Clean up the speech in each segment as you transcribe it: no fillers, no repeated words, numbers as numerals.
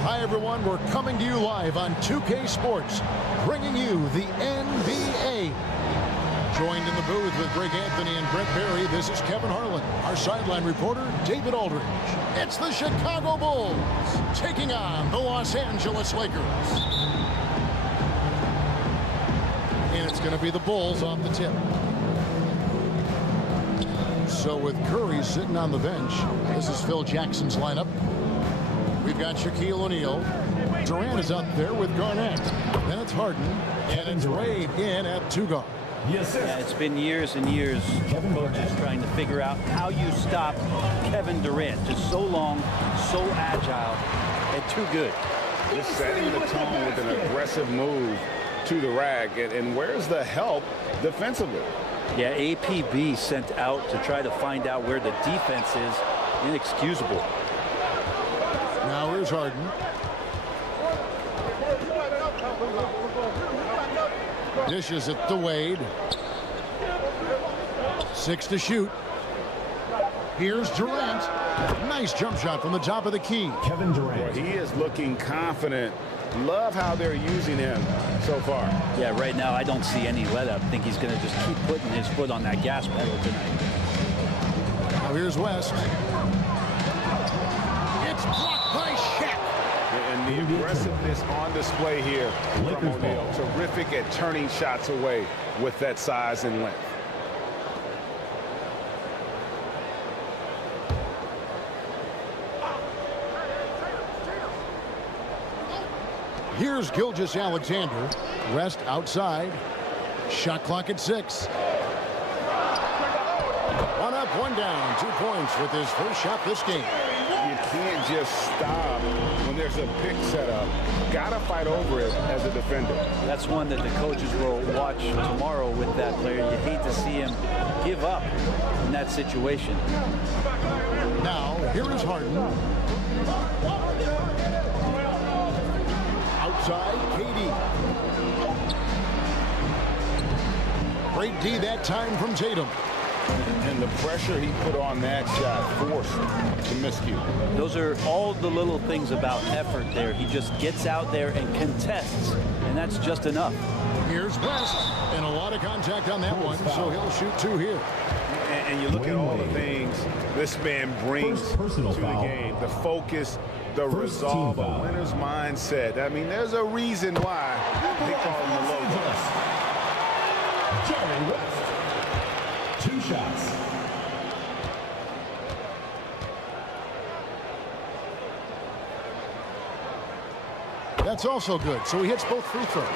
Hi everyone, we're coming to you live on 2K Sports, bringing you the NBA. Joined in the booth with Greg Anthony and Brent Barry, this is Kevin Harlan. Our sideline reporter, David Aldridge. It's the Chicago Bulls taking on the Los Angeles Lakers. And it's going to be the Bulls off the tip. So with Curry sitting on the bench, this is Phil Jackson's lineup. We've got Shaquille O'Neal. Durant is out there with Garnett. Then it's Harden. And it's Wade in at two guard. Yes, sir. Yeah, it's been years and years coaches trying to figure out how you stop Kevin Durant. Just so long, so agile, and too good. Just setting the tone with an aggressive move to the rack. And where's the help defensively? Yeah, APB sent out to try to find out where the defense is. Inexcusable. Now here's Harden. Dishes it to Wade. 6 to shoot. Here's Durant. Nice jump shot from the top of the key. Kevin Durant. Well, he is looking confident. Love how they're using him so far. Yeah, right now I don't see any let up. I think he's going to just keep putting his foot on that gas pedal tonight. Now here's West. It's blocked by Shaq. And the aggressiveness on display here from O'Neal. Terrific at turning shots away with that size and length. Here's Gilgeous-Alexander. West outside. Shot clock at 6. 1 up, 1 down. 2 points with his first shot this game. You can't just stop when there's a pick set up. Gotta fight over it as a defender. That's one that the coaches will watch tomorrow with that player. You hate to see him give up in that situation. Now, here is Harden. Outside, KD. Great D that time from Tatum. And the pressure he put on that shot forced the miscue. Those are all the little things about effort there. He just gets out there and contests, and that's just enough. Here's West, and a lot of contact on that one, so he'll shoot 2 here. And you look at all the things this man brings to the game. The focus, the resolve, a winner's mindset. I mean, there's a reason why they call him the logo. Jerry West. 2 shots. That's also good, so he hits both free throws.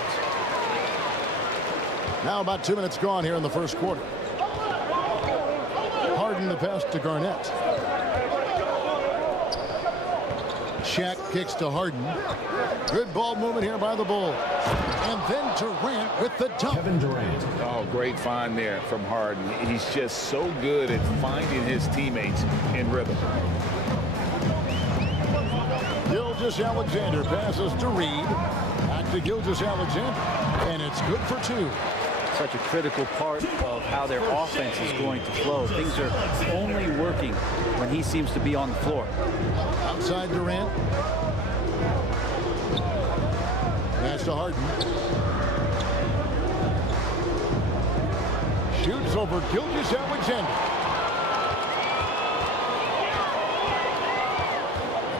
Now about 2 minutes gone here in the first quarter. Harden the pass to Garnett. Shaq kicks to Harden. Good ball movement here by the Bulls. And then Durant with the dunk. Kevin Durant. Oh, great find there from Harden. He's just so good at finding his teammates in rhythm. Gilgeous-Alexander passes to Reed. Back to Gilgeous-Alexander. And it's good for 2. Such a critical part of how their offense is going to flow. Things are only working when he seems to be on the floor. Outside Durant. Pass to Harden. Shoots over Gilgeous-Alexander.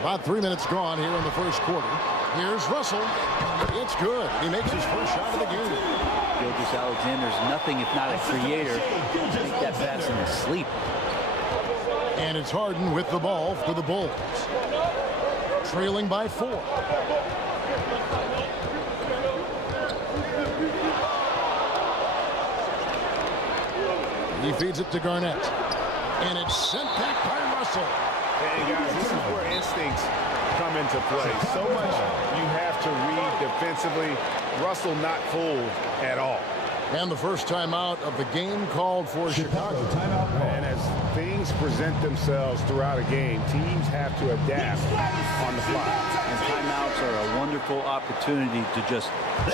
About 3 minutes gone here in the first quarter. Here's Russell. It's good. He makes his first shot of the game. Gilgeous Alexander's nothing if not a creator. Make that pass in his sleep. And it's Harden with the ball for the Bulls. Trailing by 4. He feeds it to Garnett. And it's sent back by Russell. Hey, guys, this is where instincts come into play. So much you have to read defensively. Russell not fooled at all. And the first timeout of the game called for Chicago. And as things present themselves throughout a game, teams have to adapt on the fly. And timeouts are a wonderful opportunity to just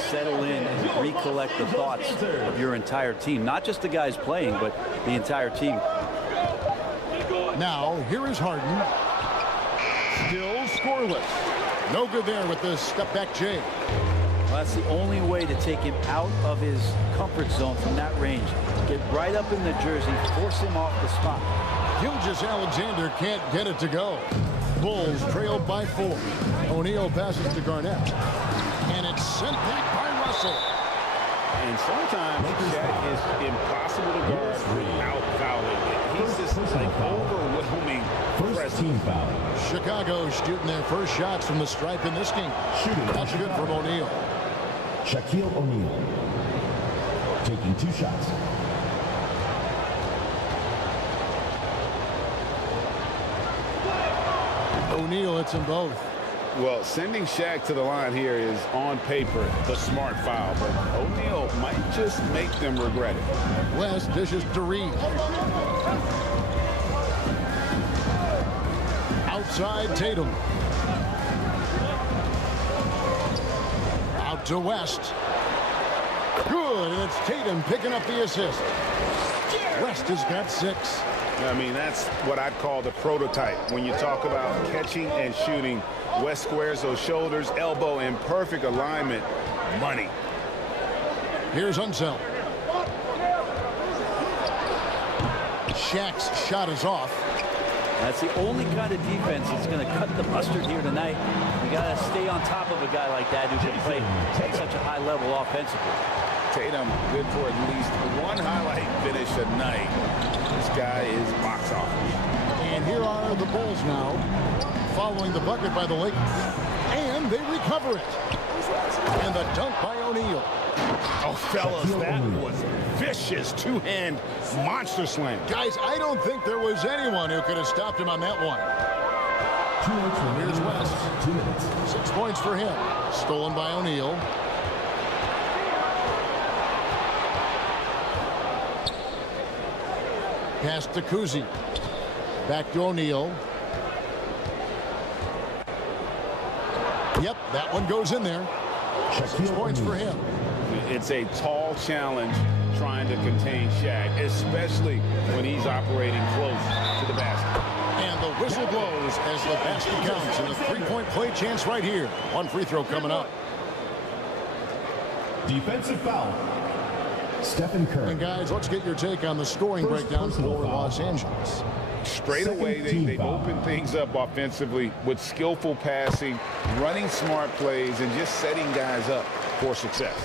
settle in and recollect the thoughts of your entire team. Not just the guys playing, but the entire team. Now, here is Harden. Still scoreless. No good there with the step-back J. Well, that's the only way to take him out of his comfort zone from that range. Get right up in the jersey, force him off the spot. Gilgeous Alexander can't get it to go. Bulls trailed by 4. O'Neal passes to Garnett. And it's sent back by Russell. And sometimes that is impossible to guard without fouling. He's just like overwhelming. First team foul. Chicago shooting their first shots from the stripe in this game. That's good from O'Neal. Shaquille O'Neal taking 2 shots. O'Neal hits them both. Well, sending Shaq to the line here is on paper the smart foul, but O'Neal might just make them regret it. West dishes to Reed. Outside Tatum. Out to West. Good, and it's Tatum picking up the assist. West has got 6. I mean, that's what I'd call the prototype. When you talk about catching and shooting, West squares those shoulders, elbow in perfect alignment. Money. Here's Unseld. Shaq's shot is off. That's the only kind of defense that's going to cut the mustard here tonight. You got to stay on top of a guy like that who can play at such a high level offensively. Tatum good for at least 1 highlight finish a night. This guy is box office. And here are the Bulls now, following the bucket by the Lakers. And they recover it. And the dunk by O'Neal. Oh, fellas, that was vicious 2-hand monster slam. Guys, I don't think there was anyone who could have stopped him on that one. 2 minutes remaining. Here's West. 2 minutes. 6 points for him. Stolen by O'Neal. Pass to Kuzi. Back to O'Neal. Yep, that one goes in there. 6 points for him. It's a tall challenge trying to contain Shaq, especially when he's operating close to the basket. And the whistle blows as the basket counts, and a 3-point play chance right here. 1 free throw coming up. Defensive foul. Stephen Curry. And guys, let's get your take on the scoring breakdown for Los Angeles. Straight away, they've opened things up offensively with skillful passing, running smart plays, and just setting guys up for success.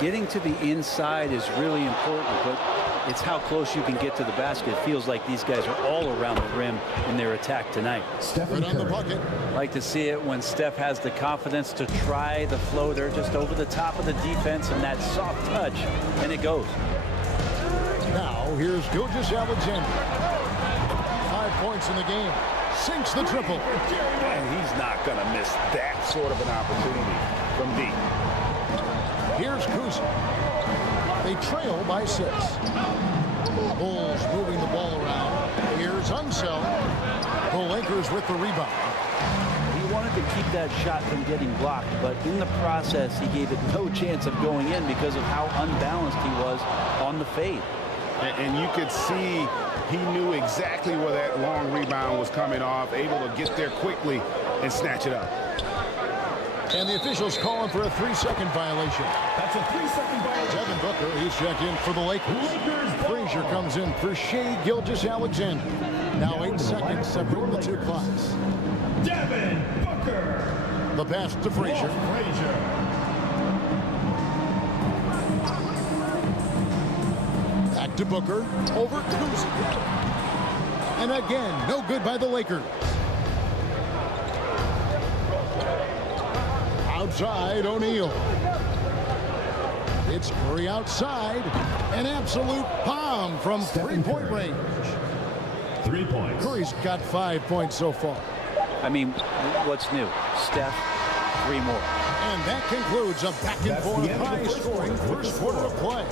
Getting to the inside is really important, but it's how close you can get to the basket. It feels like these guys are all around the rim in their attack tonight. Right on the bucket. Like to see it when Steph has the confidence to try the floater just over the top of the defense and that soft touch, and it goes. Now, here's Gilgeous Alexander. 5 points in the game. Sinks the triple. And he's not going to miss that sort of an opportunity from deep. Here's Kuzi. They trail by 6. Bulls moving the ball around. Here's Unseld. The Lakers with the rebound. He wanted to keep that shot from getting blocked, but in the process, he gave it no chance of going in because of how unbalanced he was on the fade. And you could see he knew exactly where that long rebound was coming off, able to get there quickly and snatch it up. And the officials calling for a 3-second violation. That's a 3-second violation. Devin Booker, he's checked in for the Lakers. Frazier comes in for Shai Gilgeous Alexander. Now 8 seconds separating the 2 clocks. Devin Booker. The pass to Frazier. Back to Booker. Over Kuzma. And again, no good by the Lakers. Outside, O'Neal. It's Curry outside. An absolute bomb from three-point range. 3 points. Curry's got 5 points so far. I mean, what's new? Steph, 3 more. And that concludes a back-and-forth high-scoring first quarter of play.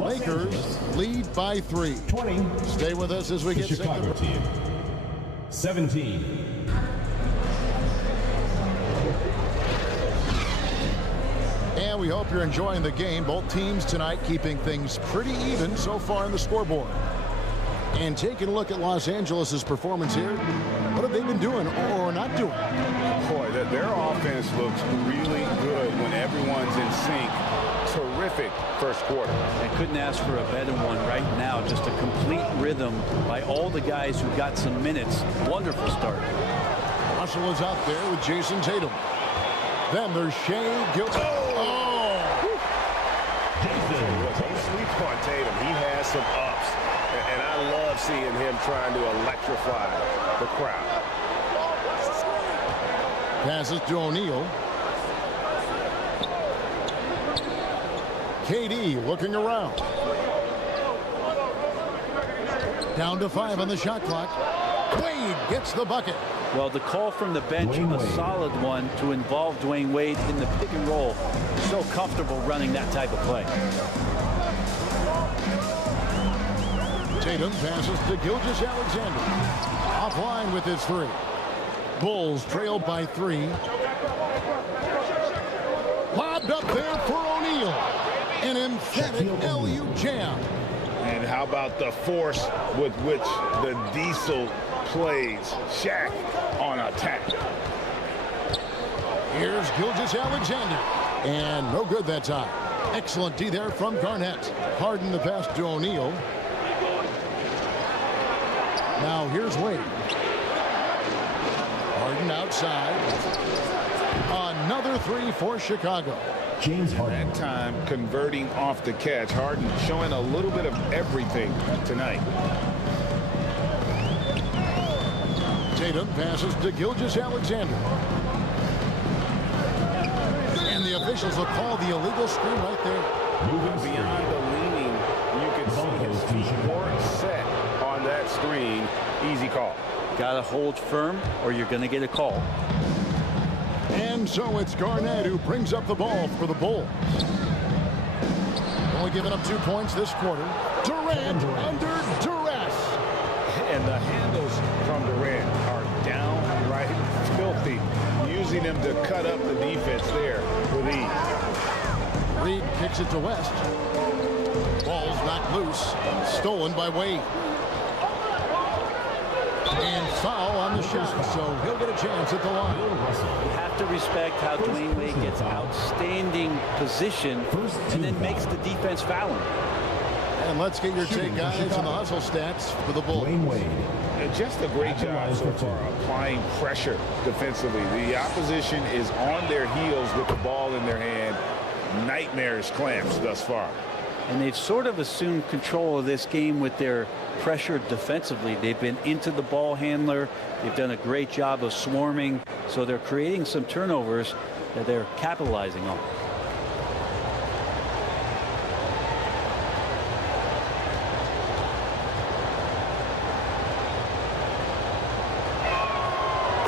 Lakers lead by 3. 20. Stay with us as we get set Chicago to team. 17. And we hope you're enjoying the game. Both teams tonight keeping things pretty even so far in the scoreboard. And taking a look at Los Angeles' performance here, what have they been doing or not doing? Boy, their offense looks really good when everyone's in sync. Terrific first quarter. I couldn't ask for a better one right now. Just a complete rhythm by all the guys who got some minutes. Wonderful start. Russell is out there with Jason Tatum. Then there's Shea Gilgeous. Don't sleep on Tatum. He has some ups. And I love seeing him trying to electrify the crowd. Passes to O'Neal. KD looking around. Down to 5 on the shot clock. Wade gets the bucket. Well, the call from the bench, a solid one to involve Dwayne Wade in the pick and roll. So comfortable running that type of play. Tatum passes to Gilgeous-Alexander. Offline with his 3. Bulls trailed by 3. Lobbed up there for O'Neal. An emphatic LU jam. And how about the force with which the Diesel plays Shaq on attack? Here's Gilgeous-Alexander. And no good that time. Excellent D there from Garnett. Harden the pass to O'Neal. Now here's Wade. Harden outside. Another 3 for Chicago. James Harden. That time converting off the catch. Harden showing a little bit of everything tonight. Tatum passes to Gilgeous-Alexander. And the officials will call the illegal screen right there. Moving beyond the leaning, you can see his short set on that screen. Easy call. Got to hold firm or you're going to get a call. And so it's Garnett who brings up the ball for the Bulls. Only giving up 2 points this quarter. Durant under duress. And the handles from Durant are downright filthy. Using them to cut up the defense there with ease. Reed kicks it to West. Ball's knocked loose. Stolen by Wade. And foul on the shot, so he'll get a chance at the line. You have to respect how Dwayne Wade gets outstanding position and then makes the defense foul him. And let's get your take, guys, on the hustle stats for the Bulls. Dwayne Wade. And just a great job so far applying pressure defensively. The opposition is on their heels with the ball in their hand. Nightmarish clamps thus far. And they've sort of assumed control of this game with their pressure defensively. They've been into the ball handler. They've done a great job of swarming. So they're creating some turnovers that they're capitalizing on.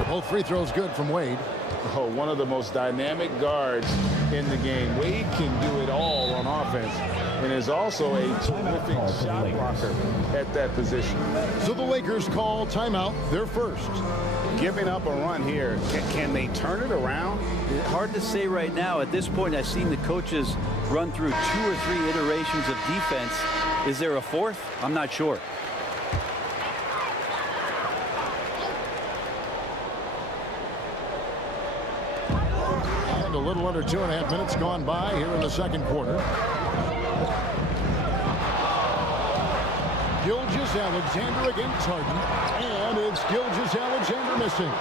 Both free throws good from Wade. Oh, one of the most dynamic guards in the game. Wade can do it all on offense and is also a terrific shot blocker at that position. So the Lakers call timeout, their first. Giving up a run here, can they turn it around? Hard to say right now. At this point, I've seen the coaches run through 2 or 3 iterations of defense. Is there a 4th? I'm not sure. And a little under 2.5 minutes gone by here in the second quarter. Gilgeous-Alexander against Harden. And it's Gilgeous-Alexander missing.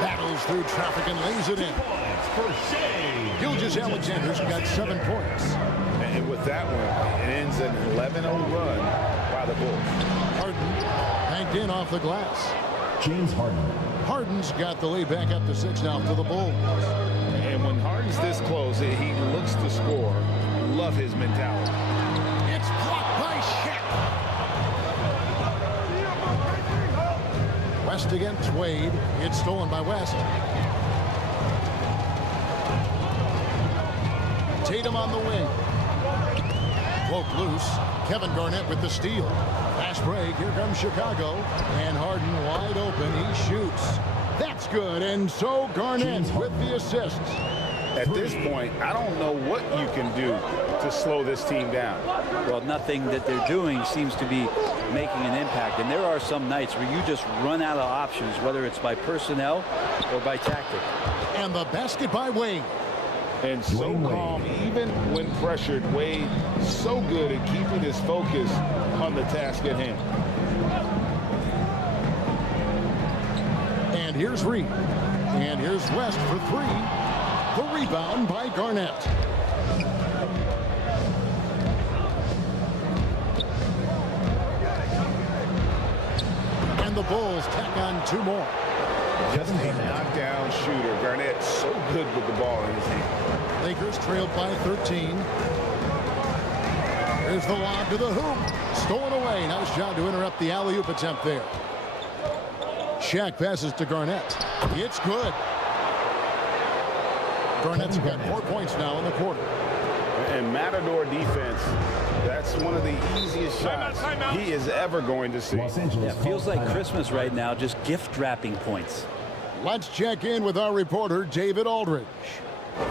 Battles through traffic and lays it in. Points for Shea. Gilgeous Alexander's got 7 points. And with that one, it ends an 11-0 run by the Bulls. Harden banked in off the glass. James Harden. Harden's got the lead back up to 6 now for the Bulls. And when Harden's this close, he looks to score. Love his mentality. It's blocked by Shaq. West against Wade. It's stolen by West. Tatum on the wing. Broke loose. Kevin Garnett with the steal. Fast break. Here comes Chicago. And Harden wide open. He shoots. That's good. And so Garnett with the assists. At this point, I don't know what you can do to slow this team down. Well, nothing that they're doing seems to be making an impact. And there are some nights where you just run out of options, whether it's by personnel or by tactic. And the basket by Wade. And so calm, even when pressured. Wade so good at keeping his focus on the task at hand. And here's Reed. And here's West for 3. The rebound by Garnett. And the Bulls tack on 2 more. Just a knockdown shooter. Garnett so good with the ball in his hand. Lakers trailed by 13. Here's the lob to the hoop. Stolen away. Nice job to interrupt the alley-oop attempt there. Shaq passes to Garnett. It's good. Garnett's got 4 points now in the quarter. And Matador defense, that's one of the easiest shots he is ever going to see. Yeah, feels like Christmas right now, just gift wrapping points. Let's check in with our reporter, David Aldridge.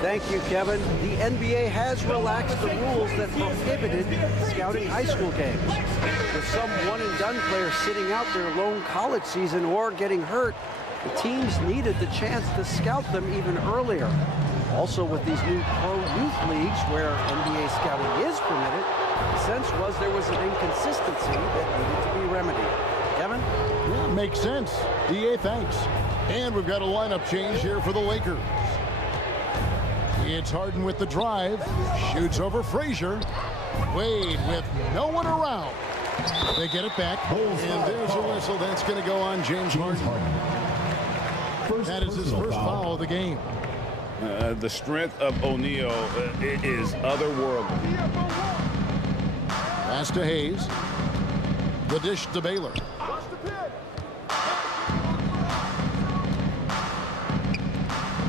Thank you, Kevin. The NBA has relaxed the rules that prohibited scouting high school games. With some one-and-done players sitting out their lone college season or getting hurt, the teams needed the chance to scout them even earlier. Also, with these new pro youth leagues where NBA scouting is permitted, the sense was there was an inconsistency that needed to be remedied. Kevin? Yeah, makes sense. DA, thanks. And we've got a lineup change here for the Lakers. It's Harden with the drive. Shoots over Frazier. Wade with no one around. They get it back. And there's a whistle. That's going to go on James Harden. That is his first foul of the game. The strength of O'Neal is otherworldly. Pass to Hayes. The dish to Baylor.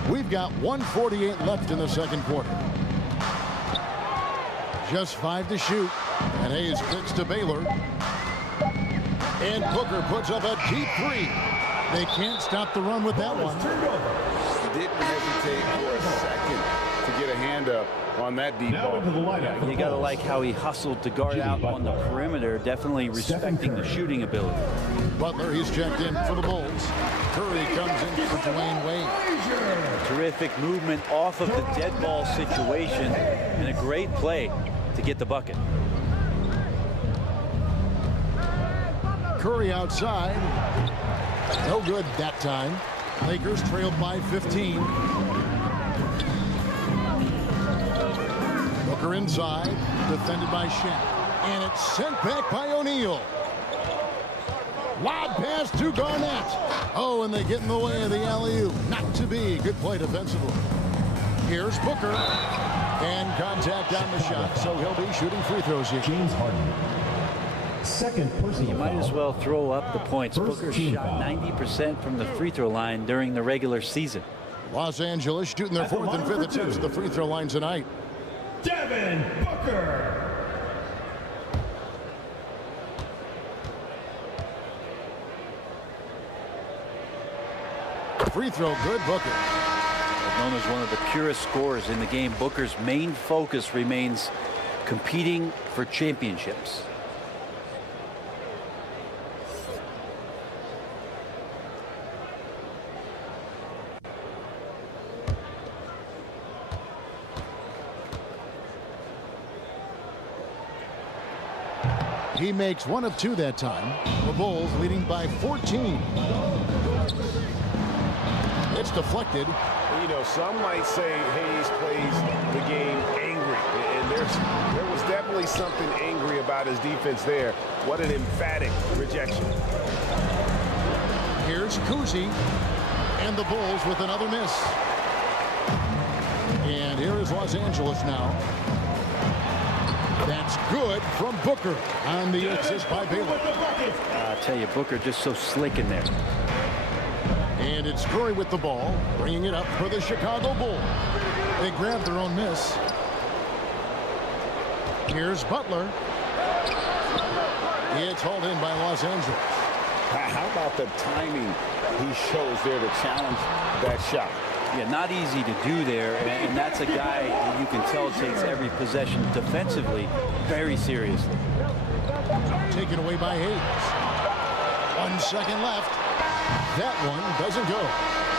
We've got 1:48 left in the second quarter. Just 5 to shoot. And Hayes kicks to Baylor. And Booker puts up a deep 3. They can't stop the run with that one. Didn't hesitate for a second to get a hand up on that deep ball. You got to like how he hustled to guard out on the perimeter, definitely respecting the shooting ability. Butler, he's checked in for the Bulls. Curry comes in for Dwayne Wade. Terrific movement off of the dead ball situation and a great play to get the bucket. Curry outside. No good that time. Lakers trailed by 15. Booker inside, defended by Shaq. And it's sent back by O'Neal. Lob pass to Garnett. Oh, and they get in the way of the alley-oop. Not to be. Good play defensively. Here's Booker. And contact on the shot, so he'll be shooting free throws here. James Harden. Second personal You might foul. as well throw up the points. First Booker team shot foul. 90% from the free throw line during the regular season. Los Angeles shooting their 4th and 5th attempts at the free throw line tonight. Devin Booker. Free throw good, Booker. Known as one of the purest scorers in the game, Booker's main focus remains competing for championships. He makes 1 of 2 that time. The Bulls leading by 14. It's deflected. You know, some might say Hayes plays the game angry. And there was definitely something angry about his defense there. What an emphatic rejection. Here's Kuzi. And the Bulls with another miss. And here is Los Angeles now. That's good from Booker on the assist by Baylor. I tell you, Booker just so slick in there. And it's Curry with the ball, bringing it up for the Chicago Bulls. They grab their own miss. Here's Butler. It's hauled in by Los Angeles. How about the timing he shows there to challenge that shot? Yeah, not easy to do there, and that's a guy that you can tell takes every possession defensively very seriously. Taken away by Hayes. 1 second left. That one doesn't go.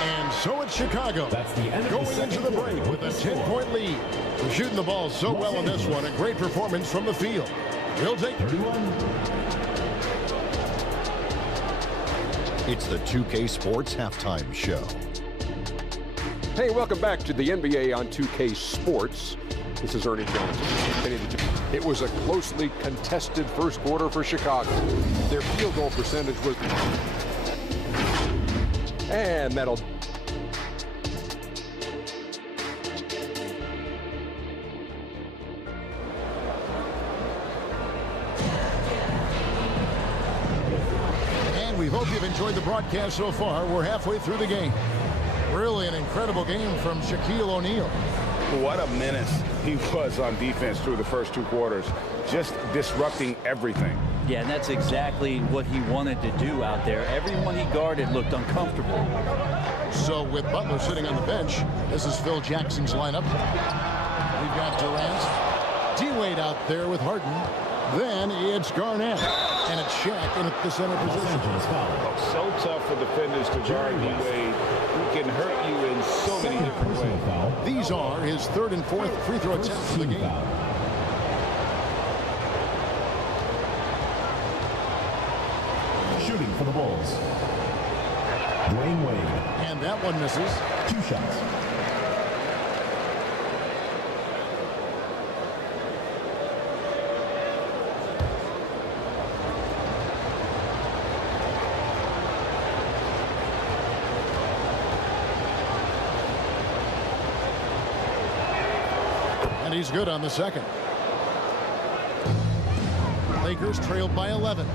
And so it's Chicago. That's the end of going the second into the break quarter with a with the 10-point lead. They're shooting the ball so well in this one. A great performance from the field. They'll take 31. It's the 2K Sports Halftime Show. Hey, welcome back to the NBA on 2K Sports. This is Ernie Jones. It was a closely contested first quarter for Chicago. Their field goal percentage was... And that'll... And we hope you've enjoyed the broadcast so far. We're halfway through the game. Really an incredible game from Shaquille O'Neal. What a menace he was on defense through the first 2 quarters, just disrupting everything. Yeah, and that's exactly what he wanted to do out there. Everyone he guarded looked uncomfortable. So with Butler sitting on the bench, this is Phil Jackson's lineup. We've got Durant, D-Wade out there with Harden. Then it's Garnett, and it's Shaq in at the center position. So tough for defenders to guard D-Wade. He can hurt you in so many different ways. These are his 3rd and 4th free throw attempts of the game. Shooting for the Bulls. Dwayne Wade. And that one misses. 2 shots. And he's good on the second. Lakers trailed by 11.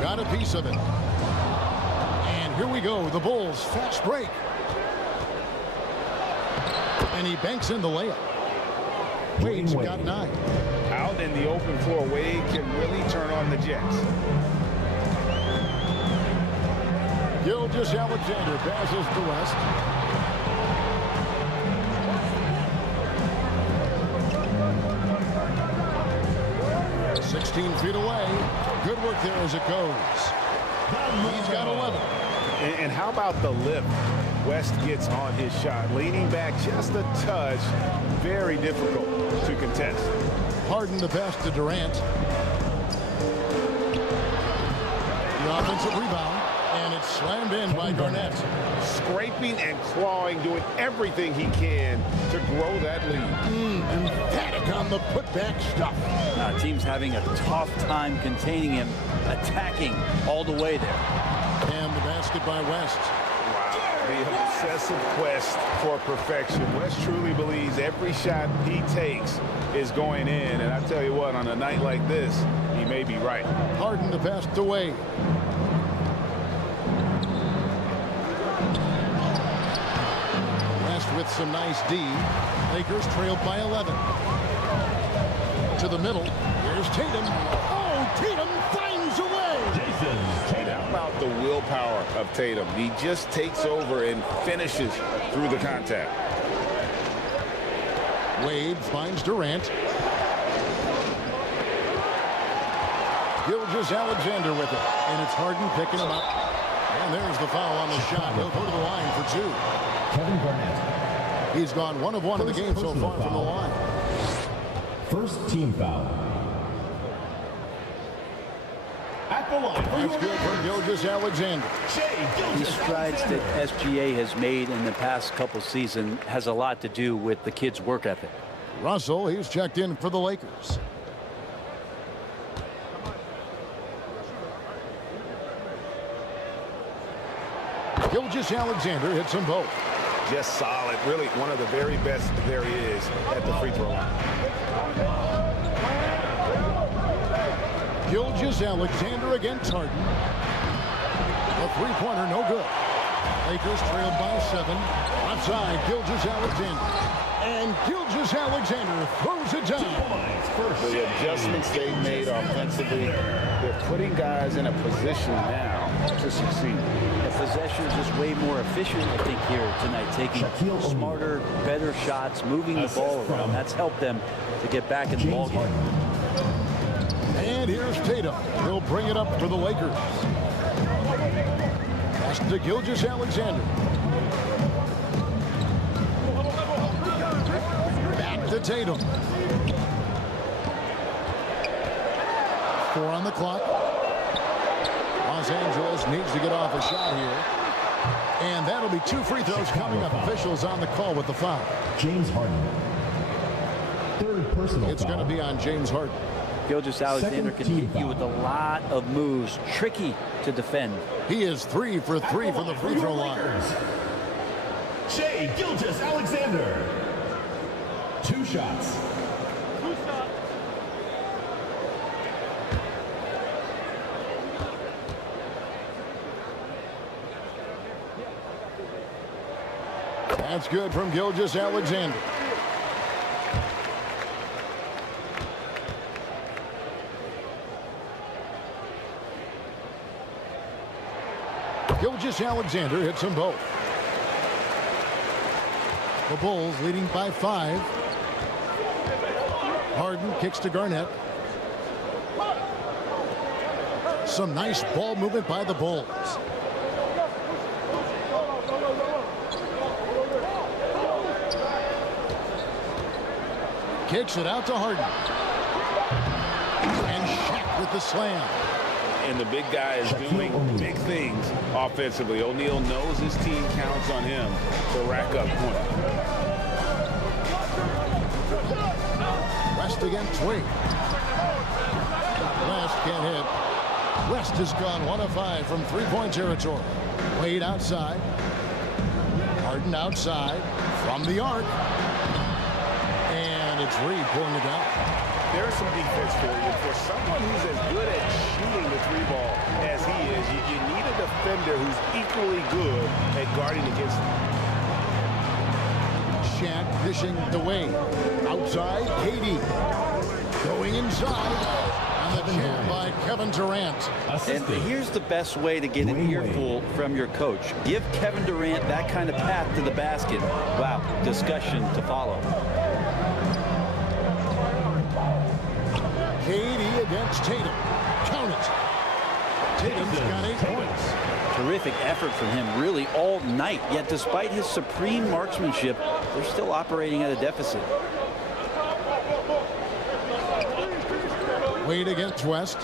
Got a piece of it. And here we go. The Bulls fast break. And he banks in the layup. Wade's got 9. Out in the open floor, Wade can really turn on the Jets. Gilgeous Alexander passes to West. ...16 feet away. Good work there as it goes. He's got 11. And how about the lift West gets on his shot? Leaning back just a touch. Very difficult to contest. Harden the pass to Durant. The offensive rebound. And it's slammed in by Garnett. Scraping and clawing, doing everything he can to grow that lead. Emphatic on the putback stuff. Team's having a tough time containing him, attacking all the way there. And the basket by West. Wow, the obsessive quest for perfection. West truly believes every shot he takes is going in. And I tell you what, on a night like this, he may be right. Harden the pass to Wade. West with some nice D. Lakers trailed by 11. To the middle. Here's Tatum. Oh, Tatum finds a way. How about the willpower of Tatum? He just takes over and finishes through the contact. Wade finds Durant. Gilgeous Alexander with it. And it's Harden picking him up. And there's the foul on the shot. He'll go to the line for 2. Kevin Garnett. He's gone 1 of 1 in the game so far from the line. First team foul. At the line. That's good from Gilgeous Alexander. These strides that SGA has made in the past couple seasons has a lot to do with the kids' work ethic. Russell, he's checked in for the Lakers. Gilgeous Alexander hits them both. Just solid. Really one of the very best there is at the free throw line. Gilgeous Alexander against Harden. A three-pointer, no good. Lakers trailed by 7. Outside, Gilgeous Alexander. And Gilgeous Alexander throws it down. The adjustments they made offensively, they're putting guys in a position now to succeed. The possession is just way more efficient, I think, here tonight, taking smarter, better shots, moving the ball around. That's helped them to get back in the ball game. And here's Tatum. He'll bring it up for the Lakers. Pass to Gilgeous Alexander. Back to Tatum. 4 on the clock. Los Angeles needs to get off a shot here. And that'll be 2 free throws coming up. Officials on the call with the foul. James Harden. Third personal It's going to be on James Harden. Gilgeous Alexander can hit you with a lot of moves. Tricky to defend. He is 3 for 3 from the free throw line. Shai Gilgeous Alexander. 2 shots. That's good from Gilgeous Alexander. Gilgeous Alexander hits them both. The Bulls leading by 5. Harden kicks to Garnett. Some nice ball movement by the Bulls. Kicks it out to Harden. And Shaq with the slam. And the big guy is doing big things offensively. O'Neal knows his team counts on him to rack up points. West against Wade. West can't hit. West has gone 1 of 5 from 3-point territory. Wade outside. Harden outside from the arc. And it's Reed pulling it down. There's some defense for you. For someone who's as good at shooting the 3-ball as he is, you need a defender who's equally good at guarding against him. Shaq dishing the Wade. Outside, KD. Going inside. And the jam by Kevin Durant. And here's the best way to get an earful from your coach. Give Kevin Durant that kind of path to the basket. Wow, discussion to follow. KD against Tatum. Count it. Tatum's got 8 points. Terrific effort from him really all night. Yet despite his supreme marksmanship, they're still operating at a deficit. Wade against West.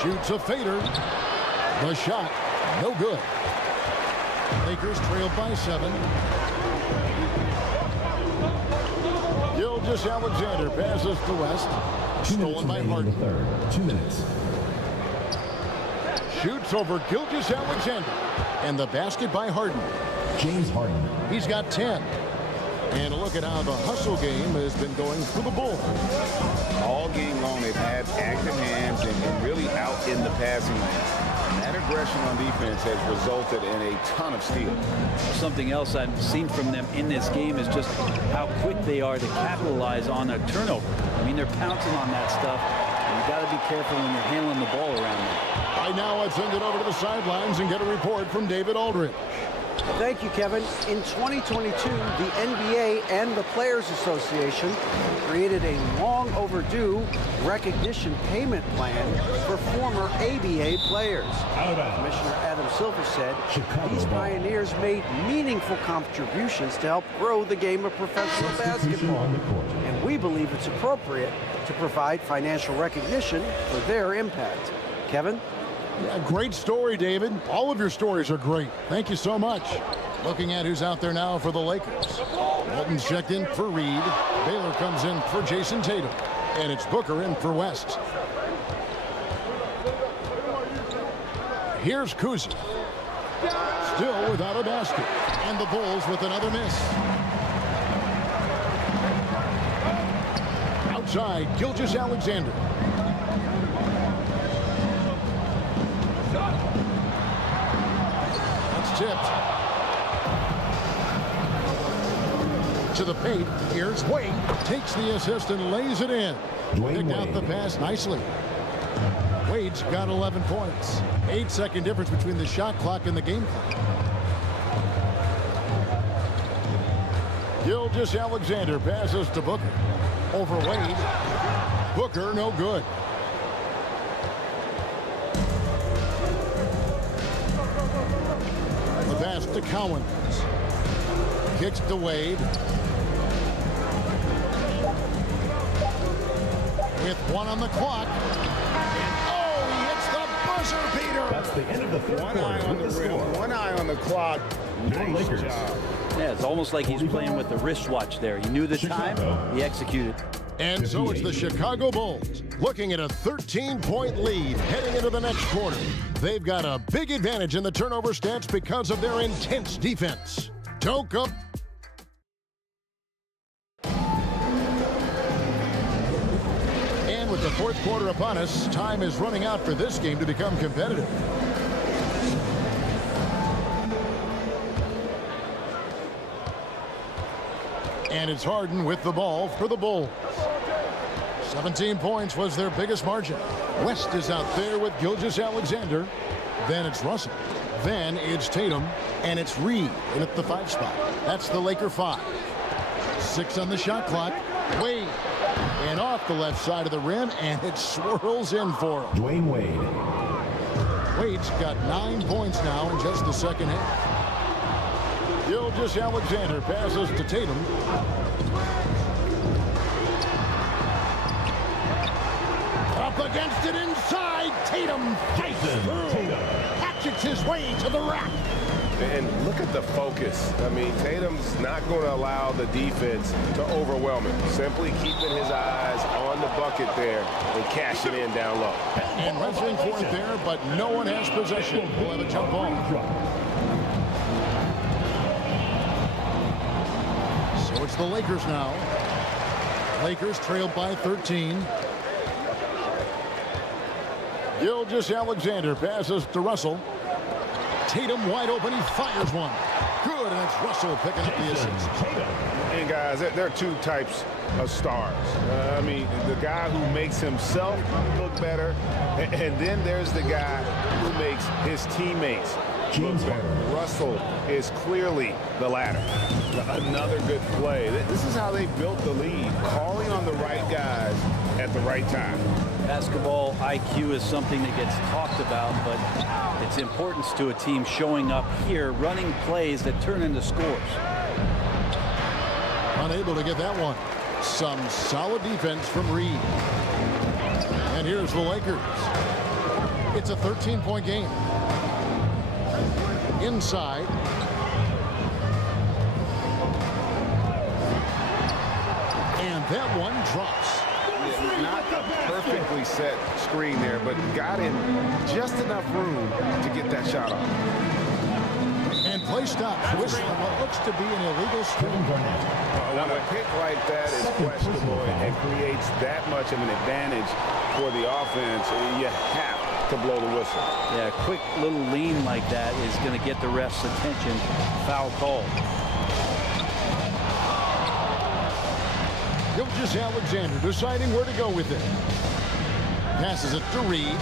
Shoots a fader. The shot, no good. Lakers trailed by 7. Gilgeous Alexander passes to West. Stolen by Harden. 2 minutes. Shoots over Gilgeous Alexander. And the basket by Harden. James Harden. He's got 10. And a look at how the hustle game has been going for the Bulls. All game long, they've had active hands and really out in the passing lane. That aggression on defense has resulted in a ton of steals. Something else I've seen from them in this game is just how quick they are to capitalize on a turnover. I mean, they're pouncing on that stuff. You've got to be careful when you're handling the ball around them. Right now, let's send it over to the sidelines and get a report from David Aldridge. Thank you, Kevin. In 2022, the NBA and the Players Association created a long overdue recognition payment plan for former ABA players. Commissioner Adam Silver said these pioneers made meaningful contributions to help grow the game of professional basketball. And we believe it's appropriate to provide financial recognition for their impact. Kevin? Yeah, great story, David. All of your stories are great. Thank you so much. Looking at who's out there now for the Lakers. Walton's checked in for Reed. Baylor comes in for Jason Tatum. And it's Booker in for West. Here's Kuzi. Still without a basket. And the Bulls with another miss. Outside, Gilgeous Alexander. Tipped to the paint. Here's Wade. Takes the assist and lays it in. Picked out the pass nicely. Wade's got 11 points. 8-second difference between the shot clock and the game clock. Gilgeous Alexander passes to Booker. Over Wade. Booker no good. Pass to Cowens. Kicks to Wade. With 1 on the clock. Oh, he hits the buzzer beater. That's the end of the third One eye on the rim, one eye on the clock. Nice job. Yeah, it's almost like he's playing with the wristwatch there. He knew the time, he executed. And so it's the Chicago Bulls looking at a 13-point lead heading into the next quarter. They've got a big advantage in the turnover stats because of their intense defense. Don't go. And with the fourth quarter upon us, time is running out for this game to become competitive. And it's Harden with the ball for the Bulls. 17 points was their biggest margin. West is out there with Gilgeous Alexander. Then it's Russell. Then it's Tatum. And it's Reed in at the 5 spot. That's the Laker 5. 6 on the shot clock. Wade. And off the left side of the rim. And it swirls in for him. Dwayne Wade. Wade's got 9 points now in just the second half. Gilgeous Alexander passes to Tatum. Up against it inside. Tatum fights through. Hatchets his way to the rack. And look at the focus. I mean, Tatum's not going to allow the defense to overwhelm him. Simply keeping his eyes on the bucket there and cashing in down low. And wrestling for it there, but no one has possession. We'll have a jump ball. So it's the Lakers now. Lakers trailed by 13. Gilgeous Alexander passes to Russell. Tatum wide open, he fires one. Good, and it's Russell picking up the assist. And guys, there are 2 types of stars. I mean, the guy who makes himself look better, and then there's the guy who makes his teammates look better. Russell is clearly the latter. Another good play. This is how they built the lead, calling on the right guys at the right time. Basketball IQ is something that gets talked about, but its importance to a team showing up here, running plays that turn into scores. Unable to get that one. Some solid defense from Reed. And here's the Lakers. It's a 13-point game. Inside. And that one drops. Not a perfectly set screen there, but got in just enough room to get that shot off. And play stops. Whistling what looks to be an illegal screen. When a pick like that is questionable and creates that much of an advantage for the offense, you have to blow the whistle. Yeah, a quick little lean like that is going to get the ref's attention. Foul call. Gilgeous Alexander deciding where to go with it. Passes it to Reed.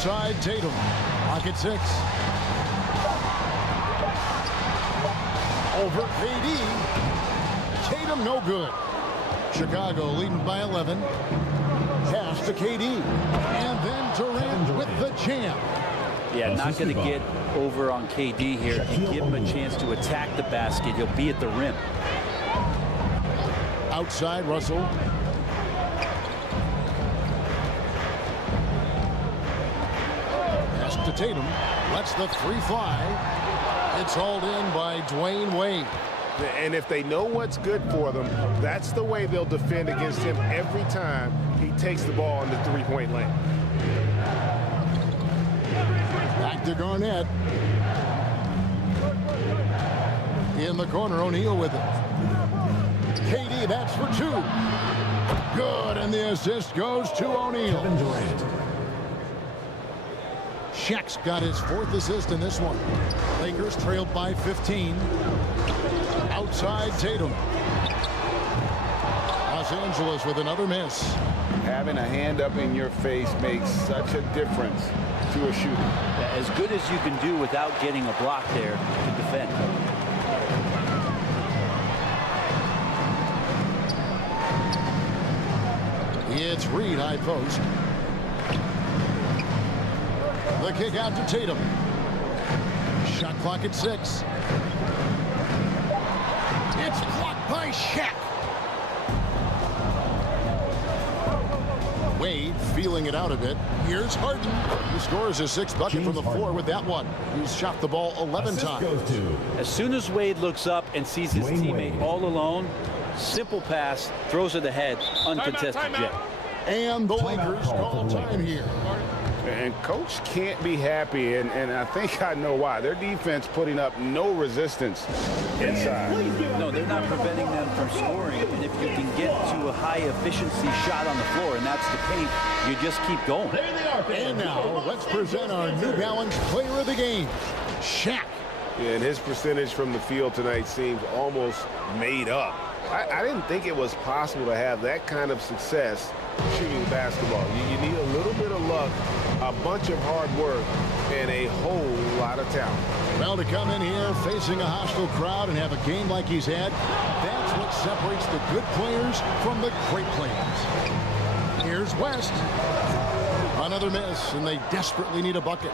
Outside Tatum. Pocket 6. Over KD. Tatum no good. Chicago leading by 11. Pass to KD. And then Durant with the jam. Yeah, not going to get over on KD here. If you give him a chance to attack the basket, he'll be at the rim. Outside Russell. Pass to Tatum. Lets the 3 fly. It's hauled in by Dwayne Wade. And if they know what's good for them, that's the way they'll defend against him every time he takes the ball in the three-point lane. Back to Garnett. In the corner, O'Neal with it. KD, that's for 2. Good, and the assist goes to O'Neal. Kevin Durant. Shaq's got his 4th assist in this one. Lakers trailed by 15. Outside Tatum. Los Angeles with another miss. Having a hand up in your face makes such a difference to a shooter. As good as you can do without getting a block there to defend. It's Reed, high post. The kick out to Tatum. Shot clock at 6. It's blocked by Shaq. Wade feeling it out a bit. Here's Harden. He scores his 6th bucket from the floor with that one. He's shot the ball 11 times. As soon as Wade looks up and sees his teammate all alone, simple pass, throws it ahead, uncontested jet. And the Lakers call time here. And coach can't be happy, and I think I know why. Their defense putting up no resistance inside. No, they're not preventing them from scoring. And if you can get to a high efficiency shot on the floor, and that's the paint, you just keep going. And now let's present our New Balance player of the game, Shaq. Yeah, and his percentage from the field tonight seems almost made up. I didn't think it was possible to have that kind of success shooting basketball. You need a little bit of luck, a bunch of hard work, and a whole lot of talent. Well, to come in here facing a hostile crowd and have a game like he's had, that's what separates the good players from the great players. Here's West. Another miss, and they desperately need a bucket.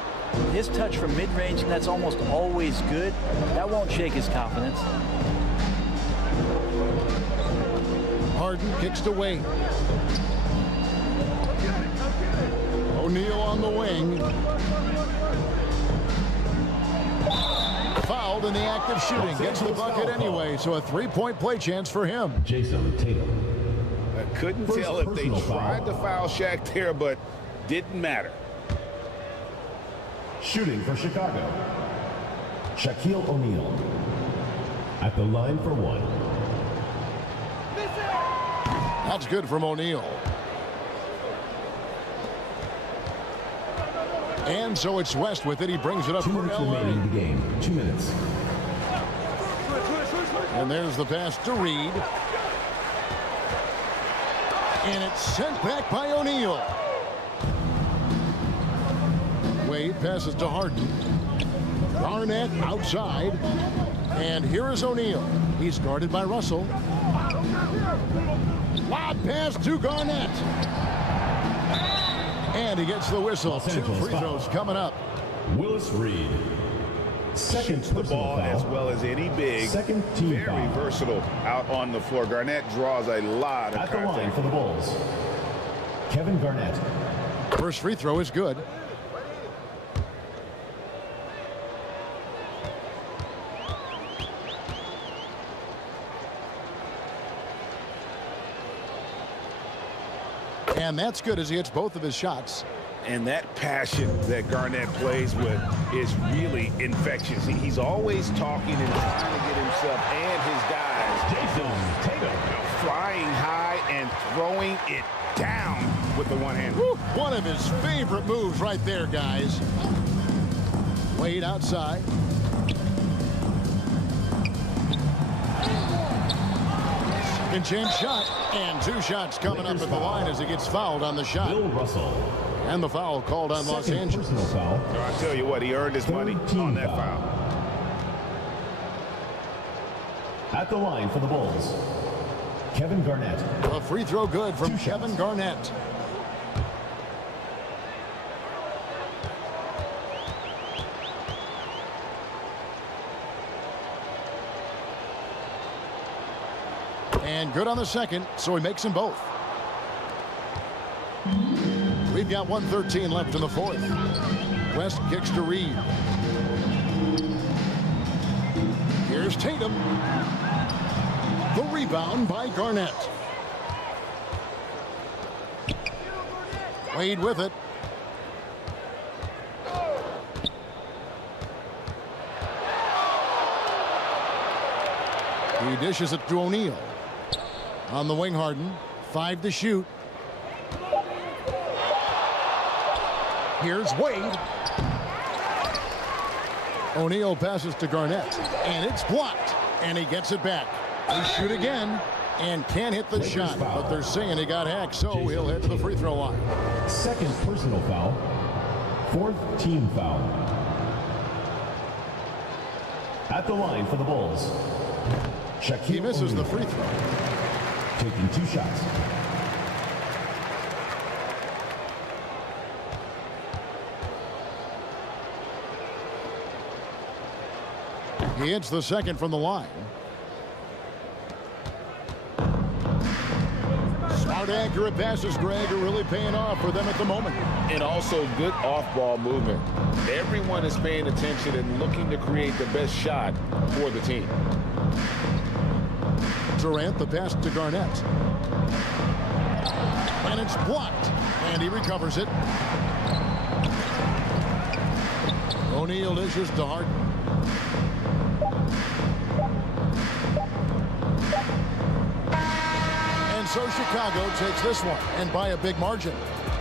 His touch from mid-range, and that's almost always good. That won't shake his confidence. Harden kicks to Wade. O'Neal on the wing. Fouled in the act of shooting. Gets the bucket anyway, so a 3-point play chance for him. Jason Tatum. I couldn't tell if they tried to foul Shaq there, but didn't matter. Shooting for Chicago. Shaquille O'Neal. At the line for 1. That's good from O'Neal. And so it's West with it. He brings it up 2 for minutes LA. remaining in the game. 2 minutes. And there's the pass to Reed. And it's sent back by O'Neal. Wade passes to Harden. Garnett outside. And here is O'Neal. He's guarded by Russell. Lob pass to Garnett. And he gets the whistle. 2 free throws coming up. Willis Reed. Second Shoots the ball foul. as well as any big. Second team very foul. versatile out on the floor. Garnett draws a lot of At the line contact. for the Bulls. Kevin Garnett. First free throw is good. And that's good as he hits both of his shots. And that passion that Garnett plays with is really infectious. He's always talking and trying to get himself and his guys Jason Tatum. flying high and throwing it down with the one hand. Woo, one of his favorite moves right there, guys. Wade outside. Second chance shot. And 2 shots coming up at the line as he gets fouled on the shot. Bill Russell. And the foul called on Los Second Angeles. personal foul. So I tell you what, he earned his money Third team on that foul. foul. At the line for the Bulls, Kevin Garnett. A free throw good from 2 shots. Kevin Garnett. And good on the second, so he makes them both. We've got 1:13 left in the fourth. West kicks to Reed. Here's Tatum. The rebound by Garnett. Wade with it. He dishes it to O'Neal. On the wing, Harden. 5 to shoot. Here's Wade. O'Neal passes to Garnett. And it's blocked. And he gets it back. They shoot again. And can't hit the shot. But they're saying he got hacked, so he'll head to the free throw line. Second personal foul. Fourth team foul. At the line for the Bulls, Shaquille He misses the O'Neal, free throw. taking 2 shots. He hits the second from the line. Smart, accurate passes, Greg, are really paying off for them at the moment. And also good off-ball movement. Everyone is paying attention and looking to create the best shot for the team. Durant, the pass to Garnett. And it's blocked. And he recovers it. O'Neal dishes to Harden. And so Chicago takes this one, and by a big margin.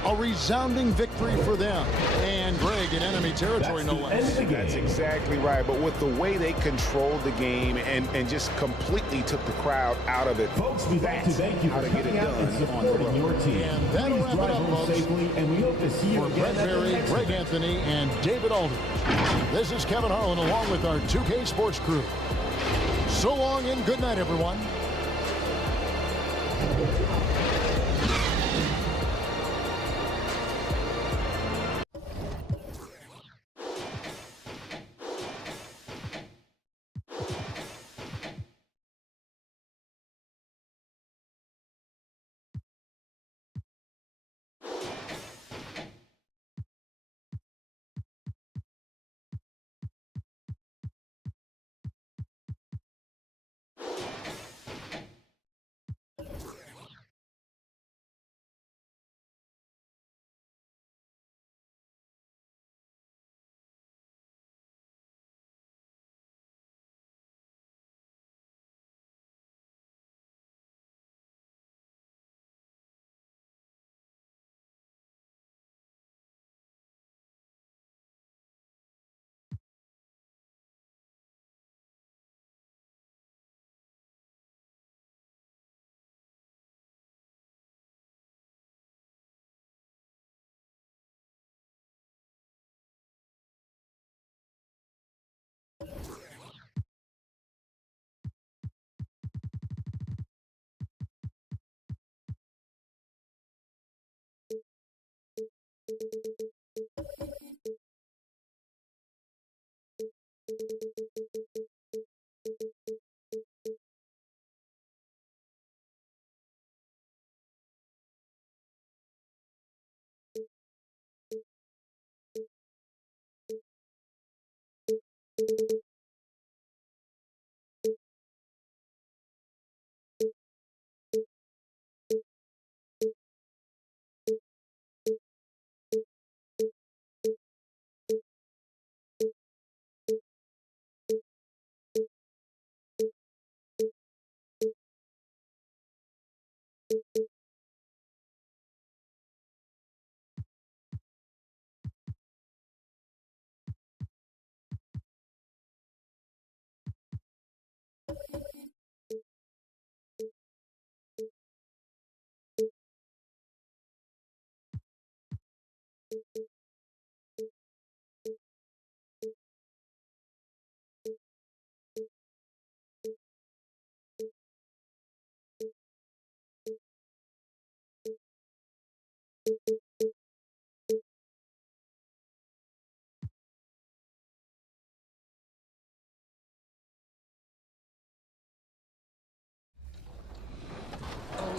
A resounding victory for them. And Greg in enemy territory, That's no the end less. of the game. That's exactly right. But with the way they controlled the game and just completely took the crowd out of it, Folks, we'd like to thank you how for to get it coming out and done on the supporting road. your team. And that'll Please wrap it drive up, home folks. safely, and we hope to see you For again Brett at the Berry, next Greg event. Anthony, and David Aldridge. This is Kevin Harlan along with our 2K Sports crew. So long and good night, everyone.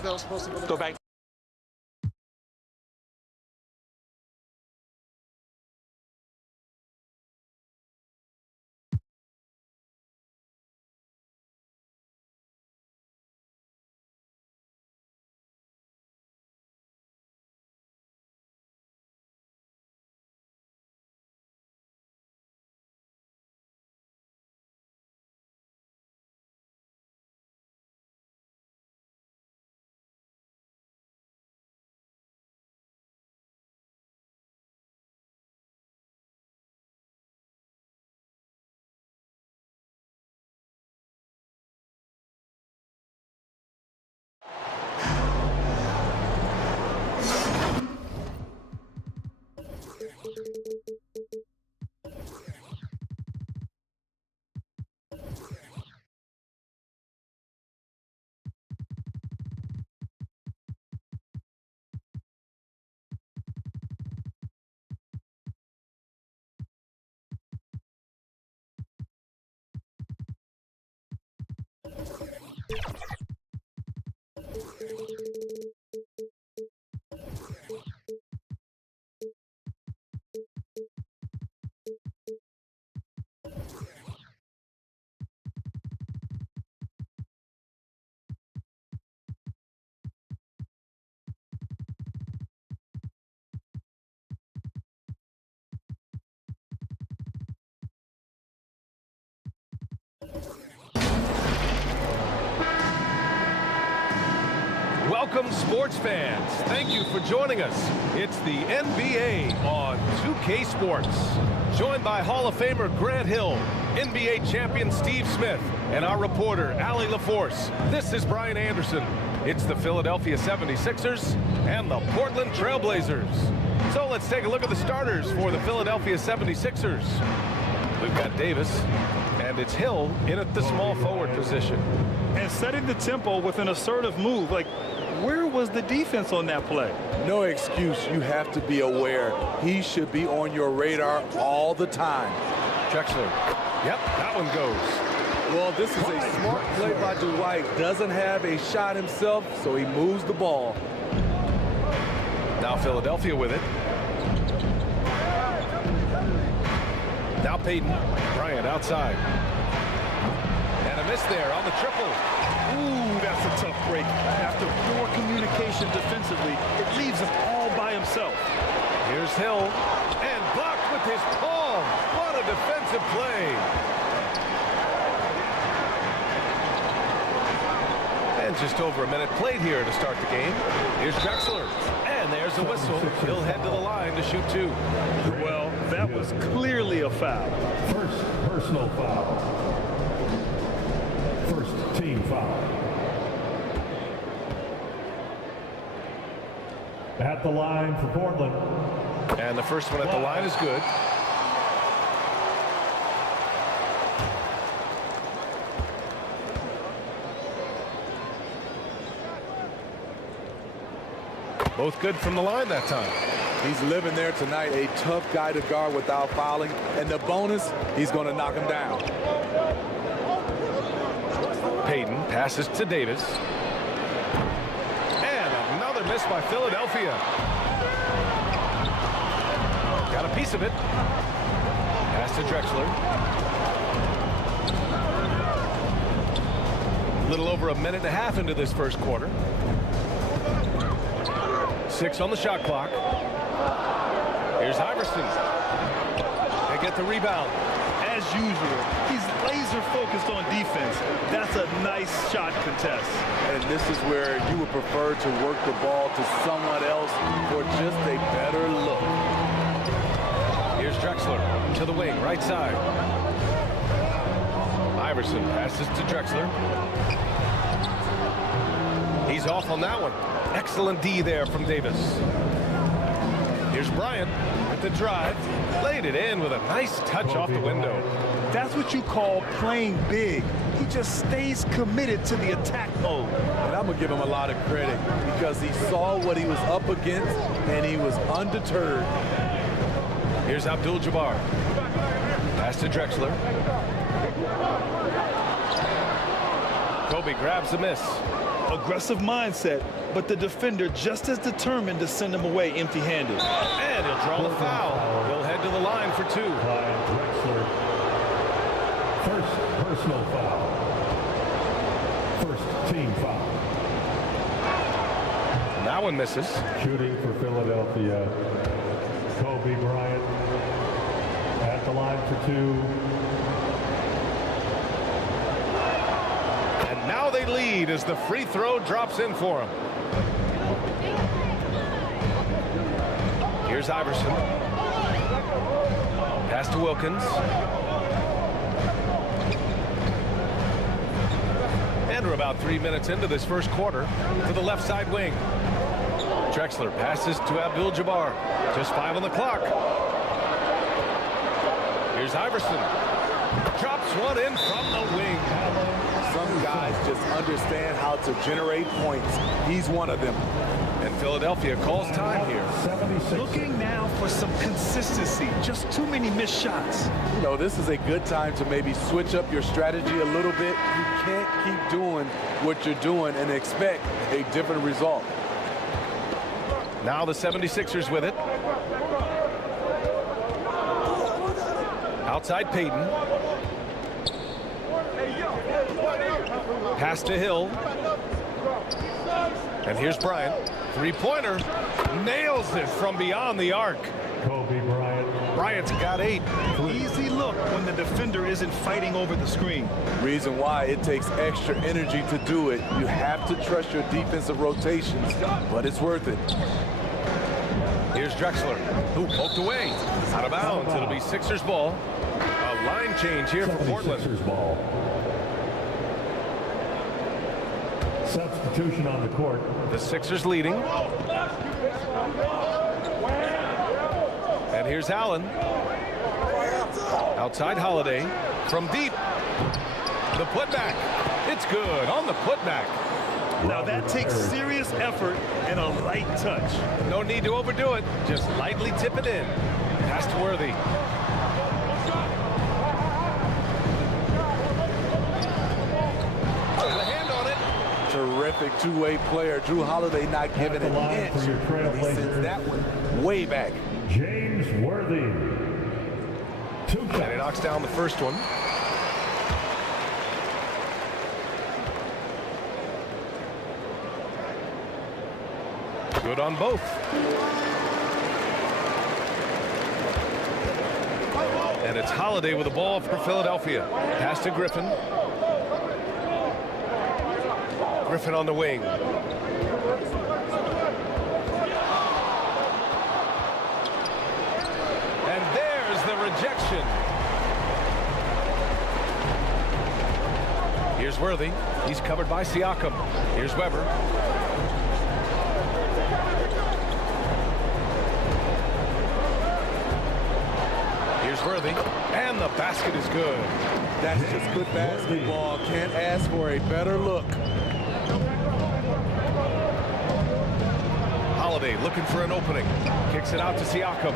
Go back. Welcome, sports fans. Thank you for joining us. It's the NBA on 2K Sports. Joined by Hall of Famer Grant Hill, NBA champion Steve Smith, and our reporter, Allie LaForce. This is Brian Anderson. It's the Philadelphia 76ers and the Portland Trail Blazers. So let's take a look at the starters for the Philadelphia 76ers. We've got Davis, and it's Hill in at the small forward position. And setting the tempo with an assertive move. Like, where was the defense on that play? No excuse. You have to be aware. He should be on your radar all the time. Drexler. Yep, that one goes. Well, this is a smart play by Dwight. Doesn't have a shot himself, so he moves the ball. Now Philadelphia with it. Now Payton. Bryant outside. And a miss there on the triple. Ooh, that's a tough break. After poor communication defensively, it leaves him all by himself. Here's Hill. And blocked with his palm. What a defensive play. And just over a minute played here to start the game. Here's Drexler. And there's a whistle. He'll head to the line to shoot two. Well, that was clearly a foul. First personal foul. First team foul. At the line for Portland. And the first one at the line is good. Both good from the line that time. He's living there tonight, a tough guy to guard without fouling. And the bonus, he's going to knock him down. Payton passes to Davis. And another miss by Philadelphia. Got a piece of it. Pass to Drexler. A little over a minute and a half into this first quarter. 6 on the shot clock. Here's Iverson. They get the rebound. As usual, he's laser focused on defense. That's a nice shot contest. And this is where you would prefer to work the ball to someone else for just a better look. Here's Drexler to the wing, right side. Iverson passes to Drexler. He's off on that one. Excellent D there from Davis. Here's Bryant with the drive. Laid it in with a nice touch off the window. That's what you call playing big. He just stays committed to the attack mode. And I'm going to give him a lot of credit because he saw what he was up against and he was undeterred. Here's Abdul-Jabbar. Pass to Drexler. Kobe grabs the miss. Aggressive mindset, but the defender just as determined to send him away empty-handed. And he'll draw the foul. He'll head to the line for 2. First personal foul. First team foul. That one misses. Shooting for Philadelphia, Kobe Bryant at the line for 2. And now they lead as the free throw drops in for him. Here's Iverson. Pass to Wilkins. And we're about 3 minutes into this first quarter to the left side wing. Drexler passes to Abdul-Jabbar. Just 5 on the clock. Here's Iverson. Drops one in from the wing. Some guys just understand how to generate points. He's one of them. And Philadelphia calls time here. 76. Looking now for some consistency. Just too many missed shots. You know, this is a good time to maybe switch up your strategy a little bit. You can't keep doing what you're doing and expect a different result. Now the 76ers with it. Outside Payton. Pass to Hill. And here's Bryant. Three-pointer. Nails it from beyond the arc. Kobe Bryant. Bryant's got 8. Easy look when the defender isn't fighting over the screen. Reason why it takes extra energy to do it. You have to trust your defensive rotations, but it's worth it. Here's Drexler, who poked away. Out of bounds. It'll be Sixers ball. A line change here for Portland. Sixers ball. Substitution on the court. The Sixers leading. And here's Allen. Outside Holiday. From deep. The putback. It's good on the putback. Now that takes serious effort and a light touch. No need to overdo it. Just lightly tip it in. Pass to Worthy. The hand on it. Terrific two-way player. Jrue Holiday not giving an inch. He sends that one way back. James Worthy. And he knocks down the first one. Good on both. And it's Holiday with the ball for Philadelphia. Pass to Griffin. Griffin on the wing. And there's the rejection. Here's Worthy. He's covered by Siakam. Here's Weber. Worthy, and the basket is good. That's just good basketball. Can't ask for a better look. Holiday looking for an opening. Kicks it out to Siakam.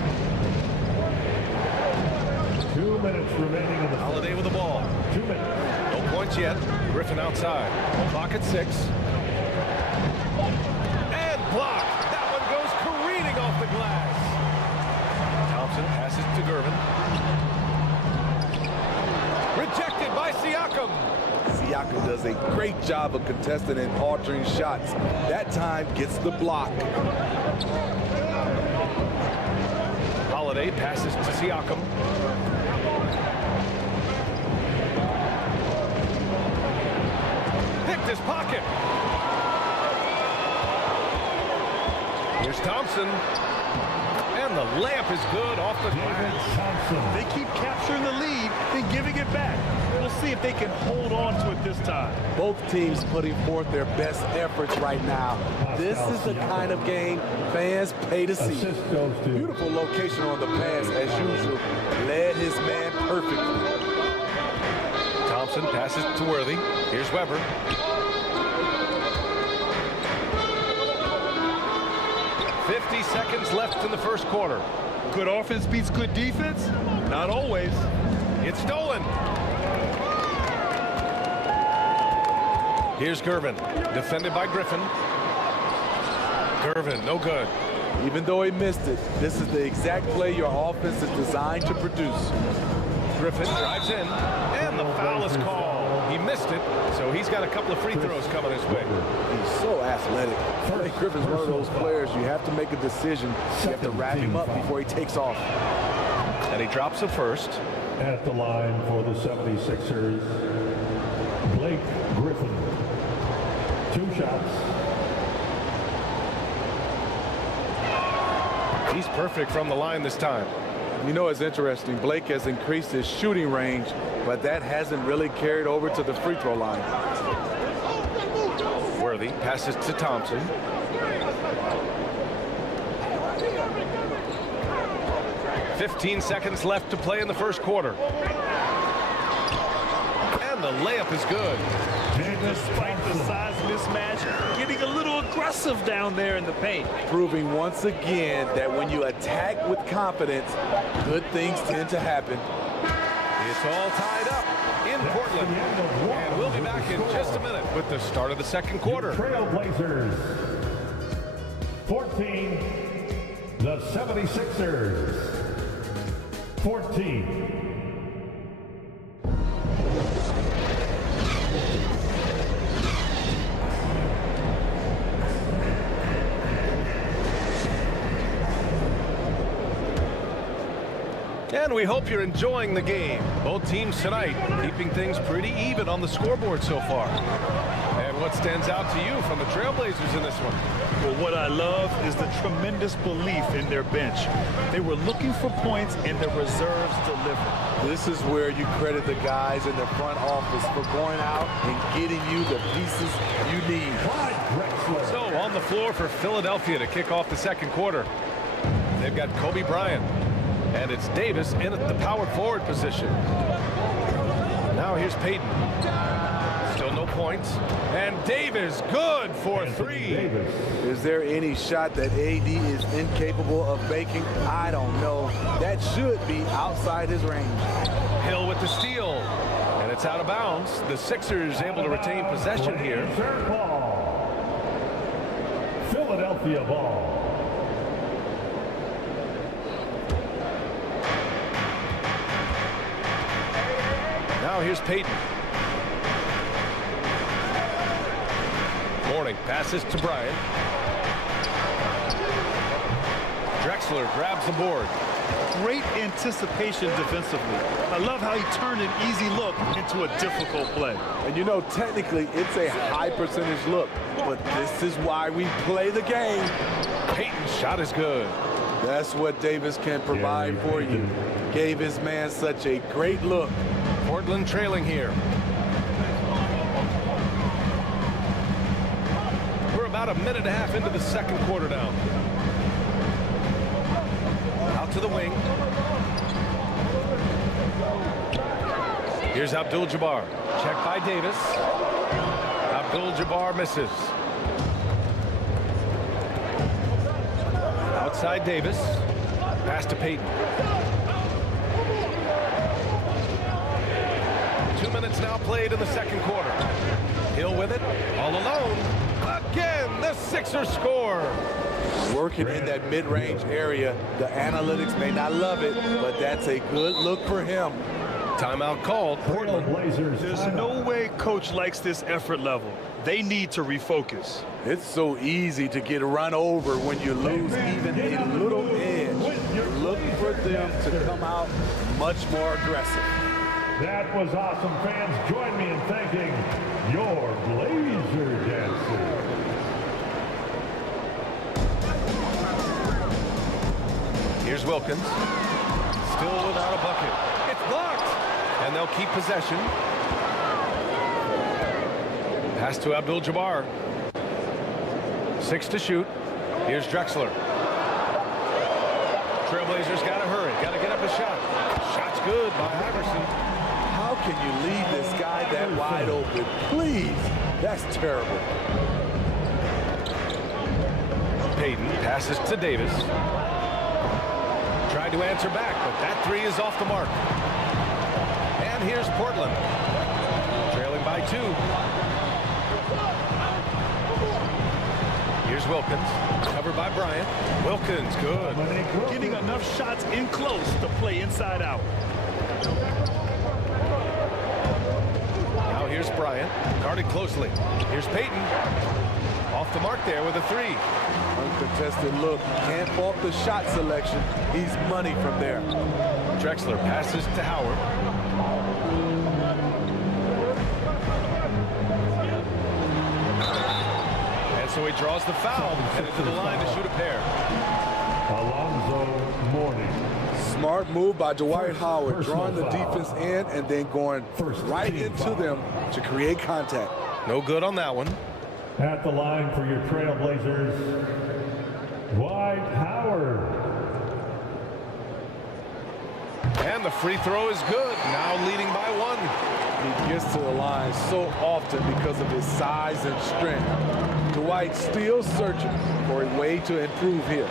2 minutes remaining in the Holiday with the ball. 2 minutes. No points yet. Griffin outside. Clock at 6. And blocked. That one goes careening off the glass. Thompson passes to Gervin. Rejected by Siakam. Siakam does a great job of contesting and altering shots. That time gets the block. Holiday passes to Siakam. Picked his pocket. Here's Thompson. And the layup is good off the glass. They keep capturing the lead, then giving it back. We'll see if they can hold on to it this time. Both teams putting forth their best efforts right now. This is the kind of game fans pay to see. Beautiful location on the pass as usual. Led his man perfectly. Thompson passes to Worthy. Here's Weber. Seconds left in the first quarter. Good offense beats good defense? Not always. It's stolen. Here's Gervin, defended by Griffin. Gervin, no good. Even though he missed it, this is the exact play your offense is designed to produce. Griffin drives in, and the foul is called. He missed it, so he's got a couple of free throws coming his way. He's so athletic. Blake Griffin's one of those players you have to make a decision. You have to wrap him up before he takes off. And he drops the first. At the line for the 76ers, Blake Griffin. 2 shots. He's perfect from the line this time. You know, it's interesting. Blake has increased his shooting range, but that hasn't really carried over to the free throw line. Worthy passes to Thompson. "15 seconds left to play in the first quarter. And the layup is good. Despite the size mismatch, getting a little aggressive down there in the paint. Proving once again that when you attack with confidence, good things tend to happen. It's all tied up in Portland. And we'll be back in just a minute with the start of the second quarter. Trailblazers 14, the 76ers 14. And we hope you're enjoying the game. Both teams tonight keeping things pretty even on the scoreboard so far. And what stands out to you from the Trailblazers in this one? Well, what I love is the tremendous belief in their bench. They were looking for points and the reserves delivered. This is where you credit the guys in the front office for going out and getting you the pieces you need. So on the floor for Philadelphia to kick off the second quarter. They've got Kobe Bryant. And it's Davis in at the power forward position. Now here's Payton. Still no points. And Davis good for 3. Is there any shot that AD is incapable of making? I don't know. That should be outside his range. Hill with the steal. And it's out of bounds. The Sixers able to retain possession here. Philadelphia ball. Now here's Payton. Mourning passes to Bryant. Drexler grabs the board. Great anticipation defensively. I love how he turned an easy look into a difficult play. And you know, technically, it's a high percentage look, but this is why we play the game. Payton's shot is good. That's what Davis can provide for you. Gave his man such a great look. Portland trailing here. We're about a minute and a half into the second quarter now. Out to the wing. Here's Abdul-Jabbar. Checked by Davis. Abdul-Jabbar misses. Outside Davis. Pass to Payton. 2 minutes now played in the second quarter. Hill with it, all alone. Again, the Sixers score. Working in that mid-range area. The analytics may not love it, but that's a good look for him. Timeout called. Portland. There's no way coach likes this effort level. They need to refocus. It's so easy to get run over when you lose even a little edge. Look for them to come out much more aggressive. That was awesome, fans. Join me in thanking your Blazer dancers. Here's Wilkins. Still without a bucket. It's blocked. And they'll keep possession. Pass to Abdul-Jabbar. 6 to shoot. Here's Drexler. Trailblazers got to hurry. Got to get up a shot. Shot's good by Iverson. How can you leave this guy that wide open? Please. That's terrible. Payton passes to Davis. Tried to answer back, but that 3 is off the mark. And here's Portland. Trailing by 2. Here's Wilkins, covered by Bryant. Wilkins, good. Getting enough shots in close to play inside out. Now here's Bryant, guarded closely. Here's Payton. Off the mark there with a three. Uncontested look. Can't fault the shot selection. He's money from there. Drexler passes to Howard. And so he draws the foul, headed to the line to shoot a pair. Alonzo Mourning. Smart move by Dwight Howard, drawing the defense in and then going right into them to create contact. No good on that one. At the line for your Trailblazers, Dwight Howard. And the free throw is good, now leading by one. He gets to the line so often because of his size and strength. Dwight still searching for a way to improve here.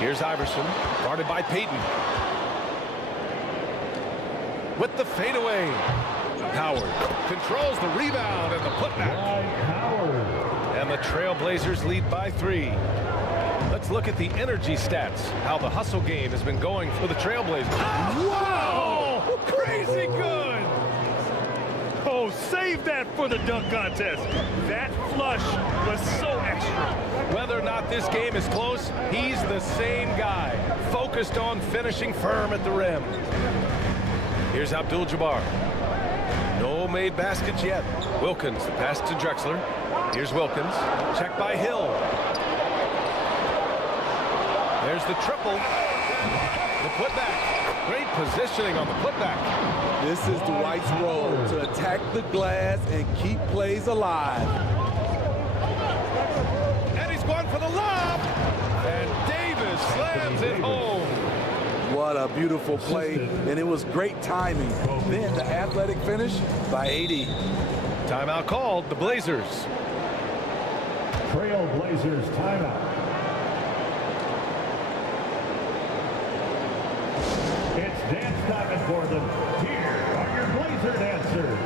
Here's Iverson, guarded by Payton. With the fadeaway. Howard controls the rebound and the putback. Howard. And the Trailblazers lead by 3. Let's look at the energy stats, how the hustle game has been going for the Trailblazers. Wow! Crazy good! Oh, save that for the dunk contest. That flush was so extra. Whether or not this game is close, he's the same guy, focused on finishing firm at the rim. Here's Abdul-Jabbar. No made baskets yet. Wilkins, the pass to Drexler. Here's Wilkins, checked by Hill. There's the triple. The putback. Great positioning on the putback. This is Dwight's role, to attack the glass and keep plays alive. And he's going for the lob. And Davis slams it home. What a beautiful play, and it was great timing. Then the athletic finish by 80. Timeout called, the Blazers. Trailblazers timeout. It's dance time for them. Here are your Blazer dancers.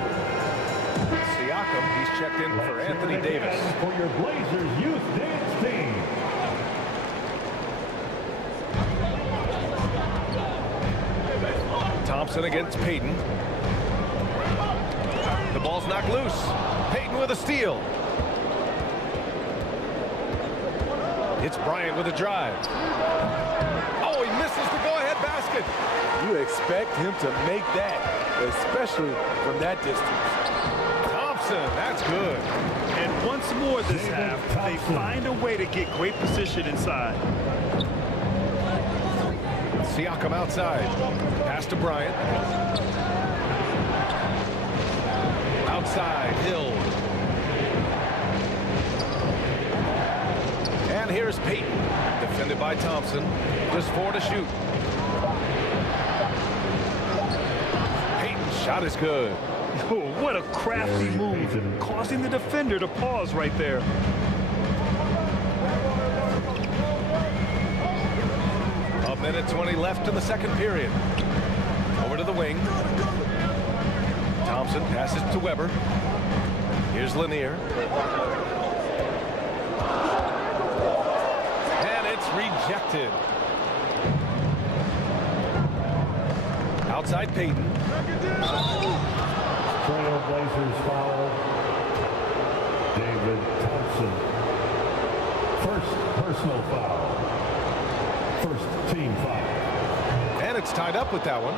Siakam, he's checked in for Anthony Davis. For your Blazers youth dance team. Thompson against Payton. The ball's knocked loose. Payton with a steal. It's Bryant with a drive. Oh, he misses the go-ahead basket. You expect him to make that, especially from that distance. Thompson, that's good. And once more this half, they find a way to get great position inside. Siakam outside. Pass to Bryant. Outside, Hill. And here's Payton, defended by Thompson. Just 4 to shoot. Payton's shot is good. Oh, what a crafty move, causing the defender to pause right there. A minute 20 left in the second period. Over to the wing. Thompson passes to Weber. Here's Lanier. And it's rejected. Outside Payton. Trailblazers foul. David Thompson. First personal foul. First team foul. And it's tied up with that one.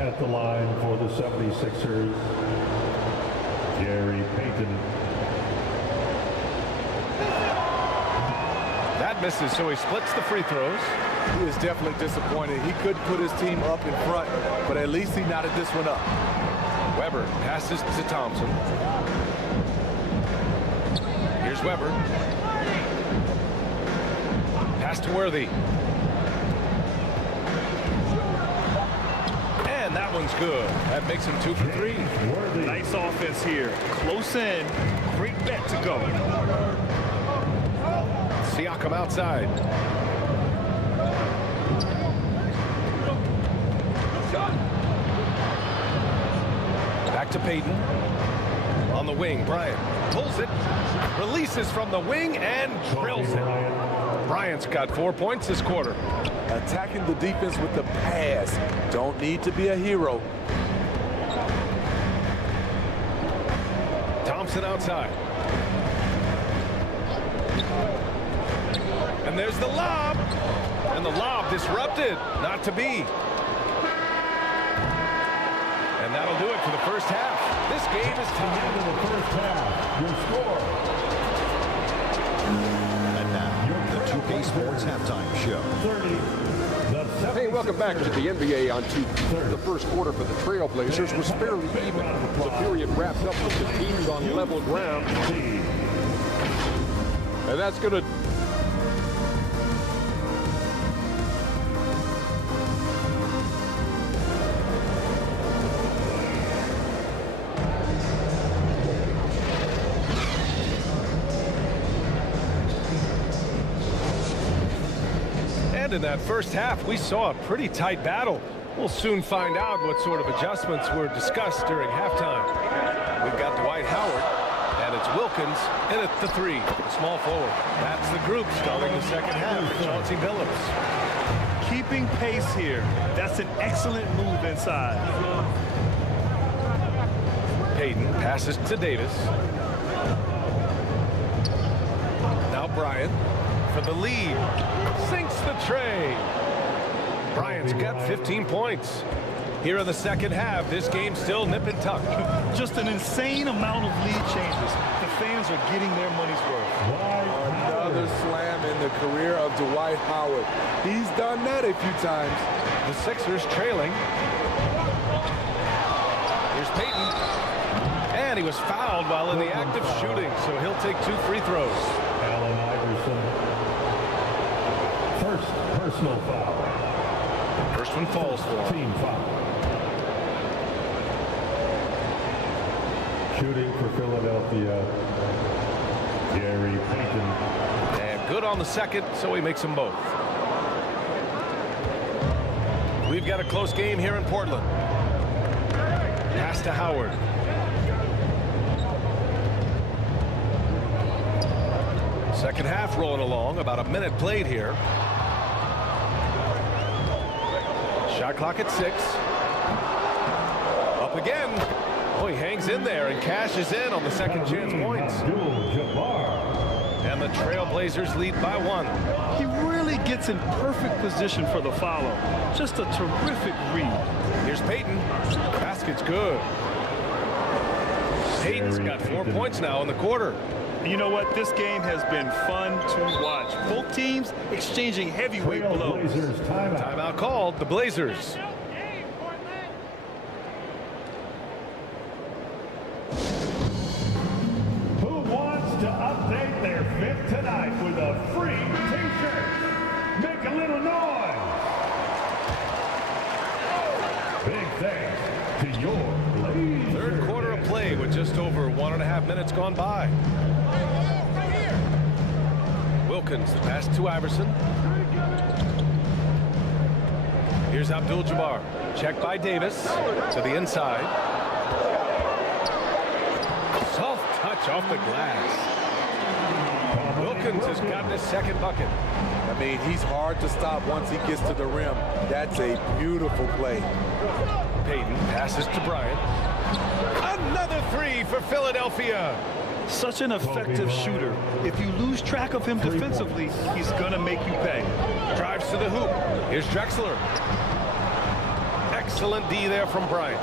At the line for the 76ers, Gary Payton. That misses, so he splits the free throws. He is definitely disappointed. He couldn't put his team up in front, but at least he knotted this one up. Weber passes to Thompson. Here's Weber. Pass to Worthy. And that one's good. That makes him 2 for 3. Nice offense here. Close in. Great bet to go. Siakam outside. Back to Payton. On the wing, Bryant pulls it, releases from the wing, and drills it. Bryant's got 4 points this quarter. Attacking the defense with the pass. Don't need to be a hero. Thompson outside. And there's the lob. And the lob disrupted. Not to be. And that'll do it for the first half. This game is tied. End of the first half. Your score. And now, the 2K Sports Halftime Show. 30. Hey, welcome back to the NBA on 2K. The first quarter for the Trailblazers was fairly even. The period wrapped up with the teams on level ground. And that's going to... In that first half, we saw a pretty tight battle. We'll soon find out what sort of adjustments were discussed during halftime. We've got Dwight Howard, and it's Wilkins in at the 3, the small forward. That's the group starting the second half. Chauncey Billups. Keeping pace here. That's an excellent move inside. Payton passes to Davis. Now Bryant for the lead. Sinks the tray. Bryant's got 15 points. Here in the second half, this game's still nip and tuck. Just an insane amount of lead changes. The fans are getting their money's worth. Another slam in the career of Dwight Howard. He's done that a few times. The Sixers trailing. Here's Payton. And he was fouled while in the act of shooting, so he'll take 2 free throws. Allen Iverson. First personal foul. First one falls for him. Team foul. Shooting for Philadelphia, Gary Payton. And good on the second, so he makes them both. We've got a close game here in Portland. Pass to Howard. Second half rolling along, about a minute played here. Shot clock at 6. Up again. Oh, he hangs in there and cashes in on the second chance points. And the Trailblazers lead by 1. He really gets in perfect position for the follow. Just a terrific read. Here's Payton. Basket's good. Payton's got 4 points now in the quarter. You know what? This game has been fun to watch. Both teams exchanging heavyweight blows. Timeout called. The Blazers. Who wants to update their fit tonight with a free t-shirt? Make a little noise. Big thanks to your Blazers. Third quarter of play with just over 1.5 minutes gone by. Wilkins, the pass to Iverson. Here's Abdul-Jabbar. Check by Davis to the inside. Soft touch off the glass. Wilkins has gotten his second bucket. I mean, he's hard to stop once he gets to the rim. That's a beautiful play. Payton passes to Bryant. Another 3 for Philadelphia. Such an effective shooter. If you lose track of him defensively, he's gonna make you pay. Drives to the hoop. Here's Drexler. Excellent D there from Bryant.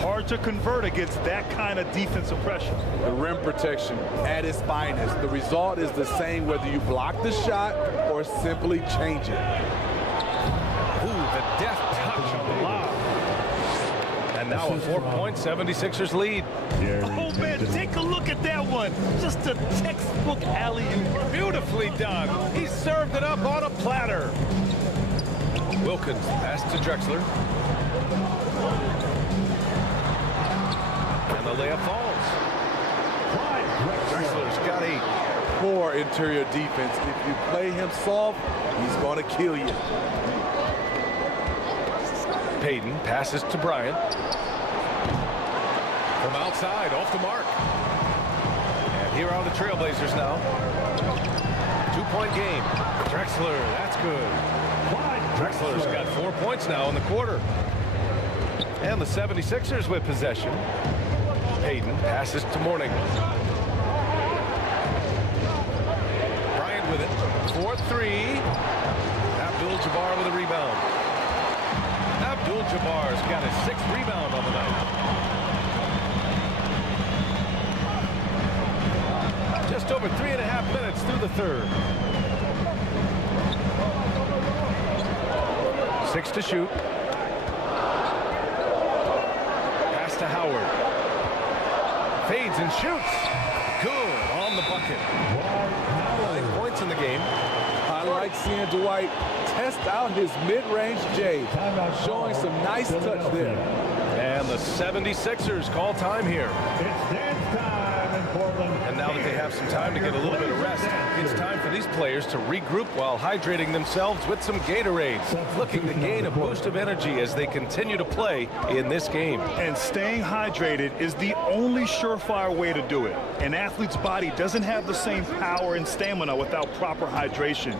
Hard to convert against that kind of defensive pressure. The rim protection at its finest. The result is the same whether you block the shot or simply change it. Ooh, the deft touch on the lob. And now a 4-point 76ers lead. Oh, man, take a look at that one. Just a textbook alley-oop. Beautifully done. He served it up on a platter. Wilkins pass to Drexler. And the layup falls. Drexler's got 8. Poor interior defense. If you play him soft, he's going to kill you. Payton passes to Bryant. From outside, off the mark. And here are the Trailblazers now. 2-point game. Drexler, that's good. Drexler's got 4 points now in the quarter. And the 76ers with possession. Payton passes to Mourning. Bryant with it. 4-3. Abdul-Jabbar with a rebound. Abdul-Jabbar's got his 6th rebound on the night. Just over 3.5 minutes through the third. 6 to shoot. Pass to Howard. Fades and shoots. Good on the bucket. 9 points in the game. I like seeing Dwight test out his mid-range J, showing some nice touch there. And the 76ers call time here. It's dance time in Portland. And now that they have some time to get a little bit of rest, it's time for these players to regroup while hydrating themselves with some Gatorades, looking to gain a boost of energy as they continue to play in this game. And staying hydrated is the only surefire way to do it. An athlete's body doesn't have the same power and stamina without proper hydration.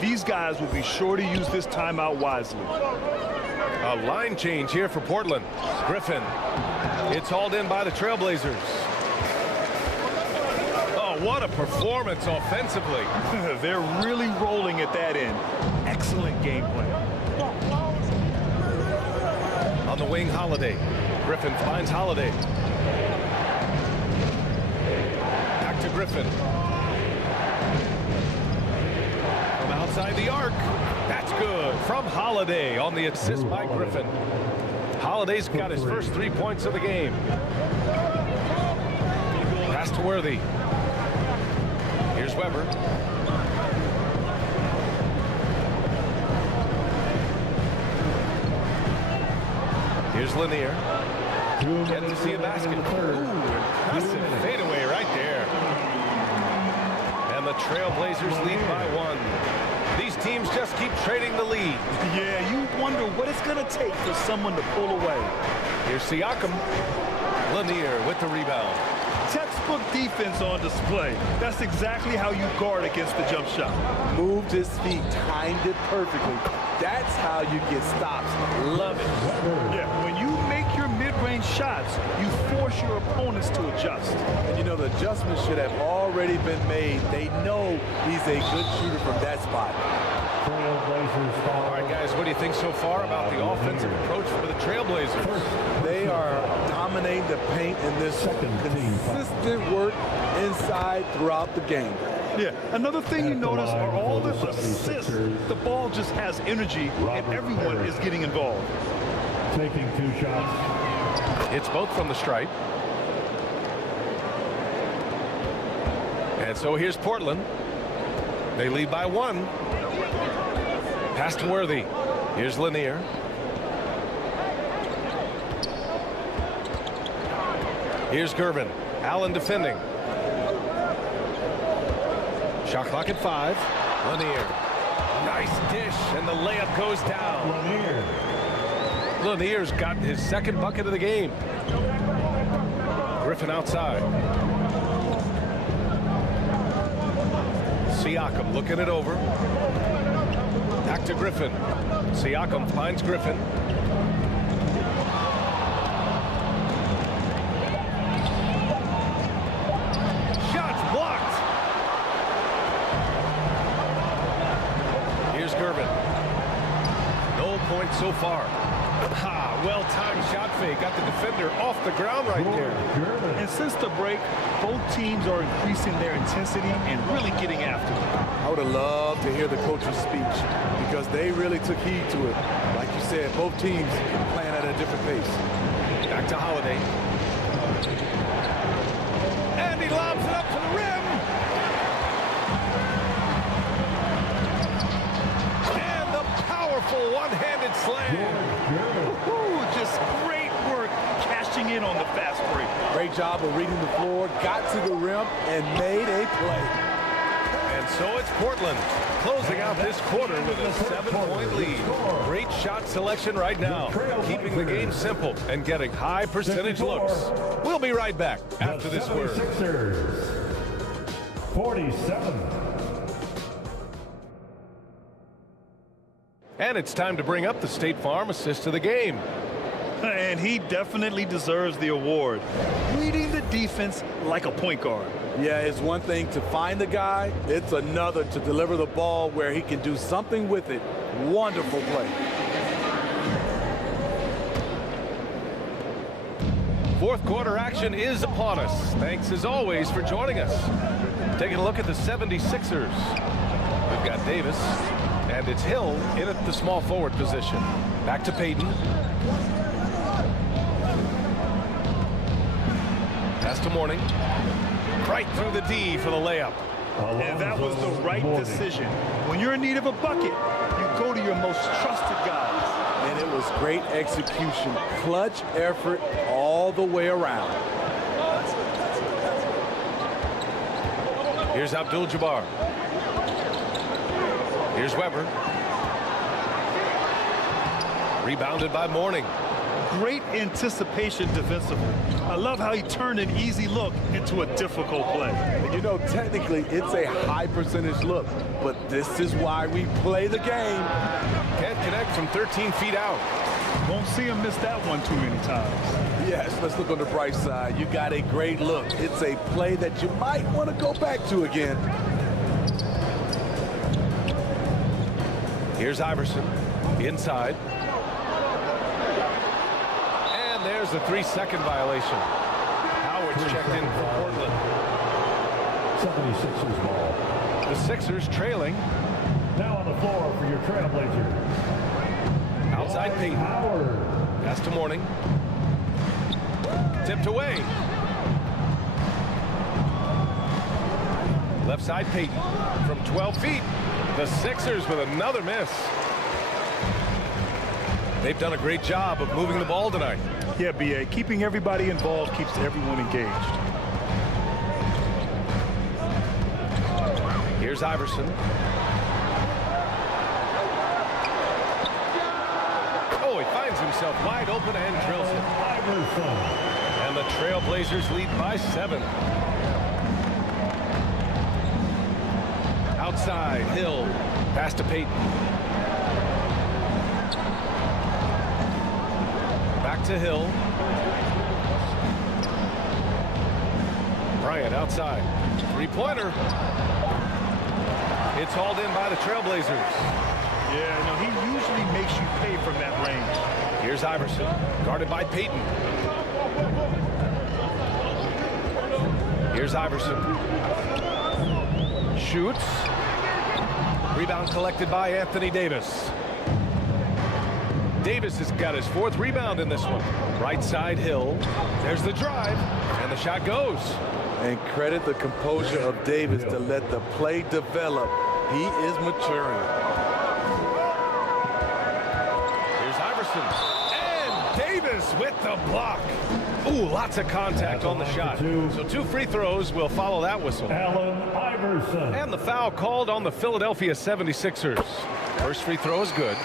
These guys will be sure to use this timeout wisely. A line change here for Portland. Griffin. It's hauled in by the Trailblazers. Oh, what a performance offensively. They're really rolling at that end. Excellent game plan. On the wing, Holiday. Griffin finds Holiday. Back to Griffin. From outside the arc. That's good from Holiday on the assist by Griffin. Holiday's got his first 3 points of the game. Pass to Worthy. Here's Weber. Here's Lanier. Getting to see a basket. Ooh, impressive fadeaway right there. And the Trailblazers lead by 1. These teams just keep trading the lead. Yeah, you wonder what it's going to take for someone to pull away. Here's Siakam. Lanier with the rebound. Textbook defense on display. That's exactly how you guard against the jump shot. Moved his feet, timed it perfectly. That's how you get stops. Love it. Yeah, when you make your mid-range shots, you force your opponents to adjust. And you know, the adjustment should have already been made. They know he's a good shooter from that spot. All right, guys, what do you think so far about the offensive approach for the Trailblazers? They are dominating the paint in this consistent work inside throughout the game. Yeah, another thing you notice are all the assists. The ball just has energy, and everyone is getting involved. Taking 2 shots. It's both from the stripe. And so here's Portland. They lead by 1. Pass to Worthy. Here's Lanier. Here's Gervin. Allen defending. Shot clock at 5. Lanier. Nice dish, and the layup goes down. Lanier's got his 2nd bucket of the game. Griffin outside. Siakam looking it over. Back to Griffin. Siakam finds Griffin. Shots blocked. Here's Gervin. No points so far. Well-timed shot fake. Got the defender off the ground right there. And since the break, both teams are increasing their intensity and really getting after it. I would have loved to hear the coach's speech because they really took heed to it. Like you said, both teams playing at a different pace. Back to Holiday. And he lobs it up to the rim. And the powerful one-handed slam. Just great work cashing in on the fast break. Great job of reading the floor, got to the rim, and made a play. And And so it's Portland closing out this quarter with a 7-point lead. Great shot selection right now, keeping the game simple and getting high percentage looks. We'll be right back after this word. 47. And it's time to bring up the State Farm assist of the game. And he definitely deserves the award. Leading the defense like a point guard. Yeah, it's one thing to find the guy. It's another to deliver the ball where he can do something with it. Wonderful play. Fourth quarter action is upon us. Thanks as always for joining us. Taking a look at the 76ers. We've got Davis, and it's Hill in at the small forward position. Back to Payton. Pass to Mourning. Right through the D for the layup. And that was the right decision. When you're in need of a bucket, you go to your most trusted guys. And it was great execution. Clutch effort all the way around. Here's Abdul-Jabbar. Here's Weber. Rebounded by Mourning. Great anticipation defensively. I love how he turned an easy look into a difficult play. And you know, technically, it's a high percentage look, but this is why we play the game. Can't connect from 13 feet out. Won't see him miss that one too many times. Yes, let's look on the bright side. You got a great look. It's a play that you might want to go back to again. Here's Iverson. Inside. There's a 3-second violation. Howard's checked in for Portland. 76ers ball. The Sixers trailing. Now on the floor for your Trailblazers. Outside Payton. Howard. Pass to Mourning. Tipped away. Left side Payton from 12 feet. The Sixers with another miss. They've done a great job of moving the ball tonight. Yeah, B.A. Keeping everybody involved keeps everyone engaged. Here's Iverson. Oh, he finds himself wide open and drills it. Iverson. And the Trailblazers lead by 7. Outside, Hill. Pass to Payton. Back to Hill. Bryant outside. Three-pointer. It's hauled in by the Trailblazers. Yeah, no, he usually makes you pay from that range. Here's Iverson, guarded by Payton. Here's Iverson. Shoots. Rebound collected by Anthony Davis. Davis has got his 4th rebound in this one. Right side Hill. There's the drive, and the shot goes. And credit the composure of Davis to let the play develop. He is maturing. Here's Iverson. And Davis with the block. Ooh, lots of contact on the shot. So 2 free throws will follow that whistle. Allen Iverson. And the foul called on the Philadelphia 76ers. First free throw is good.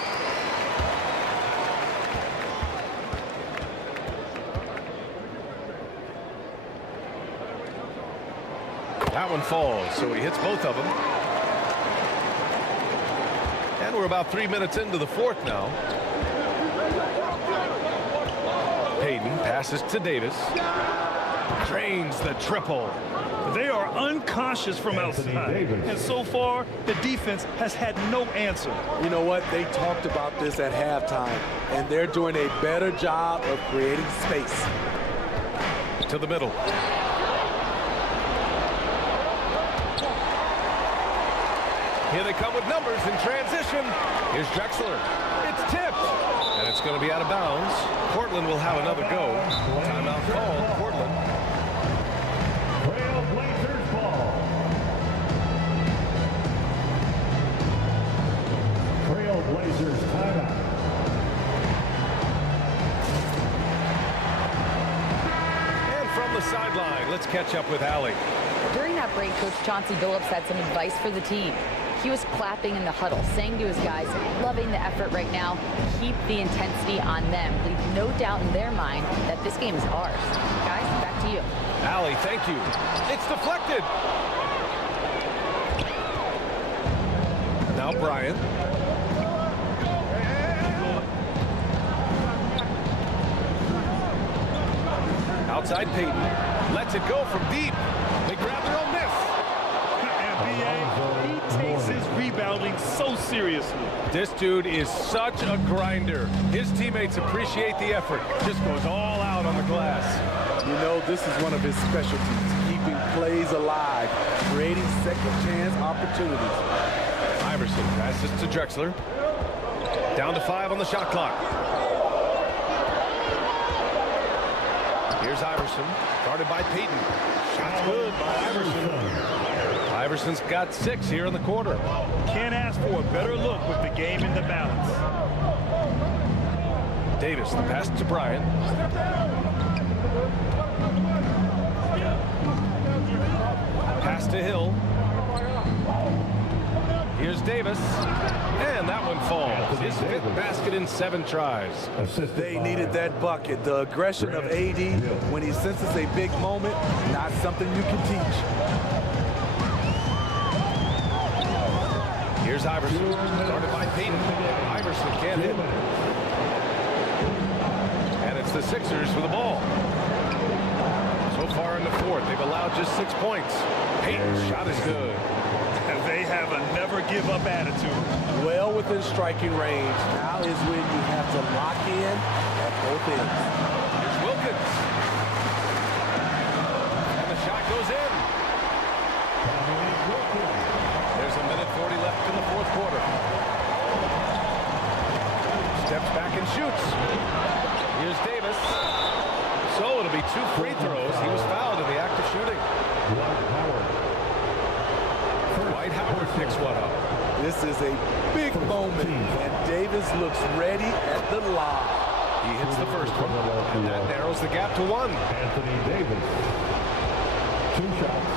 That one falls, so he hits both of them. And we're about 3 minutes into the 4th now. Payton passes to Davis. Drains the triple. They are unconscious from outside. And so far, the defense has had no answer. You know what? They talked about this at halftime, and they're doing a better job of creating space. To the middle. Here they come with numbers in transition. Here's Drexler. It's tipped. And it's going to be out of bounds. Portland will have another go. Timeout called. Portland. Trailblazers ball. Trailblazers timeout. And from the sideline, let's catch up with Allie. During that break, Coach Chauncey Billups had some advice for the team. He was clapping in the huddle, saying to his guys, loving the effort right now, keep the intensity on them. Leave no doubt in their mind that this game is ours. Guys, back to you. Allie, thank you. It's deflected. Now Bryant. Outside Payton. Lets it go from deep. They grab their own miss. And BA, he takes his rebounding so seriously. This dude is such a grinder. His teammates appreciate the effort. Just goes all out on the glass. You know, this is one of his specialties, keeping plays alive, creating second chance opportunities. Iverson passes to Drexler. Down to 5 on the shot clock. Here's Iverson, guarded by Payton. Shot's good by Iverson. Iverson's got 6 here in the quarter. Can't ask for a better look with the game in the balance. Davis, the pass to Bryant. Pass to Hill. Here's Davis. And that one falls. His 5th basket in 7 tries. They needed that bucket. The aggression of AD when he senses a big moment, not something you can teach. Here's Iverson, guarded by Payton. Iverson can't hit. And it's the Sixers with the ball. So far in the 4th, they've allowed just 6 points. Payton's shot is good. They have a never-give-up attitude. Well within striking range. Now is when you have to lock in at both ends. Here's Wilkins. And the shot goes in. There's a minute 40 left in the 4th quarter. Steps back and shoots. Here's Davis. So it'll be 2 free throws. He was fouled in the act of shooting. Dwight Howard picks one up. This is a big moment, and Davis looks ready at the line. He hits the first one, and that narrows the gap to 1. Anthony Davis. 2 shots.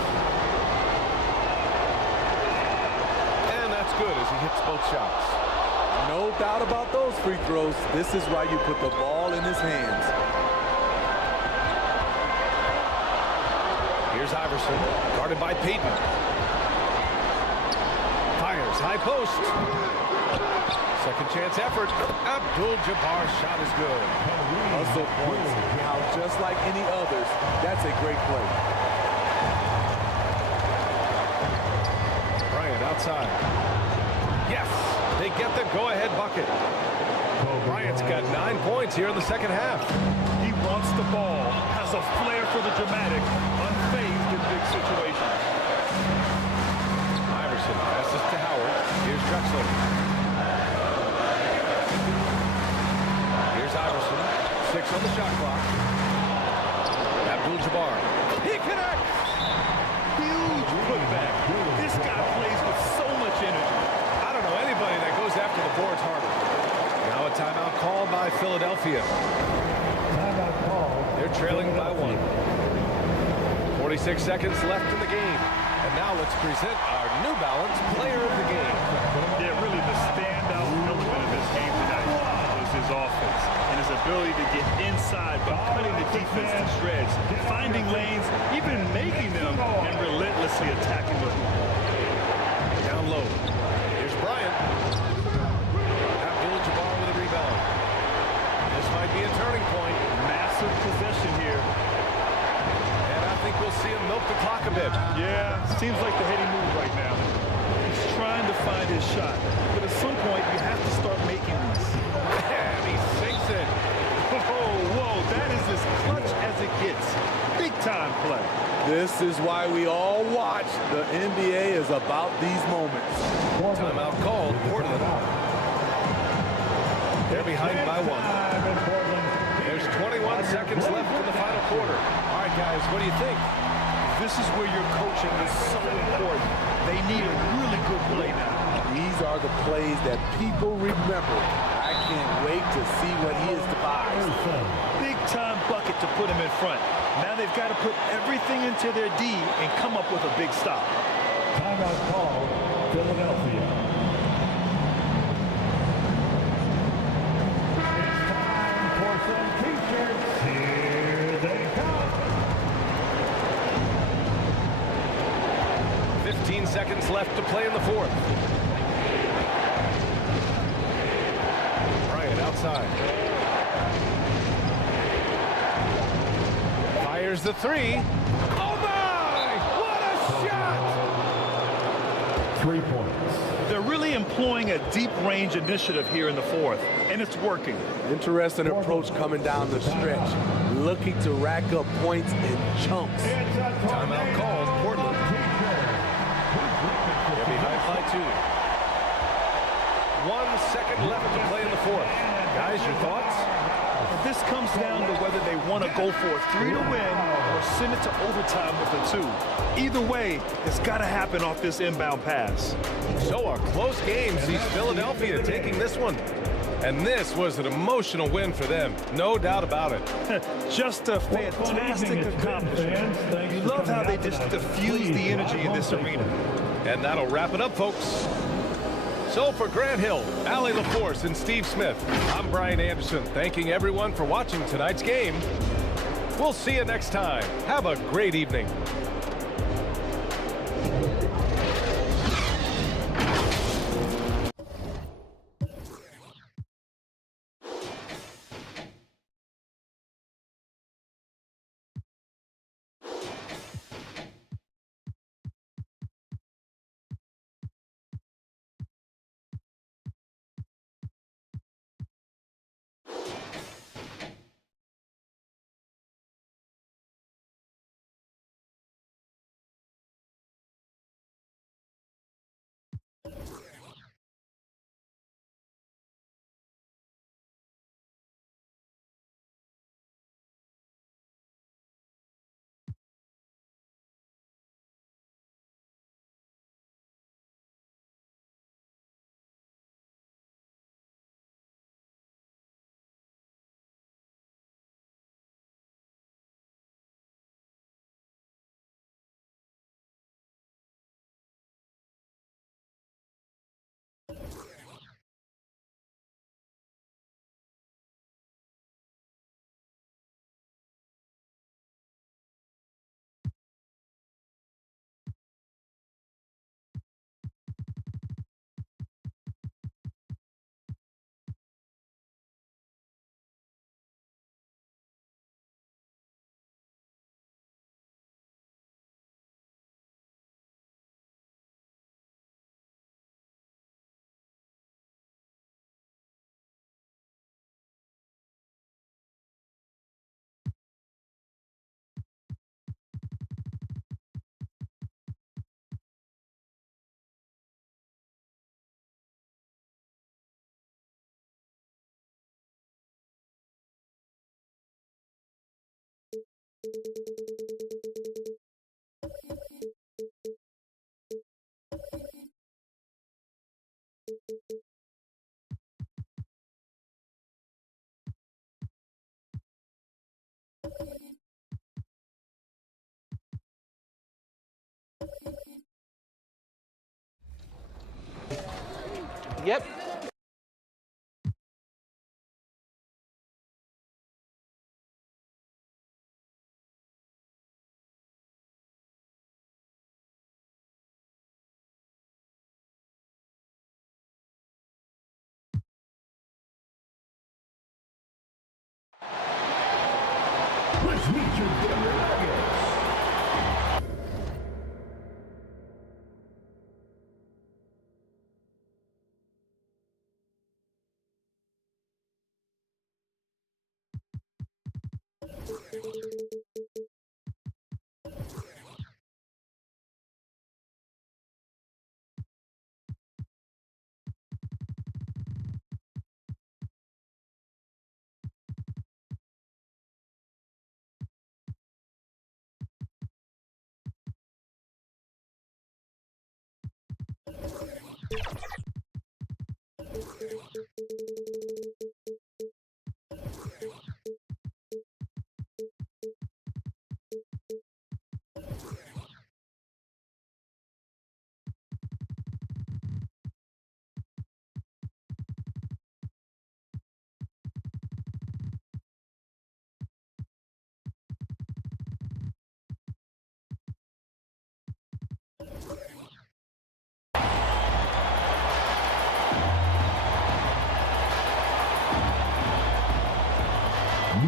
And that's good as he hits both shots. No doubt about those free throws. This is why you put the ball in his hands. Here's Iverson, guarded by Payton. Fires, high post. Second chance effort. Abdul-Jabbar's shot is good. Hustle points. Now, just like any others, that's a great play. Bryant outside. Yes, they get the go-ahead bucket. Bryant's got 9 points here in the second half. He wants the ball, has a flair for the dramatic, unfazed in big situations. Iverson passes to Howard. Here's Drexler. Here's Iverson. 6 on the shot clock. Abdul-Jabbar. He connects! Huge putback. This guy plays with so much energy. I don't know anybody that goes after the boards harder. Now a timeout called by Philadelphia. Timeout call. They're trailing by 1. 46 seconds left in the game. And now let's present our New Balance Player of the Game. Yeah, really the standout element of this game tonight was his offense and his ability to get inside by cutting the defense to shreds, finding lanes, even making them, and relentlessly attacking with them. Down low. Here's Bryant. Abdul-Jabbar with a rebound. This might be a turning point. Massive possession here. And I think we'll see him milk the clock a bit. Yeah, seems like the heady move right now. He's trying to find his shot, but at some point you have to start making these. And he sinks it. Whoa, that is as clutch as it gets. Big time play. This is why we all watch. The NBA is about these moments. Timeout called. Portland. They're behind by 1. There's 21 seconds left in the final quarter. All right, guys, what do you think? This is where your coaching is so important. They need a really good play now. These are the plays that people remember. I can't wait to see what he has devised. Big time bucket bucket to put him in front. Now they've got to put everything into their D and come up with a big stop. Timeout called, Philadelphia. It's time for some T-shirts. Here they come. 15 seconds left to play in the fourth. Bryant outside. Fires the three. Oh my! What a shot! 3 points. They're really employing a deep range initiative here in the fourth, and it's working. Interesting approach coming down the stretch. Looking to rack up points in chunks. Timeout called, Portland. They're behind by 2. 1 second left to play in the fourth. Guys, your thoughts? This comes down to whether they want to go for a 3 to win or send it to overtime with a 2. Either way, it's got to happen off this inbound pass. So a close game sees Philadelphia taking this one. And this was an emotional win for them, no doubt about it. Just a fantastic accomplishment. You love how they just diffuse the energy in this arena. And that'll wrap it up, folks. So for Grant Hill, Allie LaForce, and Steve Smith, I'm Brian Anderson, thanking everyone for watching tonight's game. We'll see you next time. Have a great evening. Yep. Let's meet your Denver Nuggets. Hi,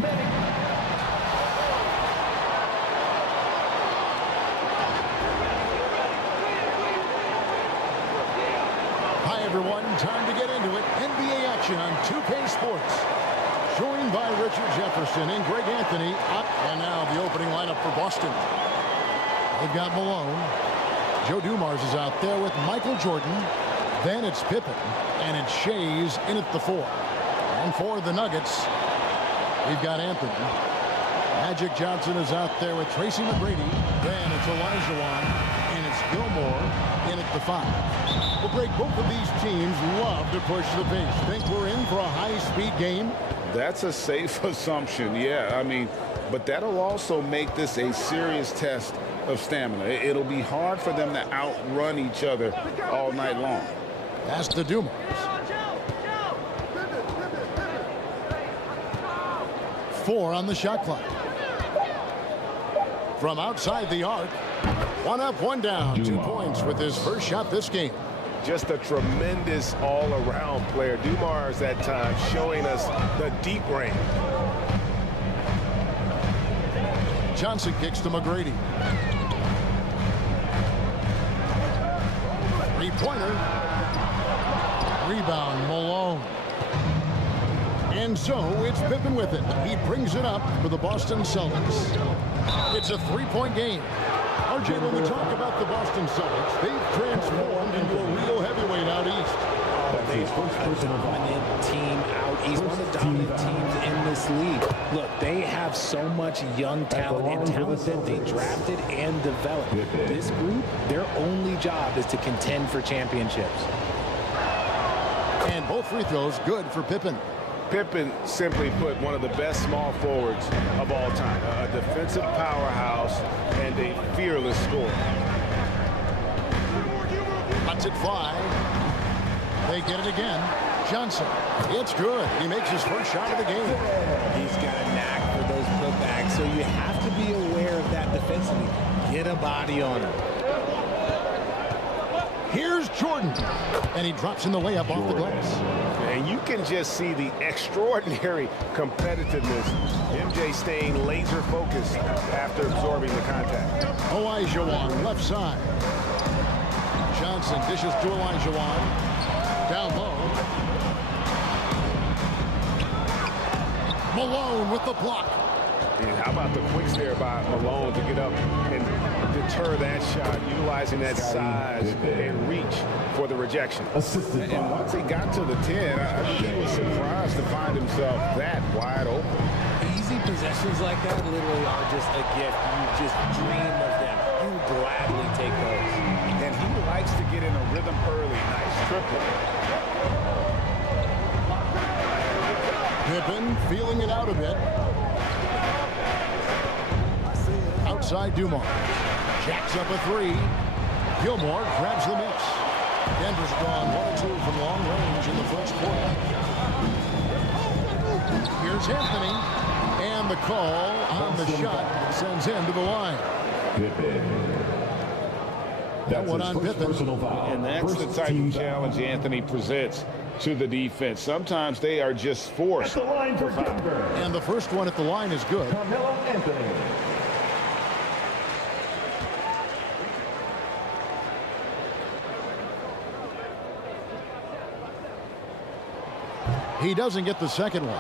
everyone. Time to get into it. NBA action on 2K Sports. Joined by Richard Jefferson and Greg Anthony. And now the opening lineup for Boston. They've got Malone. Joe Dumars is out there with Michael Jordan. Then it's Pippen. And it's SCHAYES in at the 4. And for the Nuggets, we've got Anthony. Magic Johnson is out there with Tracy McGrady. Then it's Olajuwon. And it's Gilmore in at the 5. Well, Greg, both of these teams love to push the pace. Think we're in for a high-speed game? That's a safe assumption, yeah. I mean, but that'll also make this a serious test of stamina. It'll be hard for them to outrun each other all night long. That's the Dumars. Four on the shot clock. From outside the arc. One up, one down. 2 points with his first shot this game. Just a tremendous all-around player. Dumars at times showing us the deep range. Johnson kicks to McGrady. Three-pointer. Rebound, Malone. And so it's Pippen with it. He brings it up for the Boston Celtics. It's a 3-point game. RJ, when we talk about the Boston Celtics, they've transformed into a real heavyweight out east. They are a dominant team out east, one of the dominant teams in this league. Look, they have so much young talent and talent that they drafted and developed. This group, their only job is to contend for championships. And both free throws good for Pippen. Pippen, simply put, one of the best small forwards of all time. A defensive powerhouse and a fearless scorer. Lets it fly. They get it again. Johnson. It's good. He makes his first shot of the game. He's got a knack for those putbacks, so you have to be aware of that defensively. Get a body on him. Here's Jordan. And he drops in the layup off the glass. And you can just see the extraordinary competitiveness. MJ staying laser focused after absorbing the contact. Olajuwon, left side. Johnson dishes to Olajuwon. Down low. Malone with the block. And how about the quicks there by Malone to get up and deter that shot, utilizing that size and reach for the rejection. And once he got to the 10, I think he was surprised to find himself that wide open. Easy possessions like that literally are just a gift. You just dream of them. You gladly take those. And he likes to get in a rhythm early. Nice triple. Pippen feeling it out a bit. Outside Dumars. Jacks up a 3. Gilmore grabs the miss. Denver's gone 1-2 from long range in the first quarter. Here's Anthony. And the call on the shot that sends him to the line. That one on Pippen. And that's the type of challenge Anthony presents to the defense. Sometimes they are just forced. And the first one at the line is good. He doesn't get the second one.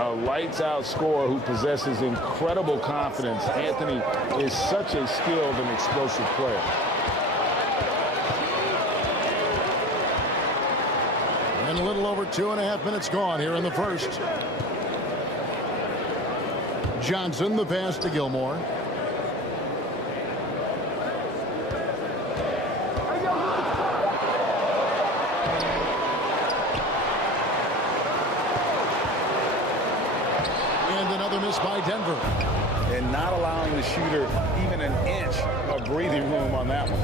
A lights-out scorer who possesses incredible confidence. Anthony is such a skilled and explosive player. And a little over 2.5 minutes gone here in the first. Johnson, the pass to Gilmore. Miss by Denver. And not allowing the shooter even an inch of breathing room on that one.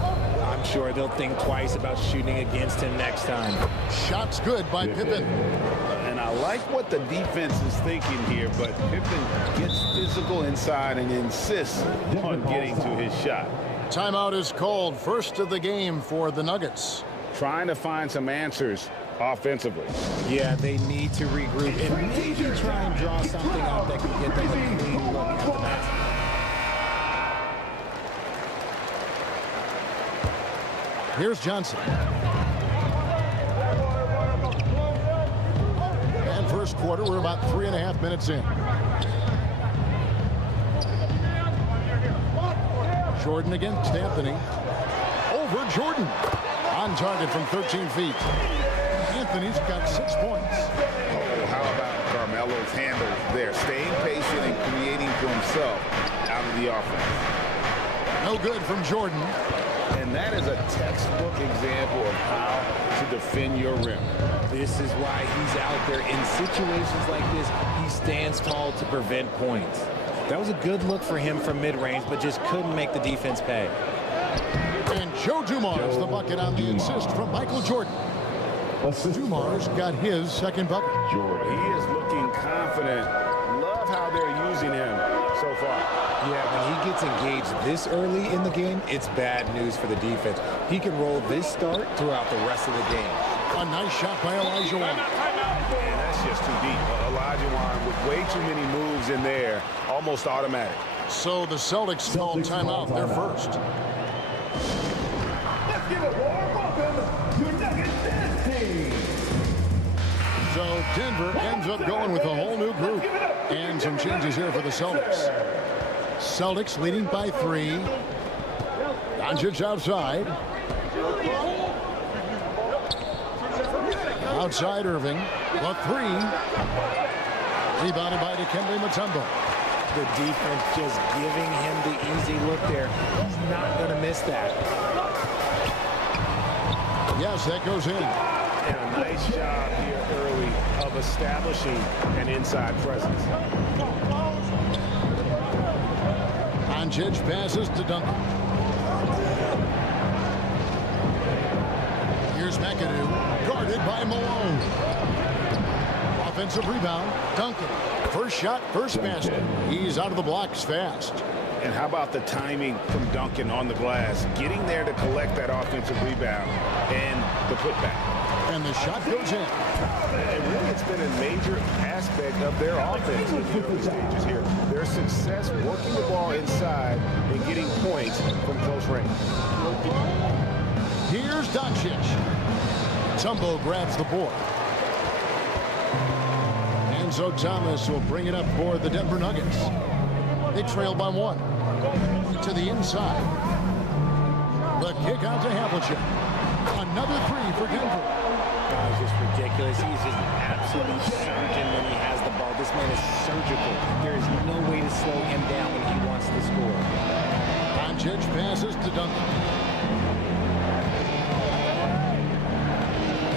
I'm sure they'll think twice about shooting against him next time. Shots good by Pippen. And I like what the defense is thinking here, but Pippen gets physical inside and insists on getting to his shot. Timeout is called. First of the game for the Nuggets. Trying to find some answers offensively. Yeah, they need to regroup and maybe try and draw something up that can get them a clean look at the basket. Here's Johnson. And first quarter, we're about 3.5 minutes in. Jordan against Anthony. Over Jordan. On target from 13 feet. Anthony's got 6 points. Oh, how about Carmelo's handle there? Staying patient and creating for himself out of the offense. No good from Jordan. And that is a textbook example of how to defend your rim. This is why he's out there in situations like this. He stands tall to prevent points. That was a good look for him from mid-range, but just couldn't make the defense pay. And Joe Dumars, the bucket on the assist from Michael Jordan. Dumars got his second bucket. Jordan, he is looking confident. Love how they're using him so far. Yeah, when he gets engaged this early in the game, it's bad news for the defense. He can roll this start throughout the rest of the game. A nice shot by Elijah Wan. Man, that's just too deep. Elijah Wan with way too many moves in there, almost automatic. So the Celtics call timeout. They're first. Let's give it warm welcome to Nuggets team. So Denver ends up going with a whole new group. And some changes here for the Celtics. Celtics leading by 3. Doncic outside. Outside Irving. The 3. Rebounded by Dikembe Mutombo. The defense just giving him the easy look there. He's not going to miss that. Yes, that goes in. And a nice job here early of establishing an inside presence. Doncic passes to Duncan. Here's McAdoo, guarded by Malone. Offensive rebound, Duncan. First shot, first basket. He's out of the blocks fast. And how about the timing from Duncan on the glass? Getting there to collect that offensive rebound and the putback. And the shot goes in. And really, it's been a major aspect of their offense in the early stages here. Their success working the ball inside and getting points from close range. Here's Doncic. Tumbo grabs the board. And so Thomas will bring it up for the Denver Nuggets. They trail by 1. To the inside. The kick out to Havlicek. Another 3 for Denver. It's just ridiculous. He's just an absolute surgeon when he has the ball. This man is surgical. There is no way to slow him down when he wants to score. Doncic passes to Duncan.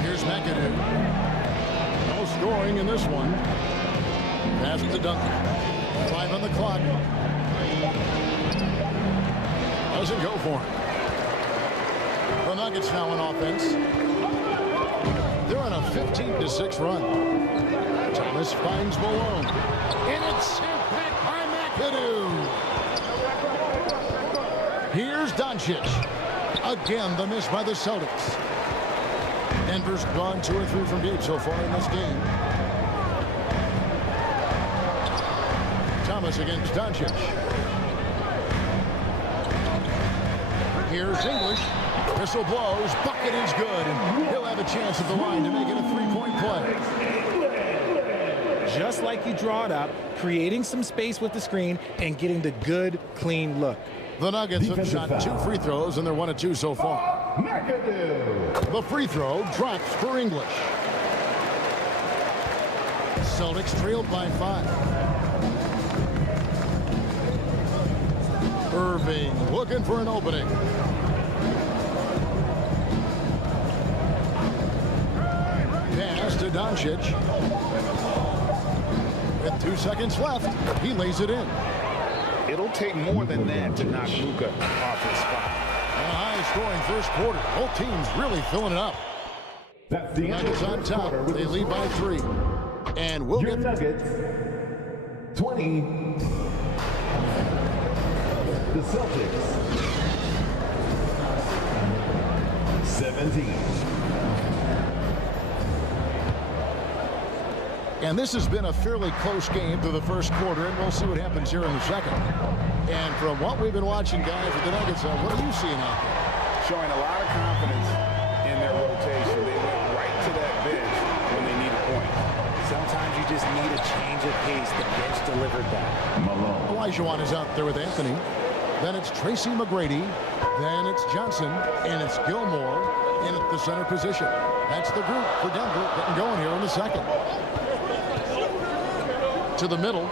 Here's McAdoo. No scoring in this one. Pass to Duncan. 5 on the clock. Doesn't go for him. The Nuggets now on offense. They're on a 15-6 run. Thomas finds Malone. And it's sent back by McAdoo. Here's Doncic. Again, the miss by the Celtics. Denver's gone 2 or 3 from deep so far in this game. Thomas against Doncic. Here's English. Whistle blows. Bucket is good. And he'll have a chance at the line to make it a 3-point play. Just like you draw it up, creating some space with the screen and getting the good, clean look. The Nuggets have shot 2 free throws, and they're 1 of 2 so far. The free throw drops for English. Celtics trailed by 5. Irving looking for an opening. Pass to Doncic. With 2 seconds left, he lays it in. It'll take more than that to knock LUKA off his spot. A high-scoring first quarter. Both teams really filling it up. That's The Nuggets on top. They lead by 3. And we'll get Nuggets 20. The Celtics 17. And this has been a fairly close game through the first quarter, and we'll see what happens here in the second. And from what we've been watching, guys, with the Nuggets, what are you seeing out there? Showing a lot of confidence in their rotation. They went right to that bench when they needed points. Sometimes you just need a change of pace. The bench delivered that. Olajuwon is out there with Anthony. Then it's Tracy McGrady. Then it's Johnson. And it's Gilmore in at the center position. That's the group for Denver getting going here in the second. To the middle.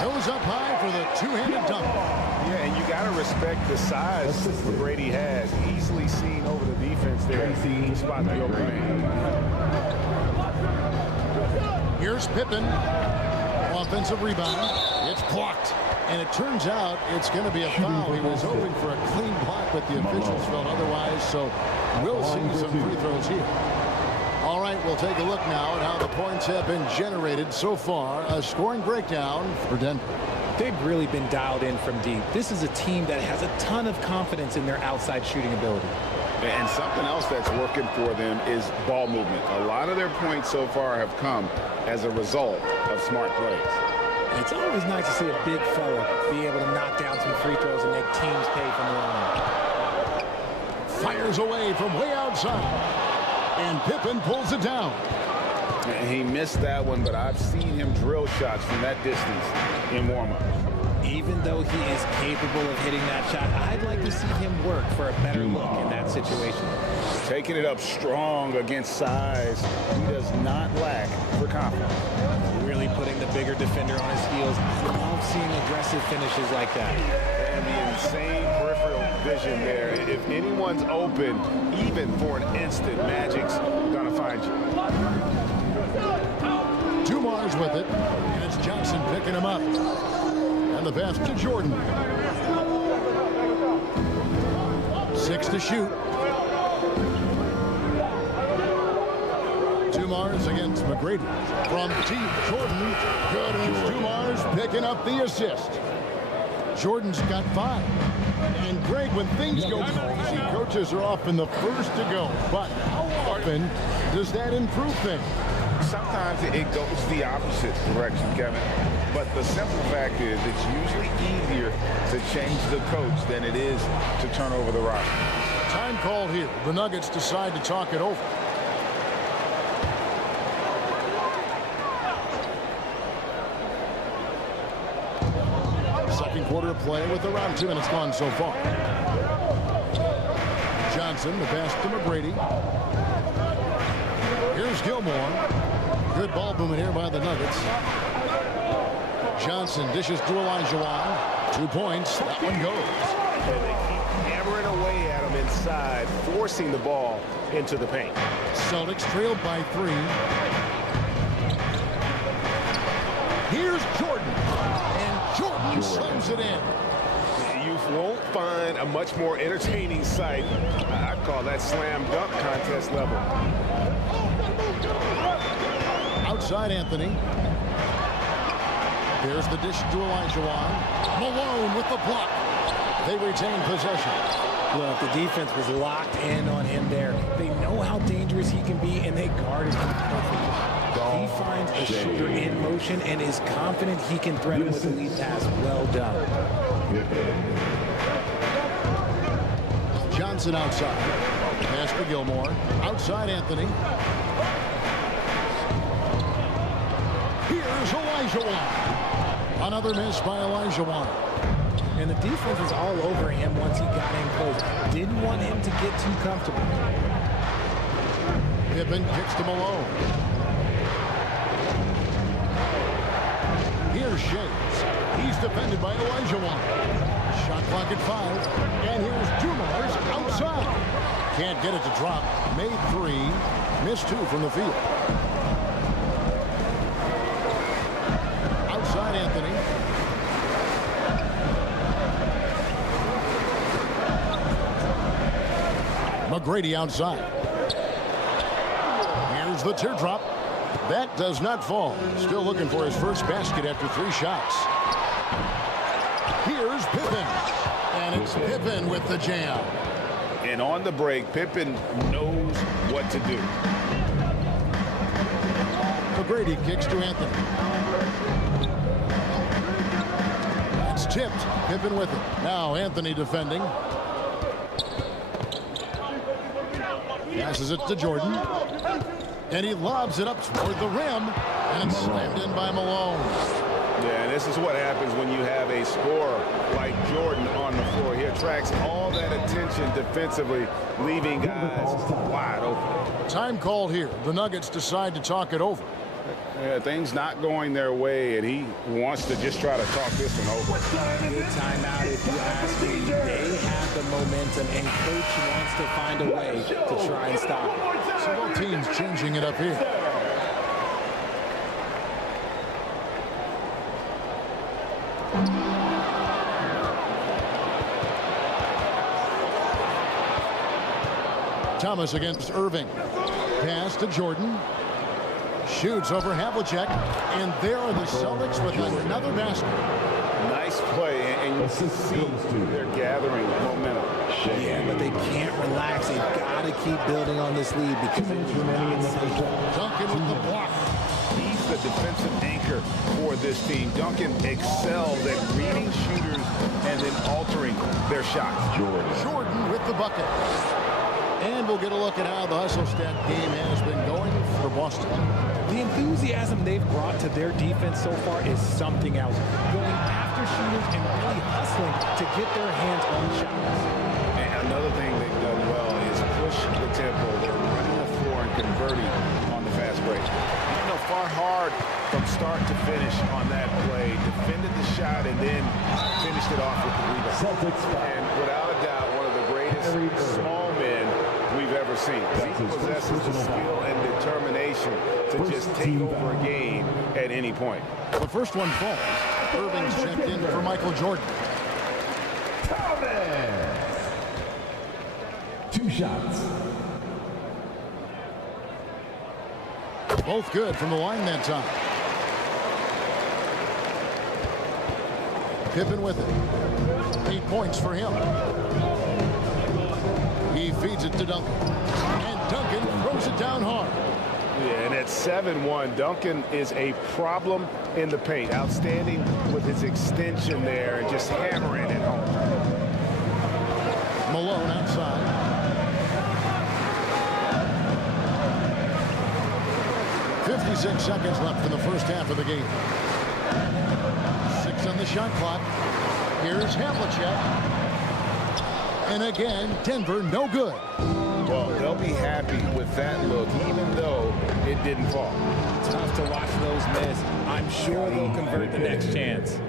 Goes up high for the two-handed dunk. Yeah, and you got to respect the size McGrady has. Easily seen over the defense there. Spot the opening. Here's Pippen. Offensive rebound. It's blocked. And it turns out it's going to be a foul. He was hoping for a clean block, but the officials felt otherwise. So we'll see some free throws here. All right, we'll take a look now at how the points have been generated so far. A scoring breakdown for Denver. They've really been dialed in from deep. This is a team that has a ton of confidence in their outside shooting ability. And something else that's working for them is ball movement. A lot of their points so far have come as a result of smart plays. It's always nice to see a big fella be able to knock down some free throws and make teams pay from the line. Fires away from way outside. And Pippen pulls it down. He missed that one, but I've seen him drill shots from that distance in warm-up. Even though he is capable of hitting that shot, I'd like to see him work for a better look in that situation. Taking it up strong against size. He does not lack for confidence. Really putting the bigger defender on his heels. I love seeing aggressive finishes like that. And the insane peripheral vision there. If anyone's open, even for an instant, Magic's gonna find you. DUMARS with it, and it's Johnson picking him up. And the pass to Jordan. 6 to shoot. DUMARS against McGrady. From deep, Jordan. Good, and it's DUMARS picking up the assist. Jordan's got 5. And Greg, when things go crazy, coaches are often the first to go. But how often does that improve things? Sometimes it goes the opposite direction, Kevin. But the simple fact is it's usually easier to change the coach than it is to turn over the rock. Time called here. The Nuggets decide to talk it over. Second quarter of play with around 2 minutes gone so far. Johnson, the pass to McGrady. Here's Gilmore. Good ball movement here by the Nuggets. Johnson dishes to Olajuwon. 2 points. That one goes. And they keep hammering away at him inside, forcing the ball into the paint. Celtics trailed by 3. Here's Jordan. And Jordan slams it in. You won't find a much more entertaining sight. I call that slam dunk contest level. Outside Anthony. There's the dish to Olajuwon. Malone with the block. They retain possession. Look, the defense was locked in on him there. They know how dangerous he can be, and they guarded him perfectly. He finds a shooter in motion and is confident he can thread him with a lead pass. Well done. Johnson outside. Pass to Gilmore. Outside Anthony. Here's Olajuwon. Another miss by Olajuwon. And the defense was all over him once he got in close. Didn't want him to get too comfortable. Pippen kicks to Malone. Here's Shayes. He's defended by Olajuwon. Shot clock at 5. And here's DUMARS outside. Can't get it to drop. Made 3. Missed 2 from the field. Outside Anthony. McGrady outside. Here's the teardrop. That does not fall. Still looking for his first basket after 3 shots. Here's Pippen. And it's Pippen with the jam. And on the break, Pippen knows what to do. McGrady kicks to Anthony. That's tipped. Pippen with it. Now Anthony defending. Passes it to Jordan. And he lobs it up toward the rim. And it's slammed in by Malone. Yeah, and this is what happens when you have a scorer like Jordan on the floor. He attracts all that attention defensively, leaving guys wide open. Time called here. The Nuggets decide to talk it over. Yeah, things not going their way, and he wants to just try to talk this one over. Good timeout, if you ask me. They have the momentum, and coach wants to find a way to try and stop it. So both teams changing it up here. Thomas against Irving. Pass to Jordan. Shoots over Havlicek. And there are the Celtics with another basket. Nice play, and you can see they're gathering momentum. Yeah, but they can't relax. They've got to keep building on this lead because it was not safe. Duncan with the block. He's the defensive anchor for this team. Duncan excels at reading shooters and then altering their shots. Jordan with the bucket. And we'll get a look at how the hustle stat game has been going for Boston. The enthusiasm they've brought to their defense so far is something else. Going after shooters and really hustling to get their hands on shots. And another thing they've done well is push the tempo. They're running the floor and converting on the fast break. You know, fought hard from start to finish on that play. Defended the shot and then finished it off with the rebound. And without a doubt, one of the greatest small men we've ever seen. He possesses the skill and determination to just take over a game at any point. The first one falls. Irving's checked in for Michael Jordan. Thomas. 2 shots. Both good from the line that time. Pippen with it. 8 points for him. He feeds it to Duncan. And Duncan throws it down hard. Yeah, and at 7-1, Duncan is a problem in the paint. Outstanding with his extension there and just hammering it home. Malone outside. .56 seconds left in the first half of the game. 6 on the shot clock. Here's Havlicek. And again, Denver no good. Well, they'll be happy with that look, even though it didn't fall. Tough to watch those miss. I'm sure they'll convert the next chance.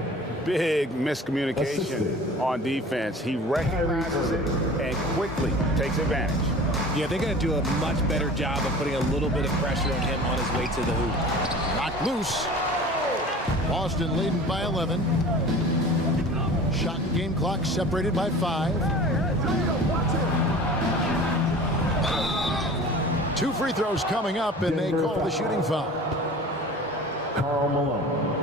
Big miscommunication on defense. He recognizes it and quickly takes advantage. Yeah, they're going to do a much better job of putting a little bit of pressure on him on his way to the hoop. Knocked loose. Boston leading by 11. Shot and game clock separated by 5. 2 free throws coming up, and they call the shooting foul. Karl Malone.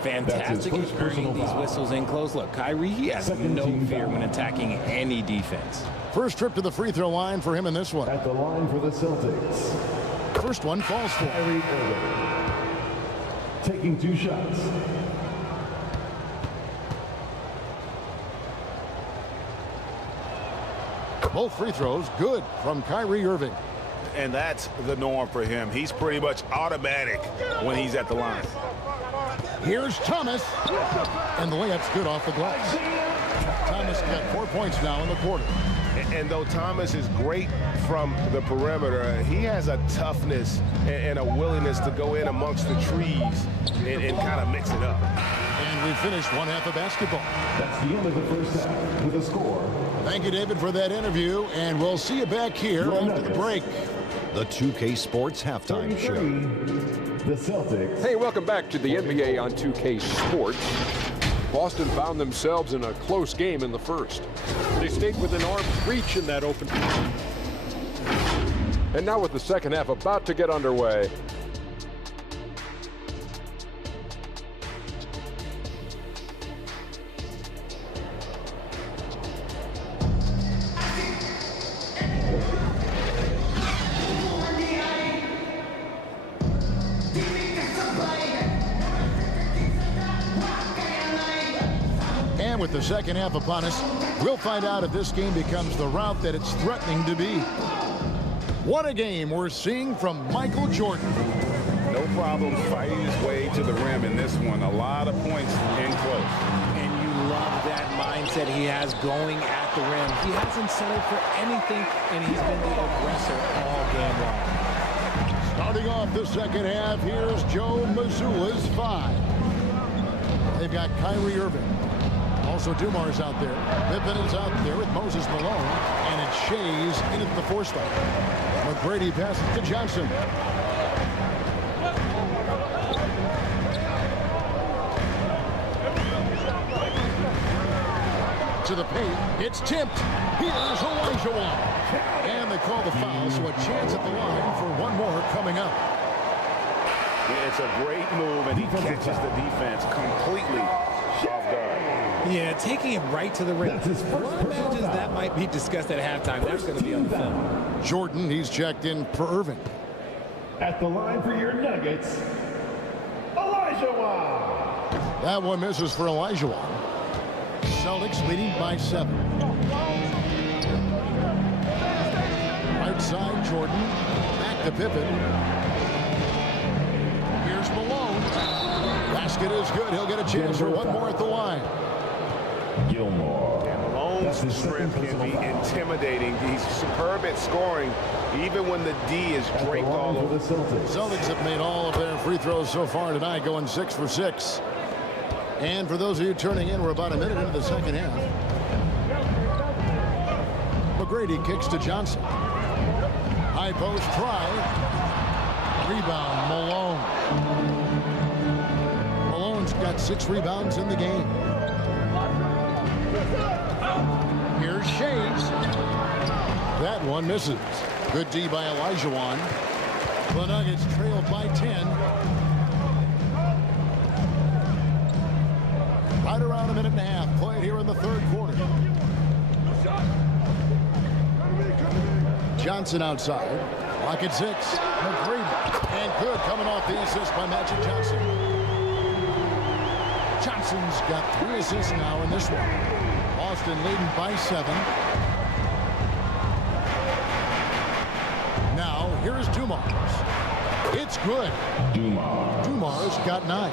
Fantastic at earning these whistles in close. Look, Kyrie, he has no fear when attacking any defense. First trip to the free throw line for him in this one. At the line for the Celtics. First one falls for Kyrie Irving. Taking 2 shots. both free throws good from Kyrie Irving. And that's the norm for him. He's pretty much automatic when he's at the line. Here's Thomas. And the layup's good off the glass. Thomas got 4 points now in the quarter. And though Thomas is great from the perimeter, he has a toughness and a willingness to go in amongst the trees and kind of mix it up. And we finished one half of basketball. That's the end of the first half with a score. Thank you, David, for that interview, and we'll see you back here after the break. The 2K Sports Halftime Show. The Celtics. Hey, welcome back to the NBA on 2K Sports. Boston found themselves in a close game in the first. They stayed within arm's reach in that open. And now with the second half about to get underway. And with the second half upon us, we'll find out if this game becomes the rout that it's threatening to be. What a game we're seeing from Michael Jordan. No problem fighting his way to the rim in this one. A lot of points in close. And you love that mindset he has going at the rim. He hasn't settled for anything, and he's been the aggressor all game long. Starting off the second half, here's Joe Mazzulla's 5. They've got KYRIE Irving. Also DUMARS out there. Pippen is out there with Moses Malone. And it's SCHAYES in at the 4 spot. McGrady passes to Johnson. To the paint. It's tipped. Here's Olajuwon. And they call the foul, so a chance at the line for one more coming up. Yeah, it's a great move, and he catches the defense completely off guard. Yeah, taking it right to the rim. One imagines that might be discussed at halftime. That's going to be on the film. Jordan, he's checked in for Irving. At the line for your Nuggets, Olajuwon. That one misses for Olajuwon. Celtics leading by 7. Right side, Jordan. Back to Pippen. Here's Malone. Basket is good. He'll get a chance for one more at the line. Malone's strength can be intimidating. He's superb at scoring, even when the D is draped all over. Celtics have made all of their free throws so far tonight, going 6 for 6. And for those of you turning in, we're about a minute into the second half. McGrady kicks to Johnson. High post try. Rebound, Malone. Malone's got 6 rebounds in the game. Here's SCHAYES. That one misses. Good D by Olajuwon. The Nuggets trail by 10. Right around a minute and a half played here in the third quarter. Johnson outside. Lock at 6. McGrady. And good coming off the assist by Magic Johnson. Johnson's got 3 assists now in this one. Boston leading by 7. Now here's DUMARS. It's good. DUMARS got 9.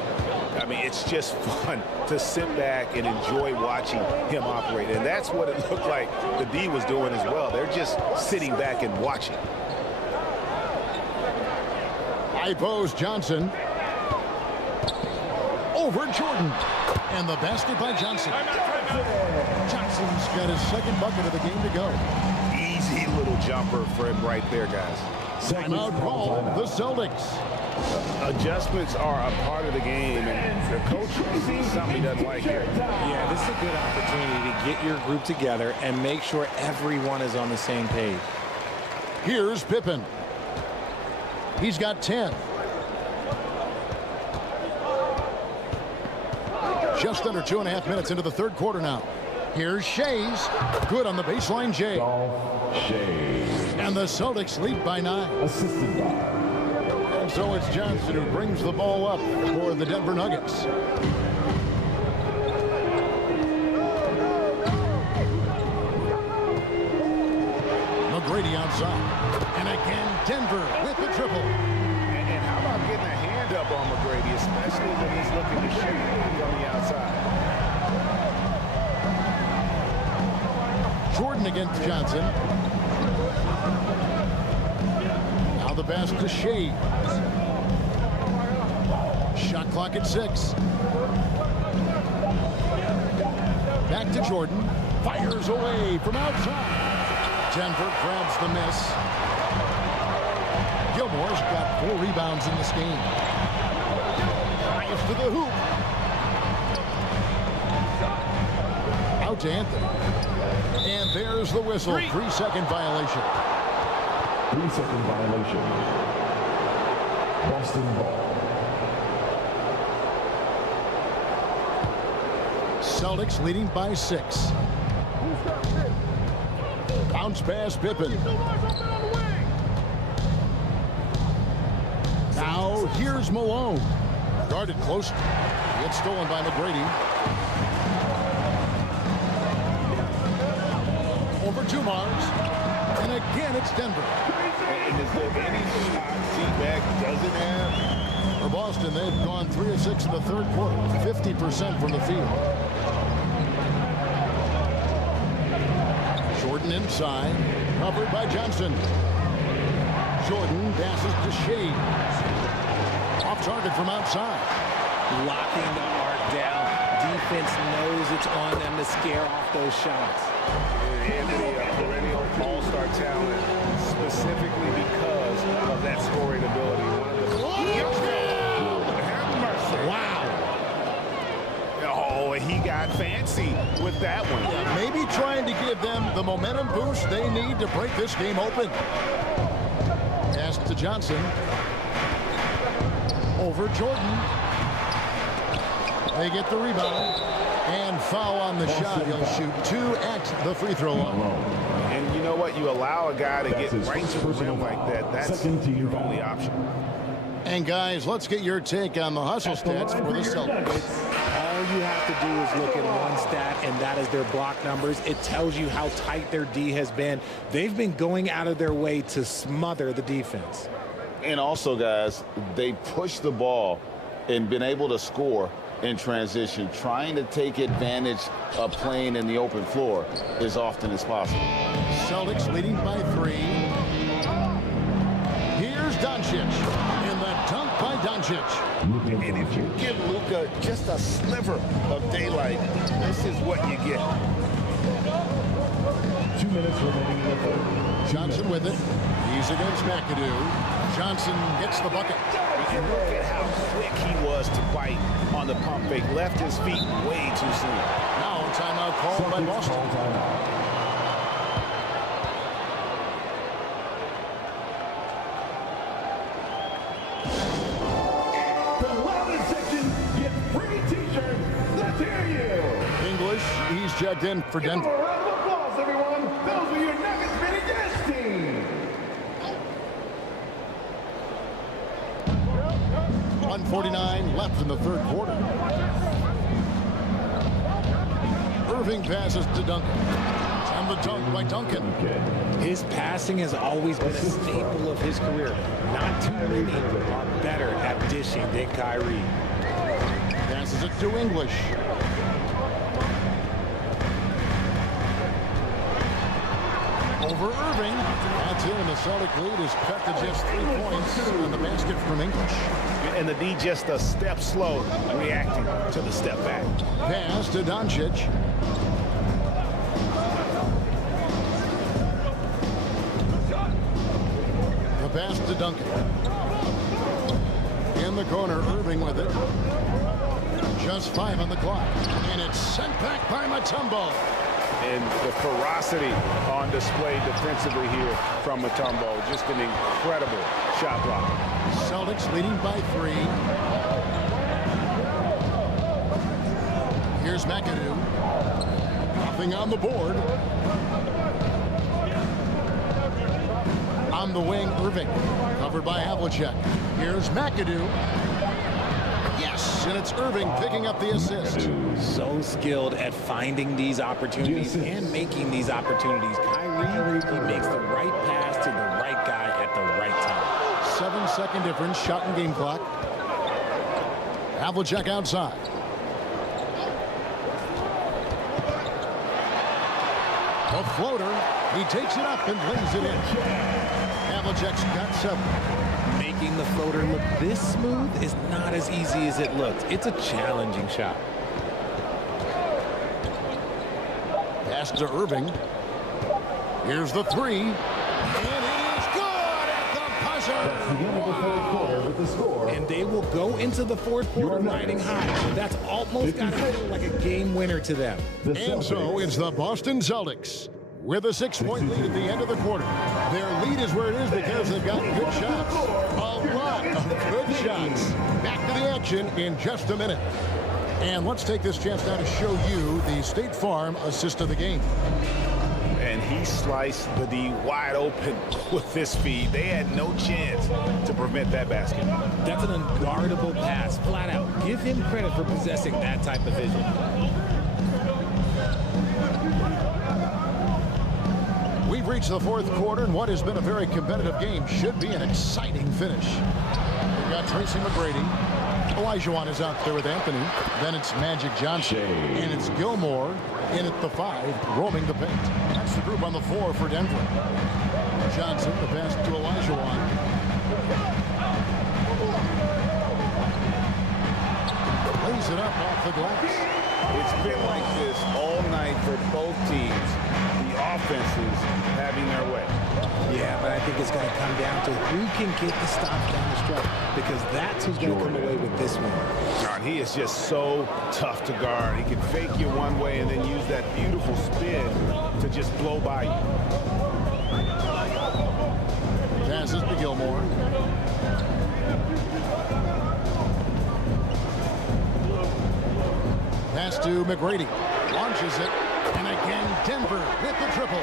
I mean, it's just fun to sit back and enjoy watching him operate. And that's what it looked like the D was doing as well. They're just sitting back and watching. High post, Johnson. Over Jordan. And the basket by Johnson. Johnson's got his second bucket of the game to go. Easy little jumper for him right there, guys. Timeout call, the Celtics. Adjustments are a part of the game, and the coach sees something he doesn't like here. Yeah, this is a good opportunity to get your group together and make sure everyone is on the same page. Here's Pippen. He's got 10. Just under 2.5 minutes into the third quarter now. Here's SCHAYES. Good on the baseline, Jay. And the Celtics lead by 9. Assisted by. And so it's Johnson who brings the ball up for the Denver Nuggets. McGrady outside. And again, Denver with the triple. And how about getting a hand up on McGrady, especially when he's looking to shoot from the outside. Jordan against Johnson. Now the pass to SCHAYES. Shot clock at 6. Back to Jordan. Fires away from outside. Denver grabs the miss. Gilmore's got 4 rebounds in this game. Drives to the hoop. Out to Anthony. And there's the whistle. 3-second violation. 3-second violation. Boston ball. Celtics leading by 6. Bounce pass, Pippen. Now here's Malone. Guarded close. It's stolen by McGrady. over DUMARS. And again, it's Denver. And is there any shot T-Mac doesn't have? For Boston, they've gone 3 of 6 in the third quarter, 50% from the field. Jordan inside, covered by Johnson. Jordan passes to SCHAYES. Off target from outside. Locking the arc down. Defense knows it's on them to scare off those shots. Anthony, a perennial all-star talent, specifically because of that scoring ability. Wow. Oh, he got fancy with that one. Maybe trying to give them the momentum boost they need to break this game open. Pass to Johnson. Over Jordan. They get the rebound. And foul on the shot. He'll shoot 2 at the free throw line. And you know what? You allow a guy to get right to the rim like that. That's your only option. And guys, let's get your take on the hustle stats for the Celtics. All you have to do is look at one stat, and that is their block numbers. It tells you how tight their D has been. They've been going out of their way to smother the defense. And also, guys, they push the ball and been able to score in transition, trying to take advantage of playing in the open floor as often as possible. Celtics leading by 3. Here's DONCIC in the dunk by DONCIC. And if you give LUKA just a sliver of daylight, this is what you get. 2 minutes remaining in the third. Johnson with it. He's against MCADOO. Johnson gets the bucket. And look at how quick he was to bite on the pump fake. Left his feet way too soon. Now timeout called by Boston. The loudest section gets free t-shirts. Let's hear you. English, he's checked in for Give them Denver. a round of applause, everyone. Those are your Nuggets Mini Dance team. 1:49 left in the third quarter. Irving passes to Duncan. And the dunk by Duncan. His passing has always been a staple of his career. Not too many are better at dishing than KYRIE. Passes it to English. Over Irving. That's in. The Celtic lead is cut to just 3 points on the basket from English. And the D just a step slow, reacting to the step back. Pass to DONCIC. The pass to Duncan. In the corner, Irving with it. Just 5 on the clock. And it's sent back by Mutombo. And the ferocity on display defensively here from Mutombo. Just an incredible shot block. Celtics leading by 3. Here's MCADOO. Nothing on the board. On the wing, Irving. Covered by Havlicek. Here's MCADOO. Yes, and it's Irving picking up the assist. So skilled at finding these opportunities and making these opportunities. KYRIE, he makes the right pass to the right guy at the right time. 7-second difference, shot and game clock. Havlicek outside. A floater. He takes it up and lays it in. Havlicek's got 7. Making the floater look this smooth is not as easy as it looks. It's a challenging shot. Pass to Irving. Here's the 3. And it is good at the buzzer. That's the end of the third quarter with the score. And they will go into the fourth quarter riding high. That's almost got to feel like a game winner to them. And so it's the Boston Celtics with a 6-point lead at the end of the quarter. Their lead is where it is because they've got good shots. A lot of good shots. Back to the action in just a minute. And let's take this chance now to show you the State Farm assist of the game. And he sliced the D wide open with this feed. They had no chance to prevent that basket. That's an unguardable pass, flat out. Give him credit for possessing that type of vision. We've reached the fourth quarter, and what has been a very competitive game should be an exciting finish. We've got Tracy McGrady. Olajuwon is out there with Anthony. Then it's Magic Johnson. And it's Gilmore in at the 5, roaming the paint. That's the group on the floor for Denver. Johnson, the pass to Olajuwon. Lays it up off the glass. It's been like this all night for both teams. The offenses having their way. Yeah, but I think it's going to come down to who can get the stops down the stretch, because that's who's going to come away with this one. God, he is just so tough to guard. He can fake you one way and then use that beautiful spin to just blow by you. Passes to Gilmore. Pass to McGrady. Launches it. And again, Denver with the triple.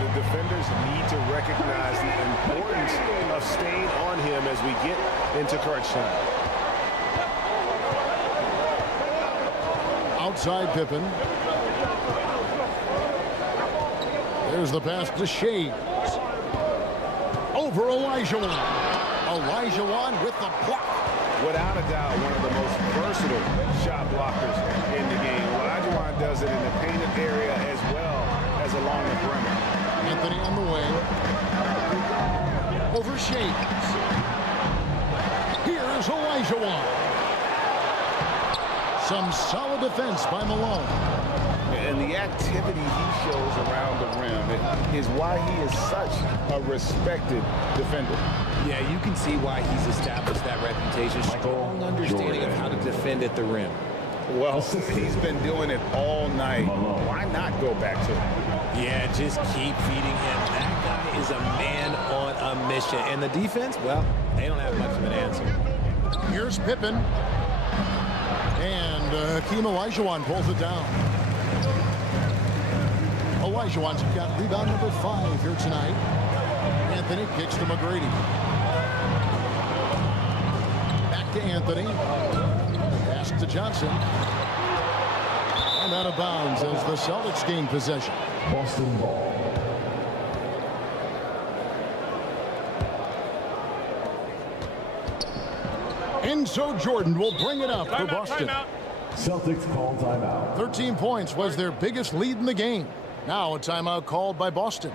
The defenders need to recognize the importance of staying on him as we get into crunch time. Outside Pippen. There's the pass to SCHAYES. Over Olajuwon. Olajuwon with the block. Without a doubt, one of the most versatile shot blockers in the game. Olajuwon does it in the painted area as well as along the perimeter. Anthony on the way. Over SCHAYES. Here's Olajuwon. Some solid defense by Malone. And the activity he shows around the rim is why he is such a respected defender. Yeah, you can see why he's established that reputation. Strong understanding of how to defend at the rim. Well, he's been doing it all night. Why not go back to it? Yeah, just keep feeding him. That guy is a man on a mission. And the defense, well, they don't have much of an answer. Here's Pippen. And Hakeem Olajuwon pulls it down. Olajuwon's got rebound number 5 here tonight. Anthony kicks to McGrady. Back to Anthony. Pass to Johnson. And out of bounds as the Celtics gain possession. Boston ball. Enzo Jordan will bring it up for Boston. Celtics call timeout. 13 points was their biggest lead in the game. Now a timeout called by Boston.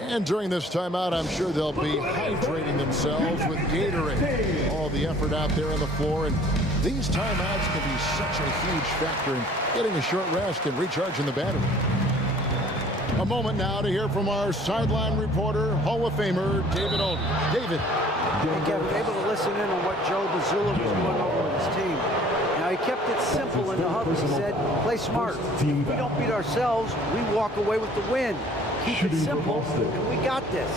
And during this timeout, I'm sure they'll be hydrating themselves with Gatorade. All the effort out there on the floor. And these timeouts can be such a huge factor in getting a short rest and recharging the battery. A moment now to hear from our sideline reporter, Hall of Famer David Aldridge. David. Again, we're able to listen in on what Joe Mazzulla was doing over with his team. Now, he kept it simple in the huddle. He said, play smart. If we don't beat ourselves, we walk away with the win. Keep it simple, and we got this.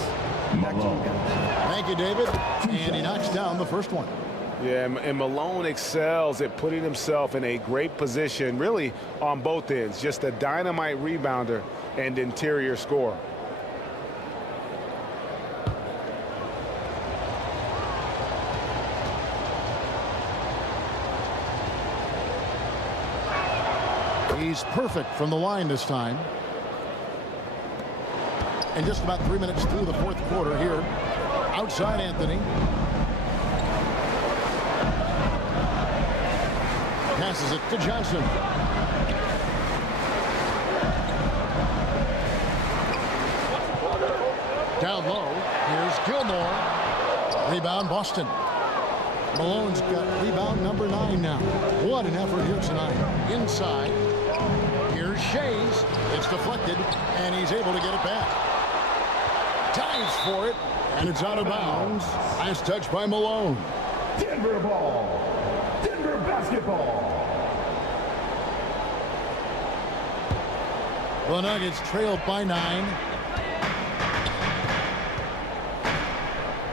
Back to you guys. Thank you, David. And he knocks down the first one. Yeah, and Malone excels at putting himself in a great position, really on both ends. Just a dynamite rebounder and interior scorer. He's perfect from the line this time. And just about 3 minutes through the fourth quarter here. Outside Anthony. Passes it to Johnson. Down low. Here's Gilmore. Rebound Boston. Malone's got rebound number 9 now. What an effort here tonight. Inside. Here's SCHAYES. It's deflected, and he's able to get it back. Dives for it, and it's out of bounds. Last touch by Malone. Denver ball. Denver basketball. The Nuggets trailed by 9.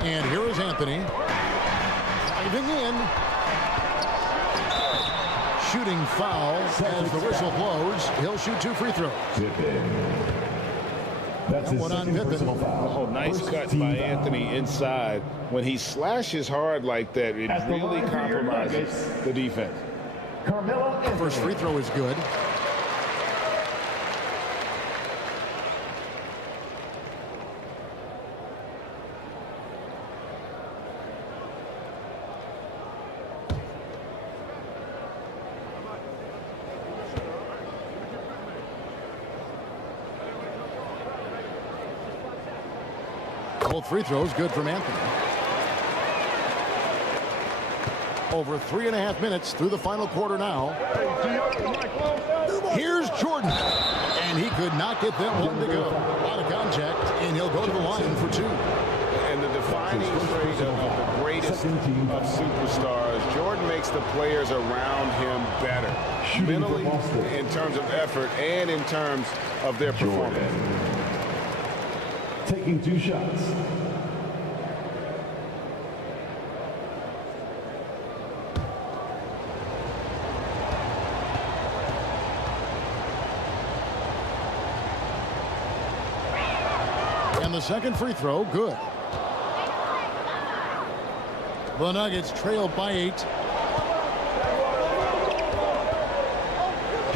And here is Anthony. Driving in. Shooting foul as the whistle blows. He'll shoot 2 free throws. That's his second personal foul. Oh, nice cut by Anthony inside. When he slashes hard like that, it really compromises the defense. First free throw is good. Both free throws good from Anthony. Over 3.5 minutes through the final quarter now. Here's Jordan. And he could not get that one to go. Out of contact, and he'll go to the line for 2. And the defining trait of the greatest of superstars, Jordan makes the players around him better. Mentally, in terms of effort, and in terms of their performance. Taking 2 shots. And the second free throw, good. The Nuggets trailed by 8.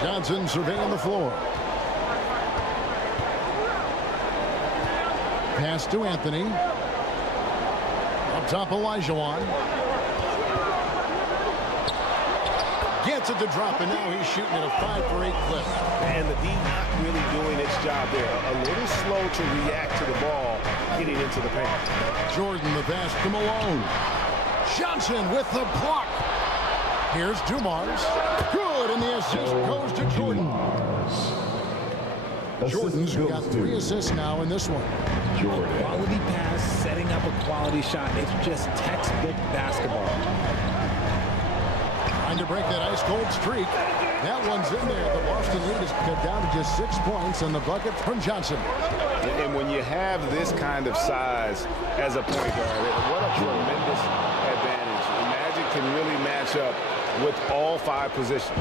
Johnson surveying the floor. Pass to Anthony. Up top, Olajuwon. Gets it to drop, and now he's shooting at a 5-for-8 clip. And the D not really doing its job there. A little slow to react to the ball getting into the paint. Jordan, the pass to Malone. Johnson with the block. Here's DUMARS. Good, and the assist goes to Jordan. Jordan's got 3 assists now in this one. A quality pass, setting up a quality shot. It's just textbook basketball. Trying to break that ice-cold streak. That one's in there. The Boston lead is cut down to just 6 points, and the bucket from Johnson. And when you have this kind of size as a point guard, what a tremendous advantage. The Magic can really match up with all 5 positions.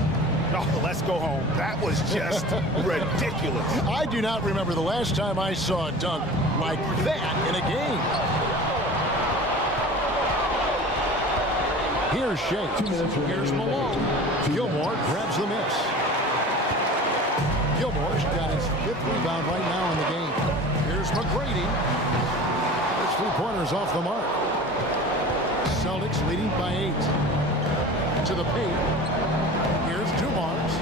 Oh, let's go home. That was just ridiculous. I do not remember the last time I saw a dunk like that in a game. Here's Shea. Here's Malone. Gilmore grabs the miss. Gilmore's got his 5th rebound right now in the game. Here's McGrady. There's 3 pointers off the mark. Celtics leading by 8. To the paint. Here's DUMARS.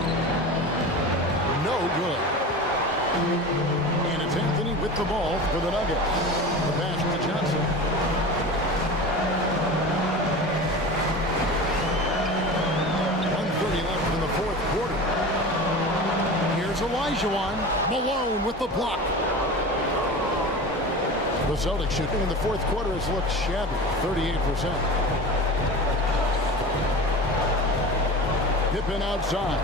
No good. And it's Anthony with the ball for the Nuggets. The pass to Johnson. Left in the 4th quarter. Here's Olajuwon. Malone with the block. The Celtics shooting in the 4th quarter has looked shabby, 38%. Pippen outside.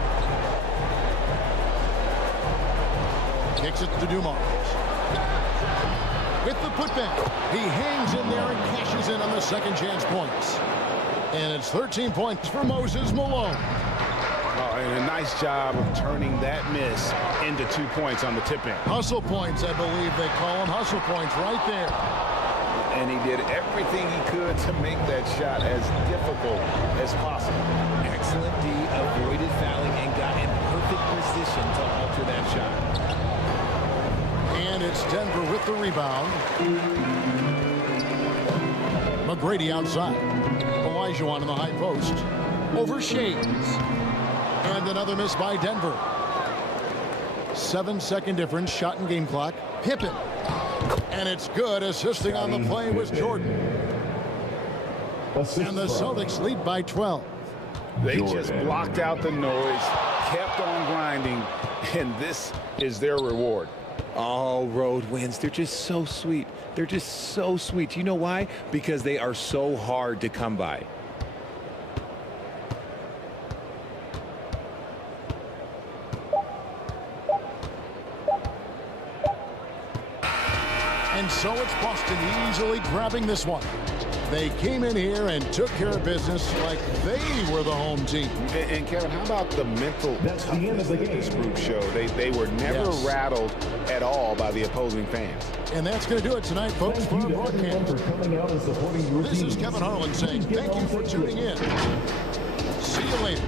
Kicks it to DUMARS. With the putback. He hangs in there and cashes in on the second chance points. And it's 13 points for Moses Malone. Oh, and a nice job of turning that miss into 2 points on the tip-in. Hustle points, I believe they call them. Hustle points right there. And he did everything he could to make that shot as difficult as possible. Excellent D, avoided fouling and got in perfect position to alter that shot. And it's Denver with the rebound. McGrady outside. Olajuwon in the high post. Over Shades. And another miss by Denver. 7-second difference, shot and game clock. Pippen. And it's good. Assisting on the play was Jordan. And the Celtics lead by 12. They just blocked out the noise, kept on grinding, and this is their reward. All road wins. They're just so sweet. They're just so sweet. You know why? Because they are so hard to come by. And so it's Boston easily grabbing this one. They came in here and took care of business like they were the home team. And Kevin, how about the mental toughness that this group showed? They were never rattled at all by the opposing fans. And that's going to do it tonight, folks, for our broadcast. This is Kevin Harlan saying thank you for tuning in. See you later.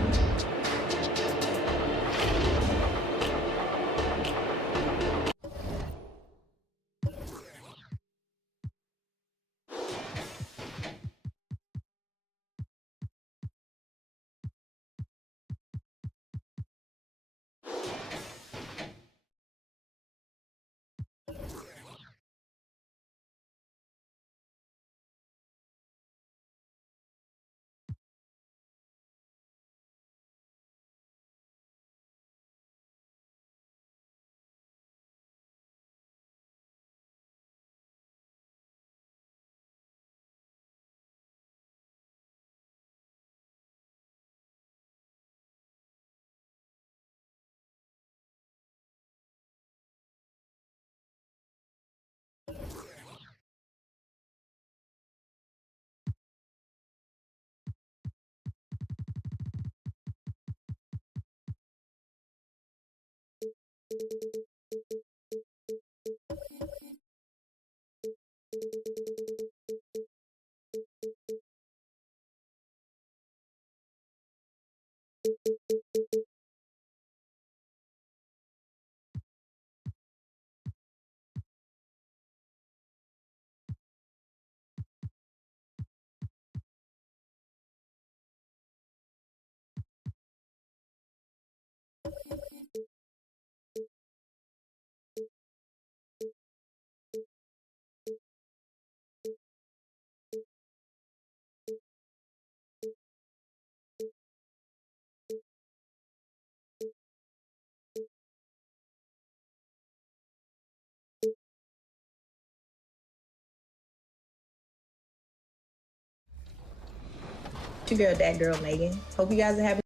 Your girl, that girl, Megan. Hope you guys are having.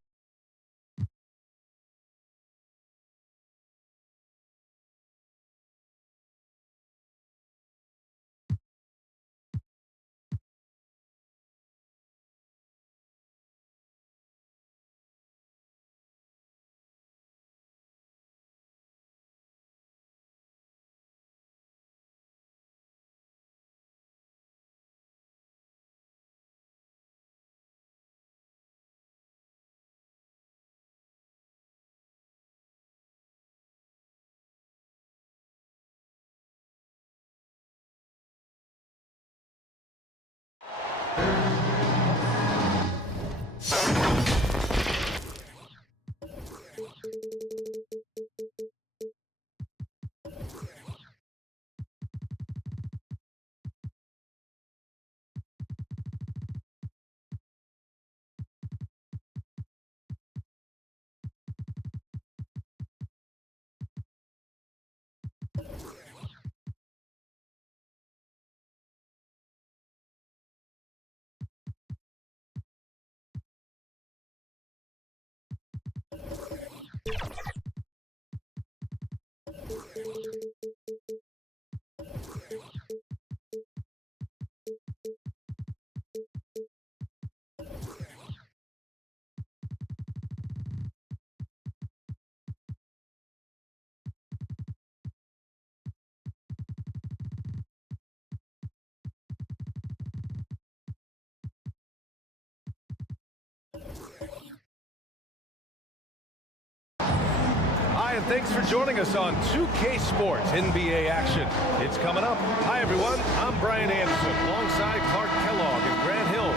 Hi, and thanks for joining us on 2K Sports NBA action. It's coming up. Hi, everyone. I'm Brian Anderson, alongside Clark Kellogg and Grant Hill.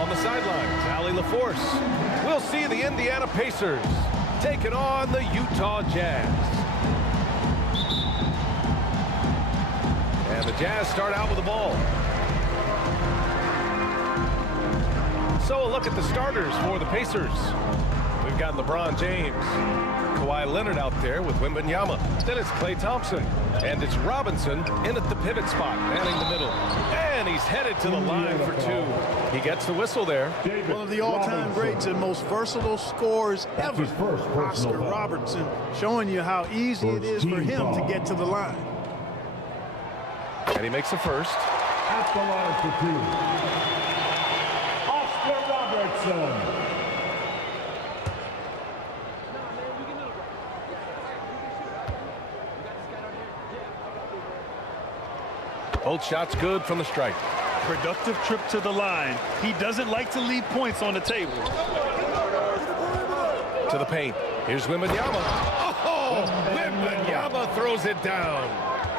On the sidelines, Allie LaForce. We'll see the Indiana Pacers taking on the Utah Jazz. And the Jazz start out with the ball. So a look at the starters for the Pacers. We've got LeBron James, Kawhi Leonard out there with Wembanyama. Then it's Klay Thompson, and it's Robinson in at the pivot spot, manning the middle. And he's headed to the line for two. He gets the whistle there. One of the all-time greats and most versatile scorers ever, Oscar Robertson, showing you how easy it is for him to get to the line. And he makes the first. At the line for two, Oscar Robertson. Both shots good from the stripe. Productive trip to the line. He doesn't like to leave points on the table. To the paint. Here's Wembanyama. Oh, Wembanyama throws it down.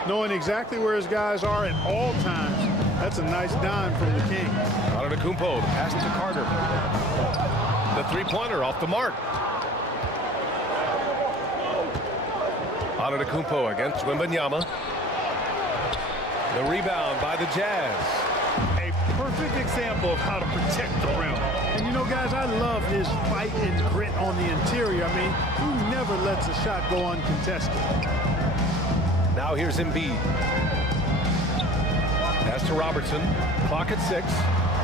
Knowing exactly where his guys are at all times. That's a nice dime from the King. Antetokounmpo, the pass to Carter. The three-pointer off the mark. Antetokounmpo against Wembanyama. The rebound by the Jazz. A perfect example of how to protect the rim. And you know, guys, I love his fight and grit on the interior. I mean, he never lets a shot go uncontested. Now here's Embiid. Pass to Robertson. Clock at 6.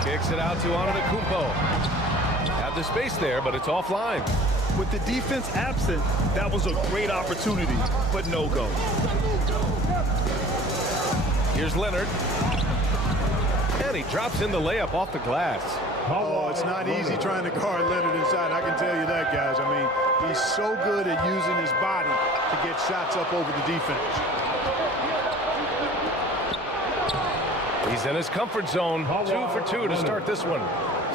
Kicks it out to Antetokounmpo. Had the space there, but it's offline. With the defense absent, that was a great opportunity, but no go. Here's Leonard. And he drops in the layup off the glass. Oh, it's not easy trying to guard Leonard inside. I can tell you that, guys. I mean, he's so good at using his body to get shots up over the defense. He's in his comfort zone. 2 for 2 to start this one.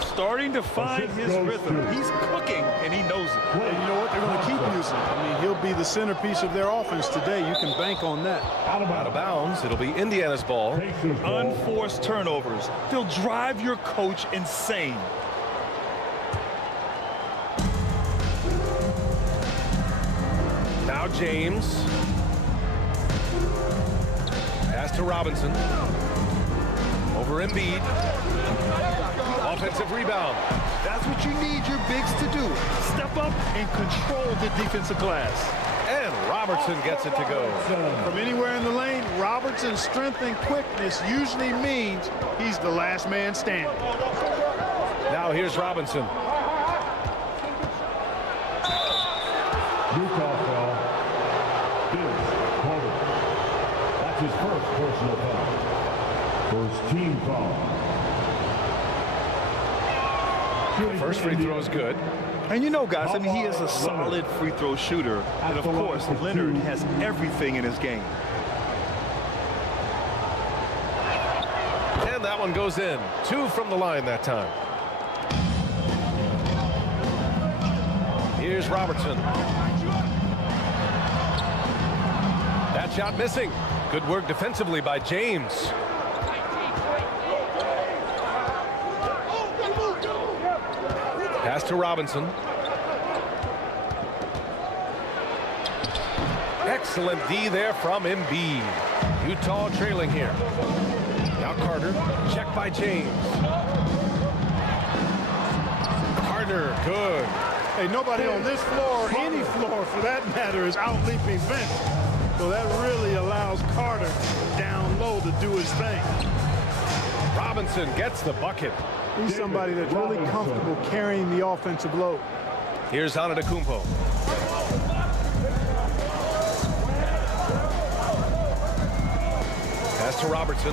Starting to find his rhythm. He's cooking, and he knows it. And you know what? They're going to keep using him. I mean, he'll be the centerpiece of their offense today. You can bank on that. Out of bounds. It'll be Indiana's ball. Unforced turnovers. They'll drive your coach insane. James. Pass to Robinson. Over Embiid. Offensive rebound. That's what you need your bigs to do. Step up and control the defensive glass. And Robertson gets it to go. From anywhere in the lane, Robertson's strength and quickness usually means he's the last man standing. Now here's Robinson. Utah foul. That's his first personal foul. First team foul. First free throw is good. And you know, guys, I mean, he is a solid free throw shooter. And, of course, Leonard has everything in his game. And that one goes in. 2 from the line that time. Here's Robertson. That shot missing. Good work defensively by James. Pass to Robinson. Excellent D there from Embiid. Utah trailing here. Now Carter, checked by James. Carter, good. Hey, nobody on this floor, any floor for that matter, is out-leaping Vince. So that really allows Carter down low to do his thing. Robinson gets the bucket. He's somebody that's really comfortable carrying the offensive load. Here's Antetokounmpo. Pass to Robertson.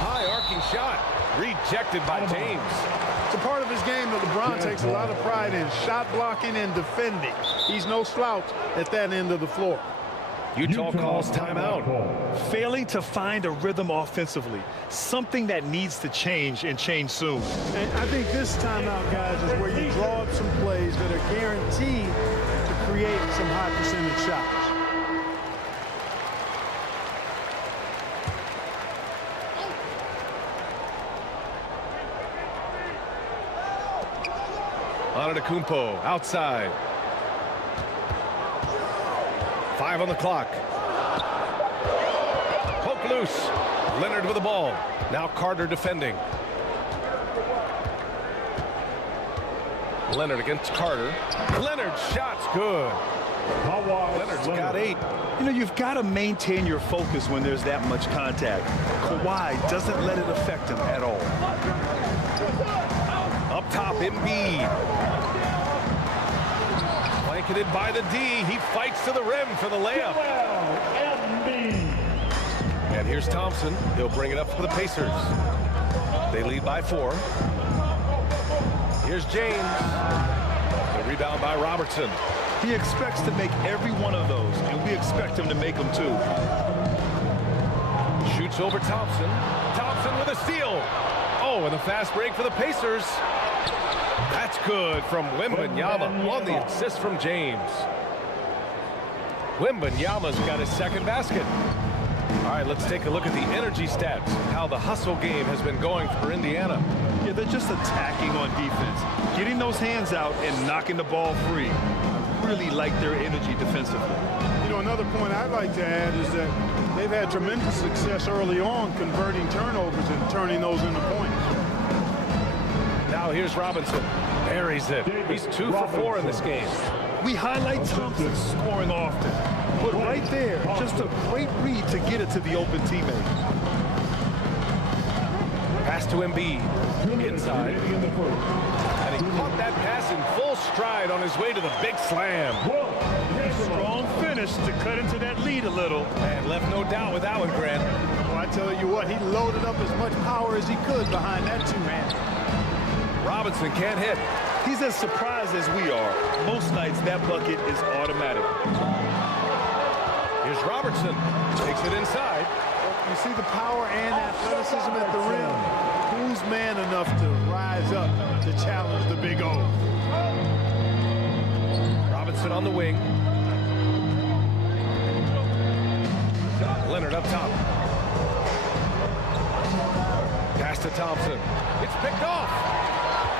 High arcing shot. Rejected by James. It's a part of his game that LeBron takes a lot of pride in, shot blocking and defending. He's no slouch at that end of the floor. Utah calls timeout. Failing to find a rhythm offensively, something that needs to change and change soon. And I think this timeout, guys, is where you draw up some plays that are guaranteed to create some high percentage shots. Antetokounmpo outside. 5 on the clock. Poke loose. Leonard with the ball. Now Carter defending. Leonard against Carter. Leonard's shot's good. Leonard's got 8. You know, you've got to maintain your focus when there's that much contact. Kawhi doesn't let it affect him at all. Up top, Embiid. Blanketed by the D. He fights to the rim for the layup. And here's Thompson. He'll bring it up for the Pacers. They lead by 4. Here's James. The rebound by Robertson. He expects to make every one of those, and we expect him to make them too. Shoots over Thompson. Thompson with a steal. Oh, and a fast break for the Pacers. That's good from Wembanyama on the assist from James. Wembanyama's got his second basket. All right, let's take a look at the energy stats, how the hustle game has been going for Indiana. Yeah, they're just attacking on defense, getting those hands out and knocking the ball free. I really like their energy defensively. You know, another point I'd like to add is that they've had tremendous success early on converting turnovers and turning those into points. Now here's Robinson. Buries it. He's 2 for 4 in this game. We highlight Thompson scoring often, but right there, just a great read to get it to the open teammate. Pass to Embiid. Inside. And he caught that pass in full stride on his way to the big slam. Strong finish to cut into that lead a little. And left no doubt with that one, Grant. Well, I tell you what, he loaded up as much power as he could behind that two-hand. Robinson can't hit. He's as surprised as we are. Most nights, that bucket is automatic. Here's Robertson. Takes it inside. You see the power and athleticism at the rim. Who's man enough to rise up to challenge the Big O? Robinson on the wing. Leonard up top. Pass to Thompson. It's picked off.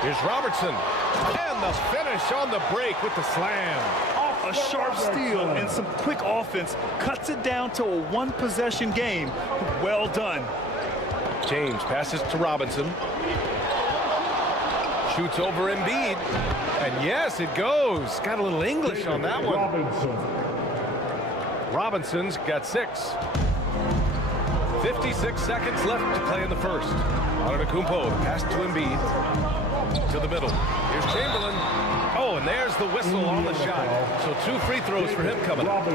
Here's Robertson. And the finish on the break with the slam. A sharp steal and some quick offense cuts it down to a one-possession game. Well done. James passes to Robinson. Shoots over Embiid. And yes, it goes. Got a little English on that one. Robinson's got 6. 56 seconds left to play in the first. Antetokounmpo, pass to Embiid. To the middle. Here's Chamberlain. Oh, and there's the whistle on the shot. So 2 free throws for him coming up.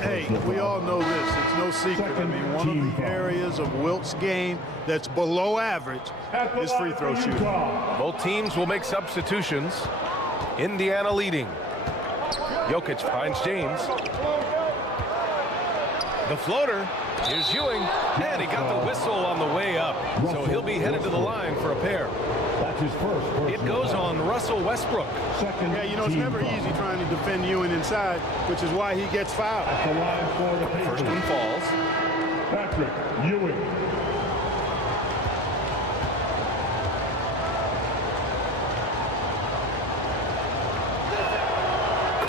Hey, we all know this. It's no secret. I mean, one of the areas of Wilt's game that's below average is free throw shooting. Both teams will make substitutions. Indiana leading. Jokic finds James. The floater. Here's Ewing. And he got the whistle on the way up. So he'll be headed to the line for a pair. It goes on Russell Westbrook. Yeah, you know, it's never easy trying to defend Ewing inside, which is why he gets fouled. First one falls. Patrick Ewing.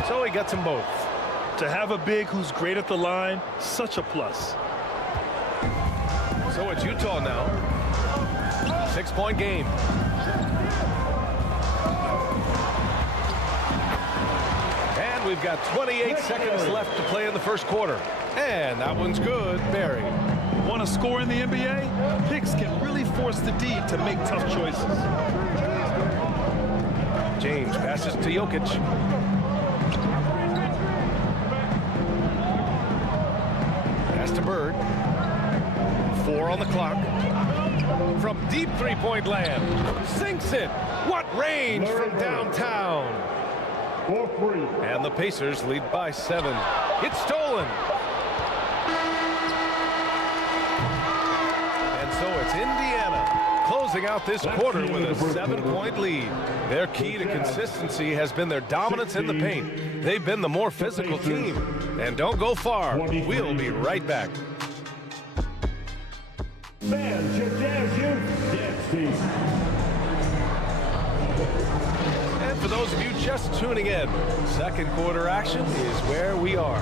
So he gets them both. To have a big who's great at the line, such a plus. So it's Utah now. 6-point game. And we've got 28 seconds left to play in the first quarter. And that one's good. Barry. Want to score in the NBA? Picks can really force the D to make tough choices. James passes to Jokic. Pass to Bird. 4 on the clock. From deep three-point land. Sinks it. What range from downtown. And the Pacers lead by 7. It's stolen. And so it's Indiana closing out this quarter with a 7-point lead. Their key to consistency has been their dominance in the paint. They've been the more physical team. And don't go far. We'll be right back. Fans, your Jazz Youth Dance Team. And for those of you just tuning in, second quarter action is where we are.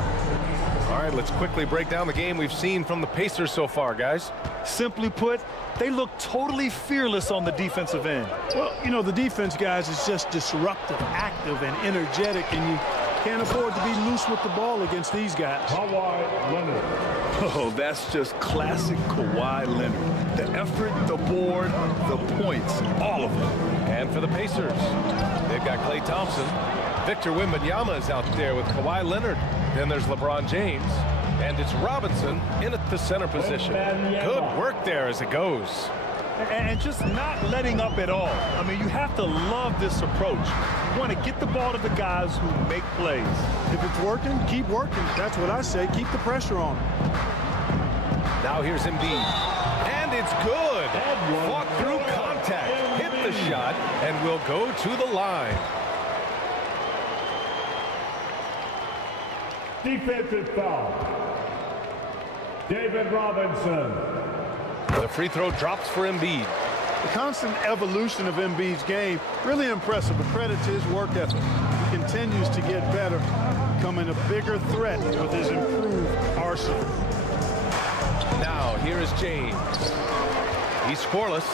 All right, let's quickly break down the game we've seen from the Pacers so far, guys. Simply put, they look totally fearless on the defensive end. Well, you know, the defense, guys, is just disruptive, active, and energetic, and you can't afford to be loose with the ball against these guys. Kawhi Leonard. Oh, that's just classic Kawhi Leonard. The effort, the board, the points, all of them. And for the Pacers, they've got Klay Thompson. Victor Wembanyama is out there with Kawhi Leonard. Then there's LeBron James. And it's Robinson in at the center position. Good work there as it goes. And just not letting up at all. I mean, you have to love this approach. You want to get the ball to the guys who make plays. If it's working, keep working. That's what I say. Keep the pressure on. Now here's Embiid. And it's good. Fought through contact. Hit the shot and will go to the line. Defensive foul. David Robinson. The free throw drops for Embiid. The constant evolution of Embiid's game, really impressive, but credit to his work ethic. He continues to get better, becoming a bigger threat with his improved arsenal. Now, here is James. He's scoreless.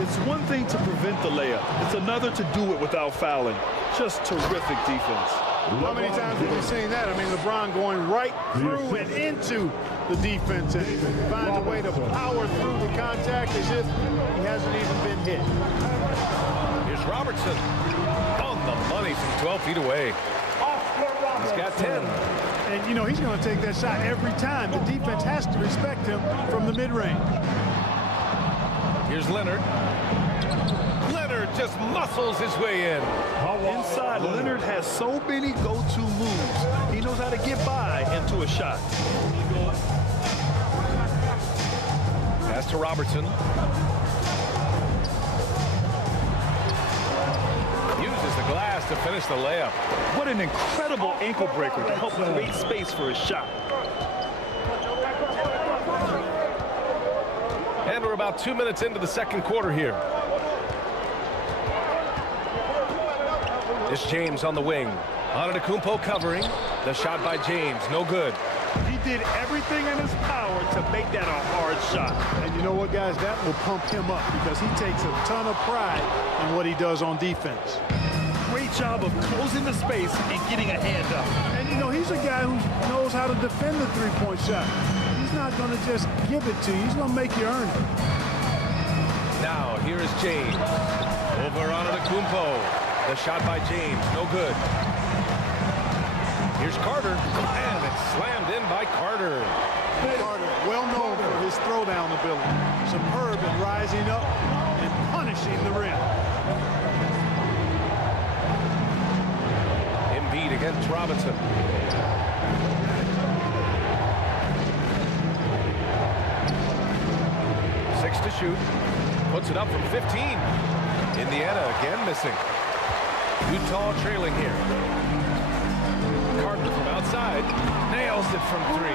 It's one thing to prevent the layup. It's another to do it without fouling. Just terrific defense. How many times have we seen that? I mean, LeBron going right through and into the defense and finds a way to power through the contact as if he hasn't even been hit. Here's Robertson on the money from 12 feet away. He's got 10. And, you know, he's going to take that shot every time. The defense has to respect him from the mid-range. Here's Leonard. Leonard just muscles his way in. Inside, Leonard has so many go-to moves. He knows how to get by into a shot. Pass to Robertson. Uses the glass to finish the layup. What an incredible ankle breaker to help create space for his shot. And we're about 2 minutes into the second quarter here. It's James on the wing. Antetokounmpo covering. The shot by James, no good. He did everything in his power to make that a hard shot. And you know what, guys? That will pump him up because he takes a ton of pride in what he does on defense. Great job of closing the space and getting a hand up. And, you know, he's a guy who knows how to defend the three-point shot. He's not going to just give it to you. He's going to make you earn it. Now, here is James. Over Antetokounmpo. The shot by James, no good. Here's Carter, and it's slammed in by Carter. Carter, well known for his throwdown ability. Superb in rising up and punishing the rim. Embiid against Robinson. Six to shoot. Puts it up from 15. Indiana again missing. Utah trailing here. Carter from outside. Nails it from 3.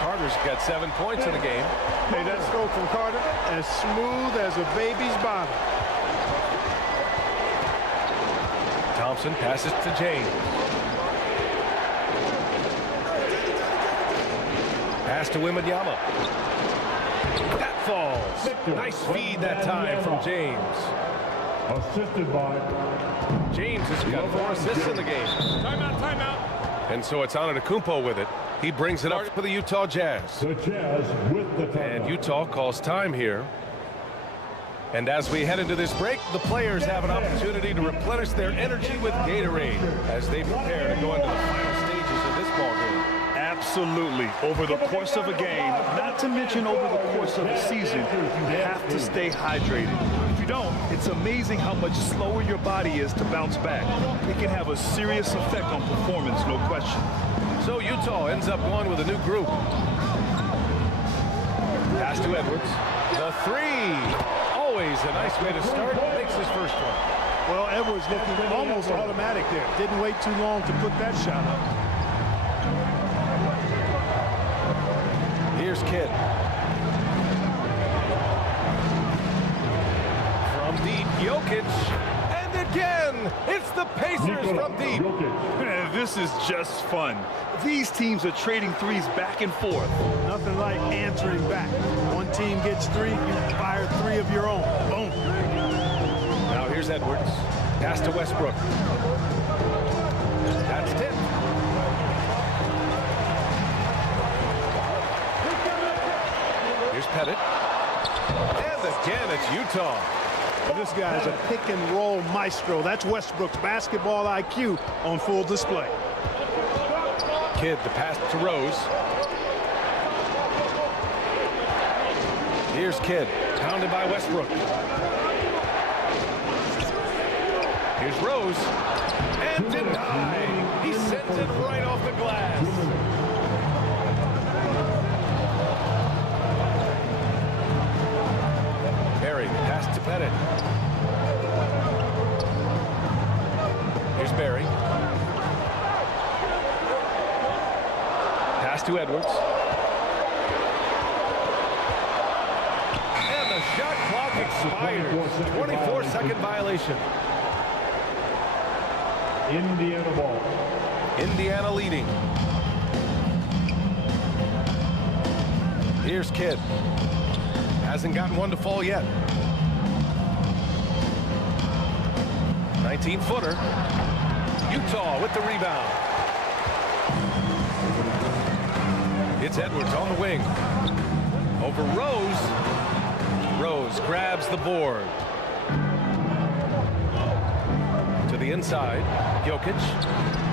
Carter's got 7 points in the game. Hey, that stroke from Carter, as smooth as a baby's bottom. Thompson passes to James. Pass to Wembanyama. That falls. Nice feed that time from James. Assisted by James has got 4 assists in the game. Timeout, timeout. And so it's Antetokounmpo with it. He brings it up for the Utah Jazz. The Jazz with the timeout. And Utah calls time here. And as we head into this break, the players have an opportunity to replenish their energy with Gatorade as they prepare to go into the final stages of this ball game. Absolutely. Over the course of a game, not to mention over the course of a season, you have to stay hydrated. If you don't, it's amazing how much slower your body is to bounce back. It can have a serious effect on performance, no question. So Utah ends up going with a new group. Pass to Edwards. The 3. Always a nice way to start. Makes his first one. Well, Edwards looking almost automatic there. Didn't wait too long to put that shot up. Here's Kidd. From deep, Jokic. And again, it's the Pacers from deep. This is just fun. These teams are trading threes back and forth. Nothing like answering back. One team gets 3, you fire 3 of your own. Boom. Now here's Edwards. Pass to Westbrook. That's tipped. Here's Pettit. And again, it's Utah. Well, this guy's a pick-and-roll maestro. That's Westbrook's basketball IQ on full display. Kidd, the pass to Rose. Here's Kidd, pounded by Westbrook. Here's Rose, and denied. He sends it right off the glass. Barry, pass to Pettit. Here's Barry. Pass to Edwards. And the shot clock expires. 24-second violation. Indiana ball. Indiana leading. Here's Kidd. Hasn't gotten one to fall yet. 19-footer. Utah with the rebound. It's Edwards on the wing. Over Rose. Rose grabs the board. To the inside. Jokic.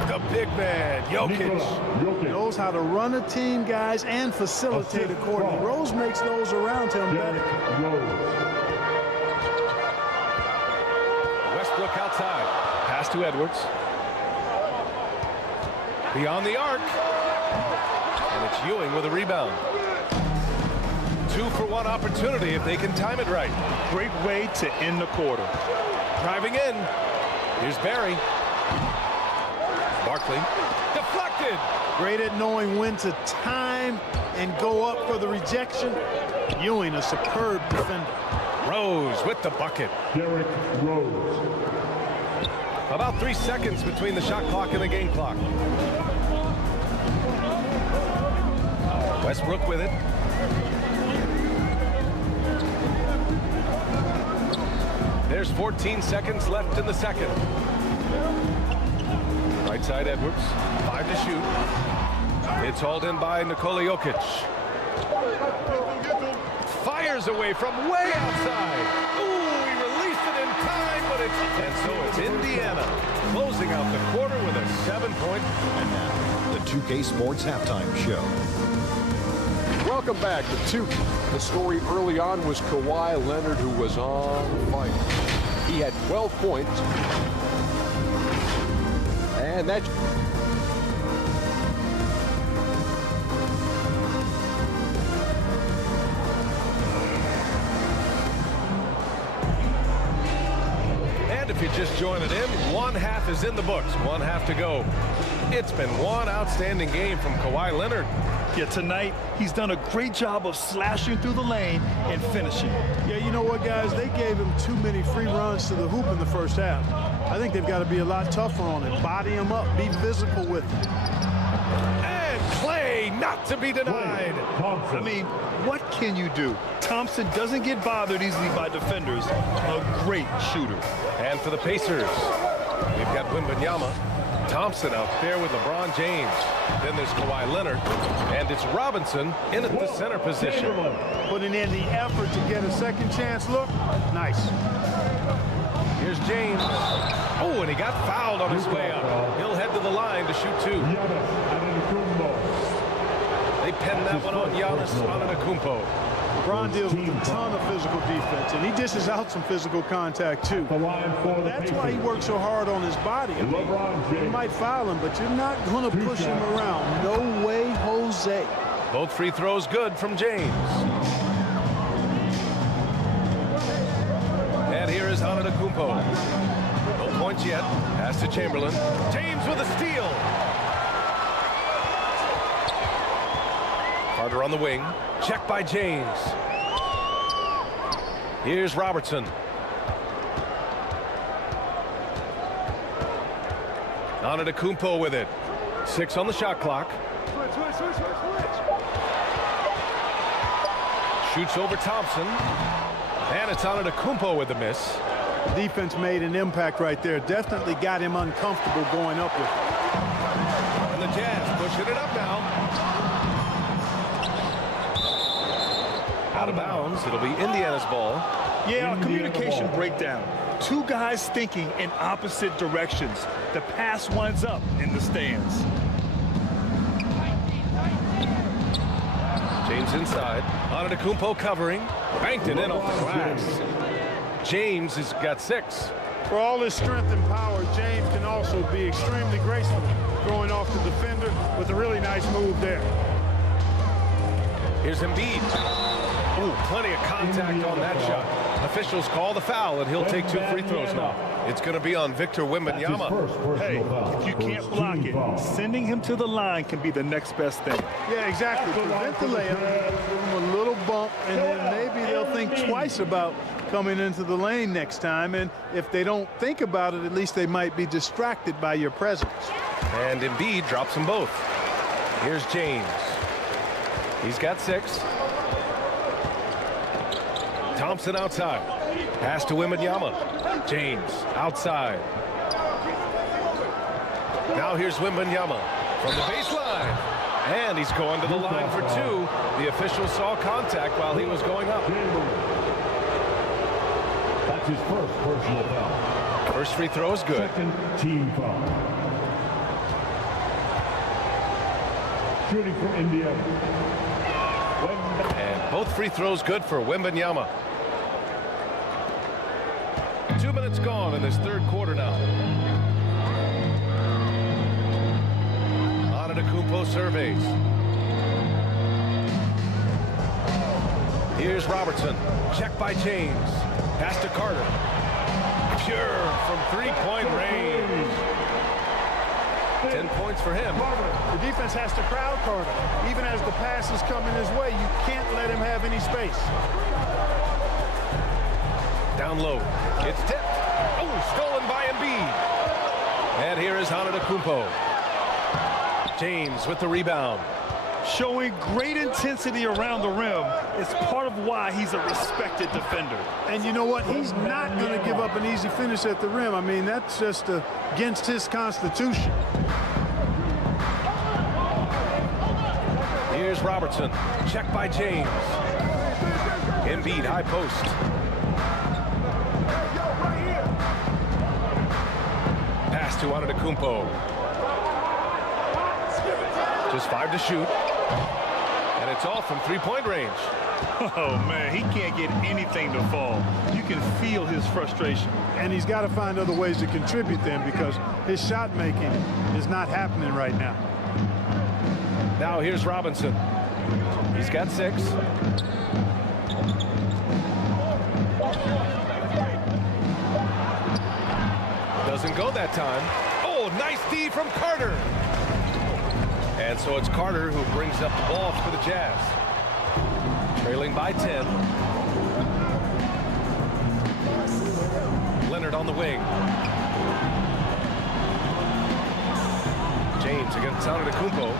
The big man, Jokic. Knows how to run a team, guys, and facilitate accordingly. Rose makes those around him better. Westbrook outside. Pass to Edwards. Beyond the arc. And it's Ewing with a rebound. 2-for-1 opportunity if they can time it right. Great way to end the quarter. Driving in. Here's Barry. Barkley. Deflected. Great at knowing when to time and go up for the rejection. Ewing, a superb defender. Rose with the bucket. Derrick Rose. About 3 seconds between the shot clock and the game clock. Westbrook with it. There's 14 seconds left in the second. Right side Edwards, 5 to shoot. It's hauled in by NIKOLA JOKIC. Fires away from way outside. Ooh, he released it in time, but it's... And so it's Indiana closing out the quarter with a 7-point. And now, the 2K Sports Halftime Show. Welcome back to 2K. The story early on was Kawhi Leonard, who was on fire. He had 12 points. And that's... And if you're just joining in, one half is in the books, one half to go. It's been one outstanding game from Kawhi Leonard. Yeah, tonight, he's done a great job of slashing through the lane and finishing. Yeah, you know what, guys? They gave him too many free runs to the hoop in the first half. I think they've got to be a lot tougher on him. Body him up, be physical with him. And Klay, not to be denied. I mean, what can you do? Thompson doesn't get bothered easily by defenders. A great shooter. And for the Pacers, we've got WEMBANYAMA. Thompson out there with LeBron James. Then there's Kawhi Leonard. And it's Robinson in at the center position. Putting in the effort to get a second chance look. Nice. Here's James. Oh, and he got fouled on his way up. He'll head to the line to shoot 2. They penned that one on Giannis Antetokounmpo. LeBron deals with a ton of physical defense, and he dishes out some physical contact, too. That's why he works so hard on his body. I mean, you might foul him, but you're not going to push him around. No way, Jose. Both free throws good from James. And here is Antetokounmpo. No points yet. Pass to Chamberlain. James with a steal. Carter on the wing. Check by James. Here's Robertson. Antetokounmpo with it. 6 on the shot clock. Shoots over Thompson. And it's Antetokounmpo with the miss. The defense made an impact right there. Definitely got him uncomfortable going up with it. And the Jazz pushing it up now. Out of bounds. It'll be Indiana's ball. Yeah, a communication breakdown. 2 guys thinking in opposite directions. The pass winds up in the stands. James inside. Antetokounmpo covering. Banked it in off the glass. James has got 6. For all his strength and power, James can also be extremely graceful, throwing off the defender with a really nice move there. Here's Embiid. Ooh, plenty of contact on that shot. Officials call the foul, and he'll take 2 free throws now. It's going to be on Victor Wembanyama. Hey, if you can't block it, sending him to the line can be the next best thing. Yeah, exactly. Prevent the layup, give him a little bump, and then maybe they'll think twice about coming into the lane next time. And if they don't think about it, at least they might be distracted by your presence. And Embiid drops them both. Here's James. He's got 6. Thompson outside. Pass to Wembanyama. James outside. Now here's Wembanyama from the baseline. And he's going to the line for 2. The official saw contact while he was going up. That's his first personal foul. First free throw is good. Second team foul. Shooting for Indiana. And both free throws good for Wembanyama. 2 minutes gone in this 3rd quarter now. Antetokounmpo surveys. Here's Robertson. Check by James. Pass to Carter. Pure from 3-point range. 10 points for him. The defense has to crowd Carter. Even as the pass is coming his way, you can't let him have any space. Down low. It's tipped. Oh, stolen by Embiid. And here is Antetokounmpo. James with the rebound. Showing great intensity around the rim is part of why he's a respected defender. And you know what? He's not going to give up an easy finish at the rim. I mean, that's just against his constitution. Here's Robertson. Check by James. Embiid, high post. Pass to Antetokounmpo. Just 5 to shoot. And it's all from three-point range. Oh, man, he can't get anything to fall. You can feel his frustration. And he's got to find other ways to contribute then, because his shot making is not happening right now. Now here's Robinson. He's got 6. Doesn't go that time. Oh, nice D from Carter. And so it's Carter who brings up the ball for the Jazz. Trailing by 10. Leonard on the wing. James against Antetokounmpo.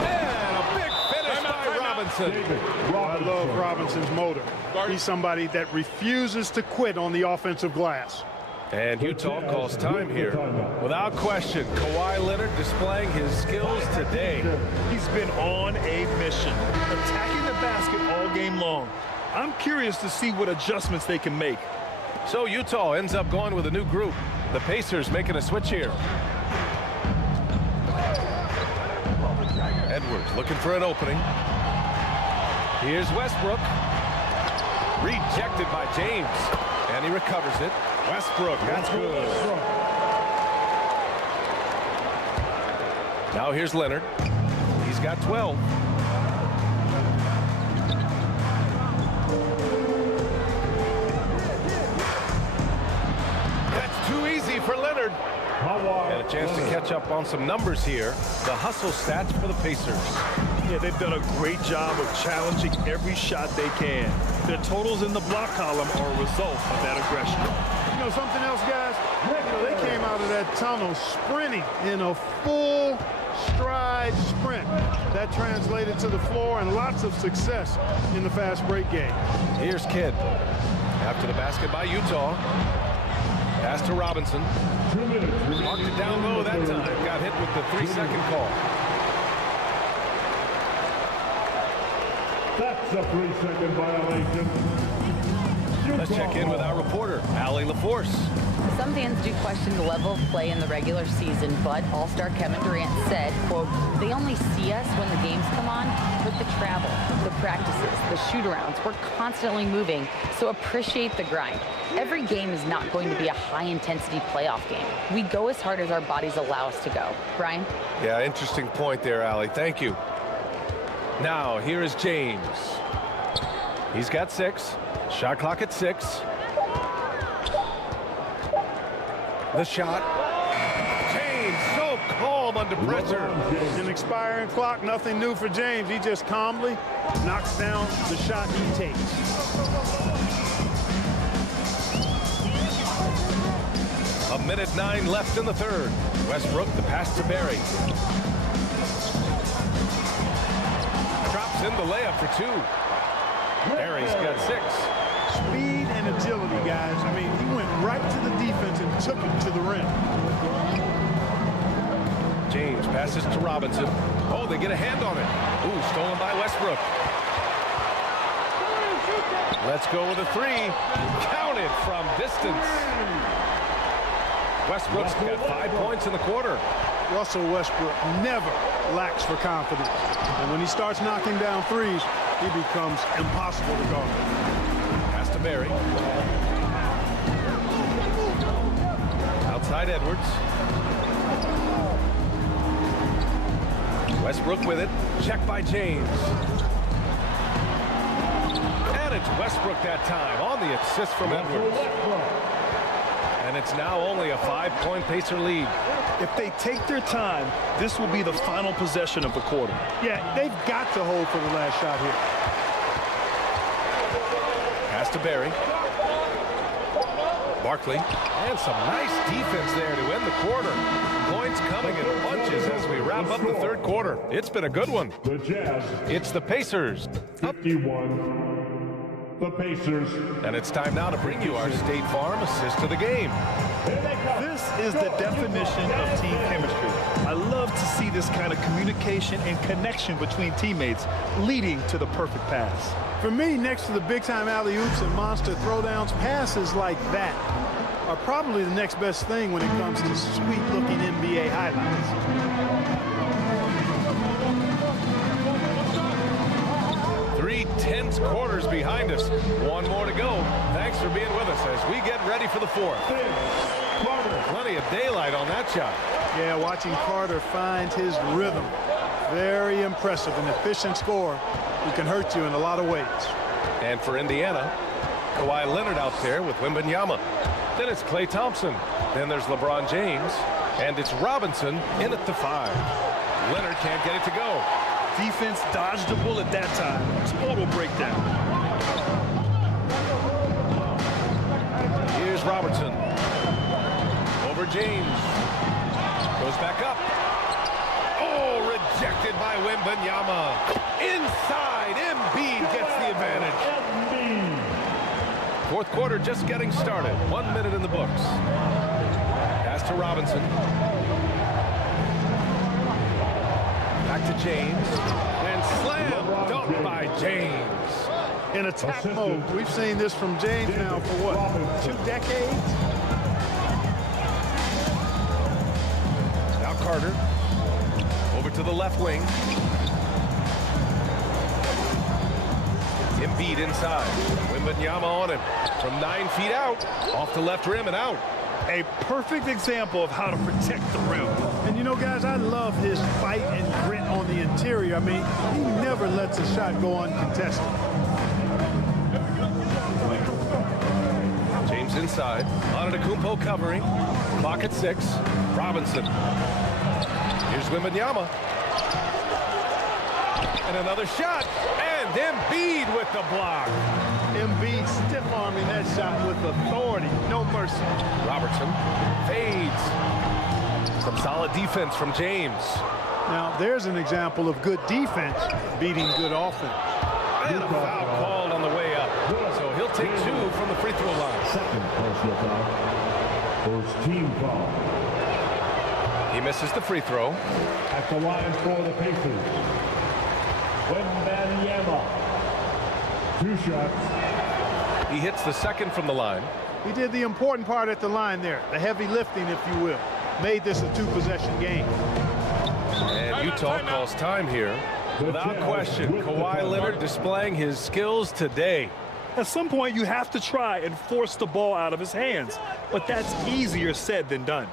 And a big finish by Robinson. I love Robinson's motor. He's somebody that refuses to quit on the offensive glass. And Utah calls time here. Without question, Kawhi Leonard displaying his skills today. He's been on a mission, attacking the basket all game long. I'm curious to see what adjustments they can make. So Utah ends up going with a new group. The Pacers making a switch here. Edwards looking for an opening. Here's Westbrook. Rejected by James. And he recovers it. Westbrook, that's good. Now here's Leonard. He's got 12. That's too easy for Leonard. And a chance to catch up on some numbers here. The hustle stats for the Pacers. Yeah, they've done a great job of challenging every shot they can. Their totals in the block column are a result of that aggression. You know something else, guys? They came out of that tunnel sprinting in a full stride sprint. That translated to the floor and lots of success in the fast break game. Here's Kidd. After the basket by Utah. Pass to Robinson. Marked it down low that time. Got hit with the 3-second call. That's a 3-second violation. Let's check in with our reporter, Allie LaForce. Some fans do question the level of play in the regular season, but All-Star Kevin Durant said, quote, they only see us when the games come on with the travel, the practices, the shoot-arounds. We're constantly moving, so appreciate the grind. Every game is not going to be a high-intensity playoff game. We go as hard as our bodies allow us to go. Brian? Yeah, interesting point there, Allie. Thank you. Now, here is James. He's got 6. Shot clock at 6. The shot. James so calm under pressure. An expiring clock, nothing new for James. He just calmly knocks down the shot he takes. A minute 9 left in the third. Westbrook, the pass to Barry. Drops in the layup for 2. Barry's got 6. Speed and agility, guys. I mean, he went right to the defense and took it to the rim. James passes to Robinson. Oh, they get a hand on it. Ooh, stolen by Westbrook. Let's go with a 3. Counted from distance. Westbrook's got 5 points in the quarter. Russell Westbrook never lacks for confidence. And when he starts knocking down threes, he becomes impossible to guard. Pass to Barry. Outside Edwards. Westbrook with it. Check by James. And it's Westbrook that time on the assist from Edwards. And it's now only a 5-point Pacer lead. If they take their time, this will be the final possession of the quarter. Yeah, they've got to hold for the last shot here. Pass to Barry. Barkley, and some nice defense there to end the quarter. Points coming in bunches as we wrap up the third quarter. It's been a good one. The Jazz. It's the Pacers. 51. The Pacers. And it's time now to bring you our State Farm assist to the game. This is the definition of team chemistry. I love to see this kind of communication and connection between teammates leading to the perfect pass. For me, next to the big-time alley-oops and monster throwdowns, passes like that are probably the next best thing when it comes to sweet-looking NBA highlights. Three tense quarters behind us. One more to go. Thanks for being with us as we get ready for the fourth. Plenty of daylight on that shot. Yeah, watching Carter find his rhythm. Very impressive, an efficient scorer who can hurt you in a lot of ways. And for Indiana, Kawhi Leonard out there with Wembanyama. Then it's Klay Thompson. Then there's LeBron James. And it's Robinson in at the 5. Leonard can't get it to go. Defense dodged the bullet that time. Total breakdown. Here's Robertson. Over James. Goes back up. Oh, rejected by Wembanyama. Inside, Embiid gets the advantage. Fourth quarter just getting started. 1 minute in the books. Pass to Robinson. Back to James. And slam dunk by James. In attack mode. We've seen this from James now for what, 2 decades? Now Carter. Over to the left wing. Embiid inside. Wembanyama on him. From 9 feet out. Off the left rim and out. A perfect example of how to protect the rim. And you know, guys, I love his fight and grit on the interior. I mean, he never lets a shot go uncontested. James inside. Antetokounmpo covering. Clock at 6. Robinson. Here's Wembanyama. And another shot. And Embiid with the block. Embiid stiff-arming that shot with authority. No mercy. Robertson fades. Some solid defense from James. Now, there's an example of good defense beating good offense. And a foul called on the way up. So he'll take 2 from the free throw line. Second personal foul. First team foul. He misses the free throw. At the line for the Pacers. Wembanyama. 2 shots. He hits the second from the line. He did the important part at the line there, the heavy lifting, if you will. Made this a 2-possession game. And Utah calls time here. Without question, Kawhi Leonard displaying his skills today. At some point, you have to try and force the ball out of his hands. But that's easier said than done.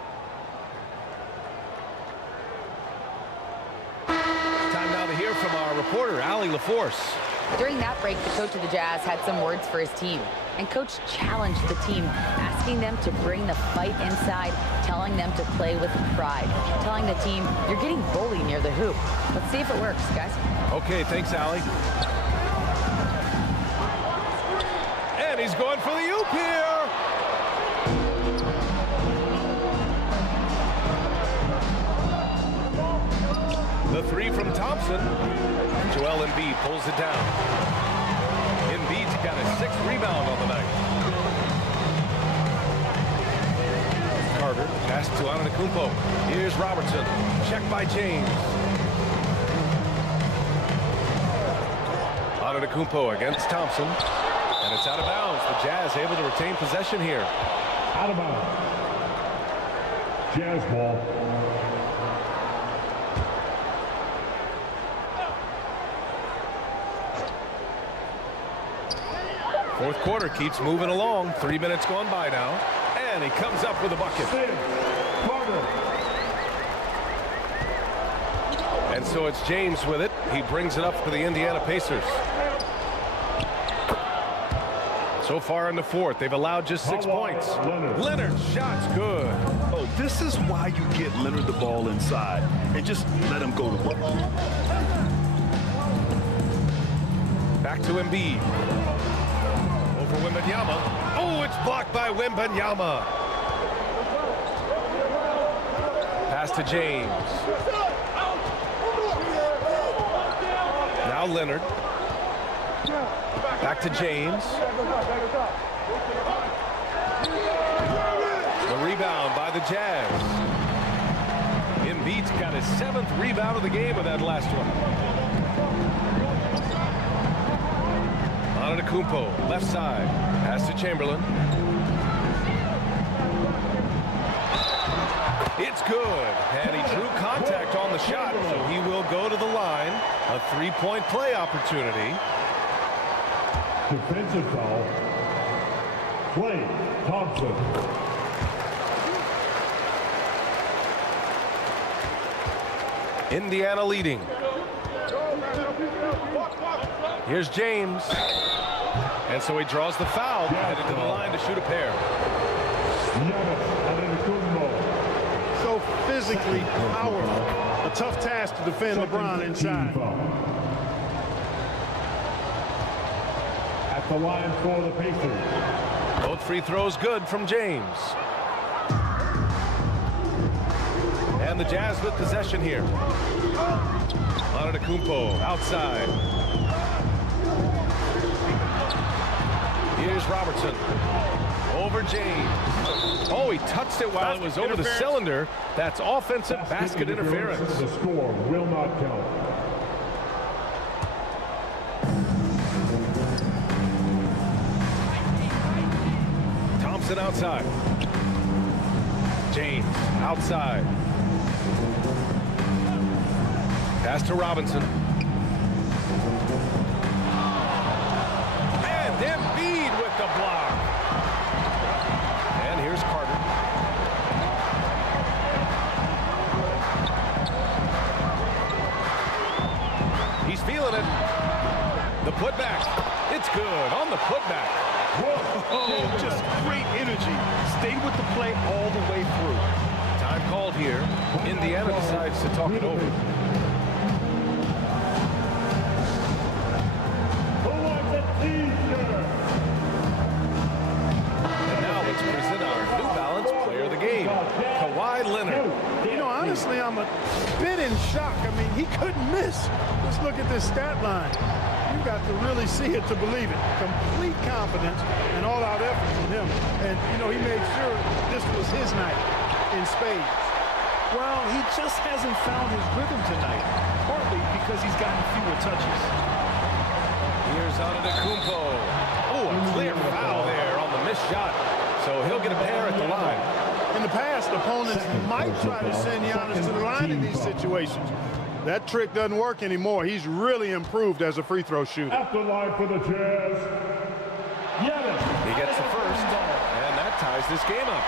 Time now to hear from our reporter, Allie LaForce. During that break, the coach of the Jazz had some words for his team. And coach challenged the team, asking them to bring the fight inside, telling them to play with pride, telling the team, you're getting bullied near the hoop. Let's see if it works, guys. Okay, thanks, Allie. And he's going for the oop here. The 3 from Thompson. Joel Embiid pulls it down. Embiid's got a 6th rebound on the night. Carter, pass to Antetokounmpo. Here's Robertson. Check by James. Antetokounmpo against Thompson. And it's out of bounds. The Jazz able to retain possession here. Out of bounds. Jazz ball. Fourth quarter keeps moving along. 3 minutes gone by now. And he comes up with a bucket. And so it's James with it. He brings it up for the Indiana Pacers. So far in the fourth, they've allowed just 6 points. Leonard, shot's good. Oh, this is why you get Leonard the ball inside and just let him go to work. Back to Embiid. Over Wembanyama. Oh, it's blocked by Wembanyama. Pass to James. Now Leonard. Back to James. The rebound by the Jazz. Embiid's got his 7th rebound of the game with that last one. Antetokounmpo, left side. Pass to Chamberlain. It's good. And he drew contact on the shot, so he will go to the line. A 3-point play opportunity. Defensive foul. Klay Thompson. Indiana leading. Here's James. And so he draws the foul, headed to the line to shoot a pair. So physically powerful. A tough task to defend LeBron inside. At the line for the Pacers. Both free throws good from James. And the Jazz with possession here. Antetokounmpo outside. Here's Robertson. Over James. Oh, he touched it while it was over the cylinder. That's offensive basket interference. The score will not count. Thompson outside. James outside. Pass to Robinson. And Embiid with the block. And here's Carter. He's feeling it. The putback. It's good on the putback. Whoa, just great energy. Stayed with the play all the way through. Time called here. Indiana decides to talk it over. And now let's present our New Balance player of the game, Kawhi Leonard. You know, honestly, I'm a bit in shock. I mean, he couldn't miss. Let's look at this stat line. You've got to really see it to believe it. Complete confidence and all-out effort from him. And, you know, he made sure this was his night in spades. Well, he just hasn't found his rhythm tonight, partly because he's gotten fewer touches. Here's Antetokounmpo. Oh, a clear foul there on the missed shot. So he'll get a pair at the line. In the past, opponents might try to send Giannis to the line in these situations. That trick doesn't work anymore. He's really improved as a free throw shooter. At the line for the Jazz, Giannis. He gets the first, and that ties this game up.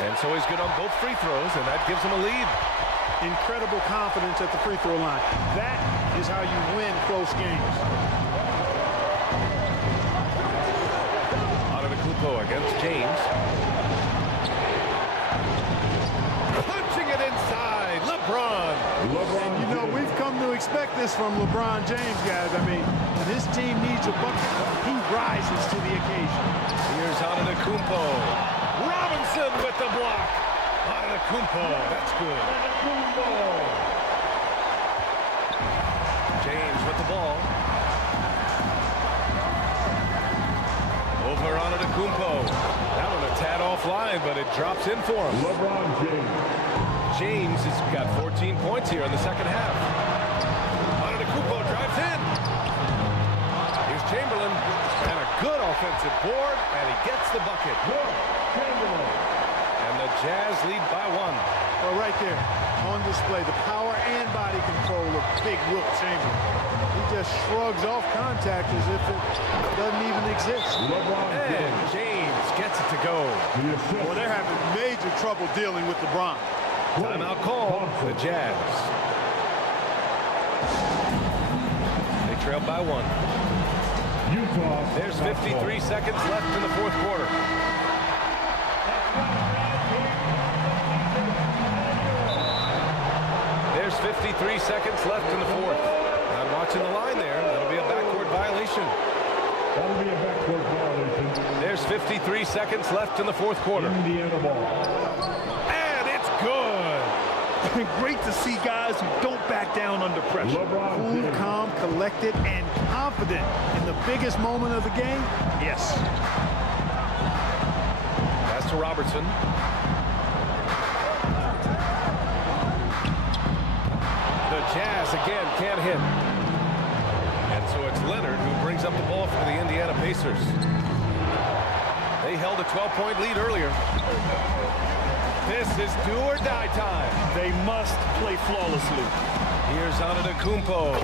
And so he's good on both free throws, and that gives him a lead. Incredible confidence at the free throw line. That is how you win close games. Antetokounmpo against James. Punching it inside, LeBron. And you know, we've come to expect this from LeBron James, guys. I mean, when his team needs a bucket, he rises to the occasion. Here's Antetokounmpo. Robinson with the block. Antetokounmpo, that's good. James with the ball. Over Antetokounmpo. That one a tad offline, but it drops in for him. LeBron James. James has got 14 points here in the second half. Antetokounmpo drives in. Here's Chamberlain. And a good offensive board, and he gets the bucket. And the Jazz lead by 1. Well, right there on display, the power and body control of big Wilt Chamberlain. He just shrugs off contact as if it doesn't even exist. And James gets it to go. Well, they're having major trouble dealing with LeBron. Timeout call, the Jazz. They trail by 1. There's 53 seconds left in the fourth quarter. 53 seconds left in the fourth. Not watching the line there. That'll be a backcourt violation. That'll be a backcourt violation. There's 53 seconds left in the fourth quarter. Indiana ball. And it's good. Great to see guys who don't back down under pressure. Cool, calm, collected, and confident in the biggest moment of the game. Yes. Pass to Robertson. The Jazz again can't hit. And so it's Leonard who brings up the ball for the Indiana Pacers. They held a 12-point lead earlier. This is do or die time. They must play flawlessly. Here's Antetokounmpo.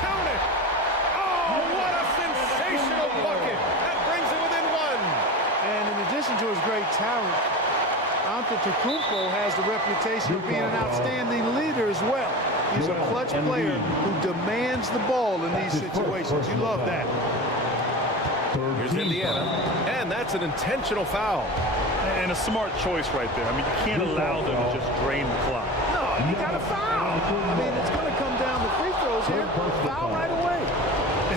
Count it! Oh, what a sensational bucket! That brings it within one. And in addition to his great talent, Antetokounmpo has the reputation of being an outstanding leader as well. He's a clutch player who demands the ball in these situations. You love that. Here's Indiana, and that's an intentional foul. And a smart choice right there. I mean, you can't allow them to just drain the clock. No, you got to foul. I mean, it's going to come down to free throws here. Foul right away.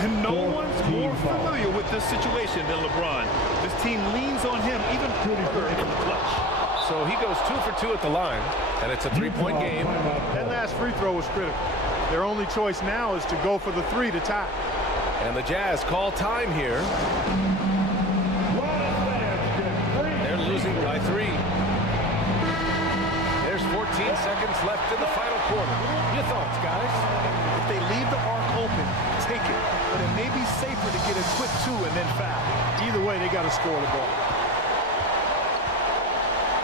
And no one's more familiar with this situation than LeBron. This team leans on him even further in the clutch. So he goes 2 for 2 at the line, and it's a three-point game. That last free throw was critical. Their only choice now is to go for the three to tie. And the Jazz call time here. They're losing by 3. There's 14 seconds left in the final quarter. Your thoughts, guys? If they leave the arc open, take it. But it may be safer to get a quick 2 and then foul. Either way, they got to score the ball.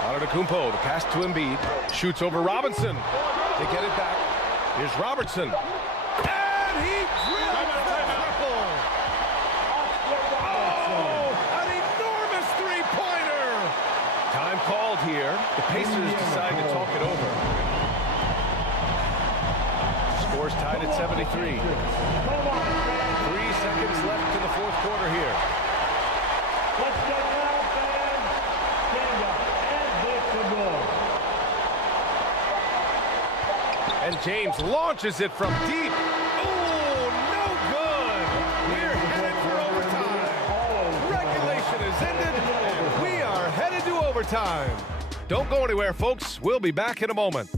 Antetokounmpo, the pass to Embiid. Shoots over Robinson. They get it back. Here's Robertson. And he drills the triple. Oh, an enormous three-pointer. Time called here. The Pacers decide to talk it over. Score's tied at 73. 3 seconds left in the fourth quarter here. Let's go now, fans. Stand up and hit the ball. And James launches it from deep. Oh, no good. We're headed for overtime. Regulation is ended, and we are headed to overtime. Don't go anywhere, folks. We'll be back in a moment.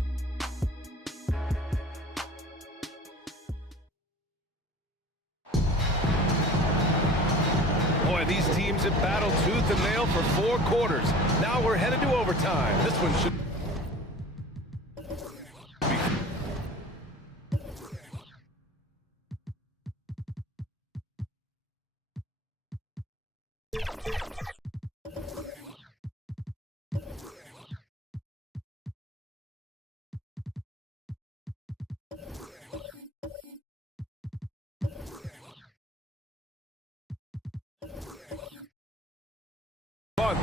Boy, these teams have battled tooth and nail for 4 quarters. Now we're headed to overtime. This one should... fun.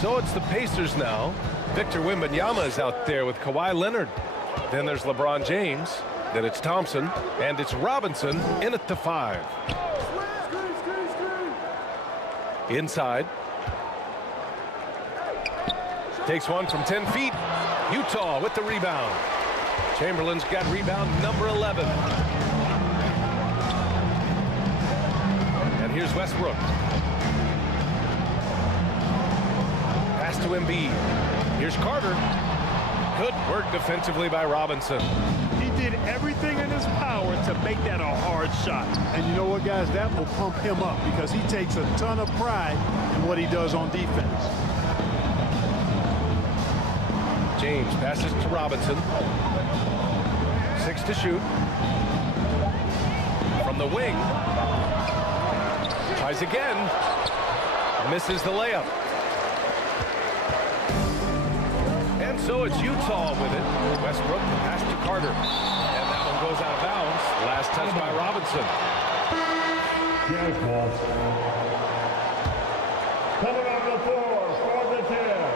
So it's the Pacers now. Victor Wembanyama is out there with Kawhi Leonard. Then there's LeBron James. Then it's Thompson. And it's Robinson in at the 5. Inside. Takes one from 10 feet. Utah with the rebound. Chamberlain's got rebound number 11. And here's Westbrook. Pass to Embiid. Here's Carter. Good work defensively by Robinson. He did everything in his power to make that a hard shot. And you know what, guys? That will pump him up because he takes a ton of pride in what he does on defense. James passes to Robinson. 6 to shoot. From the wing. Tries again. Misses the layup. And so it's Utah with it. Westbrook pass to Carter. And that one goes out of bounds. Last touch by Robinson. Jazz ball. Coming on the floor for the Jazz.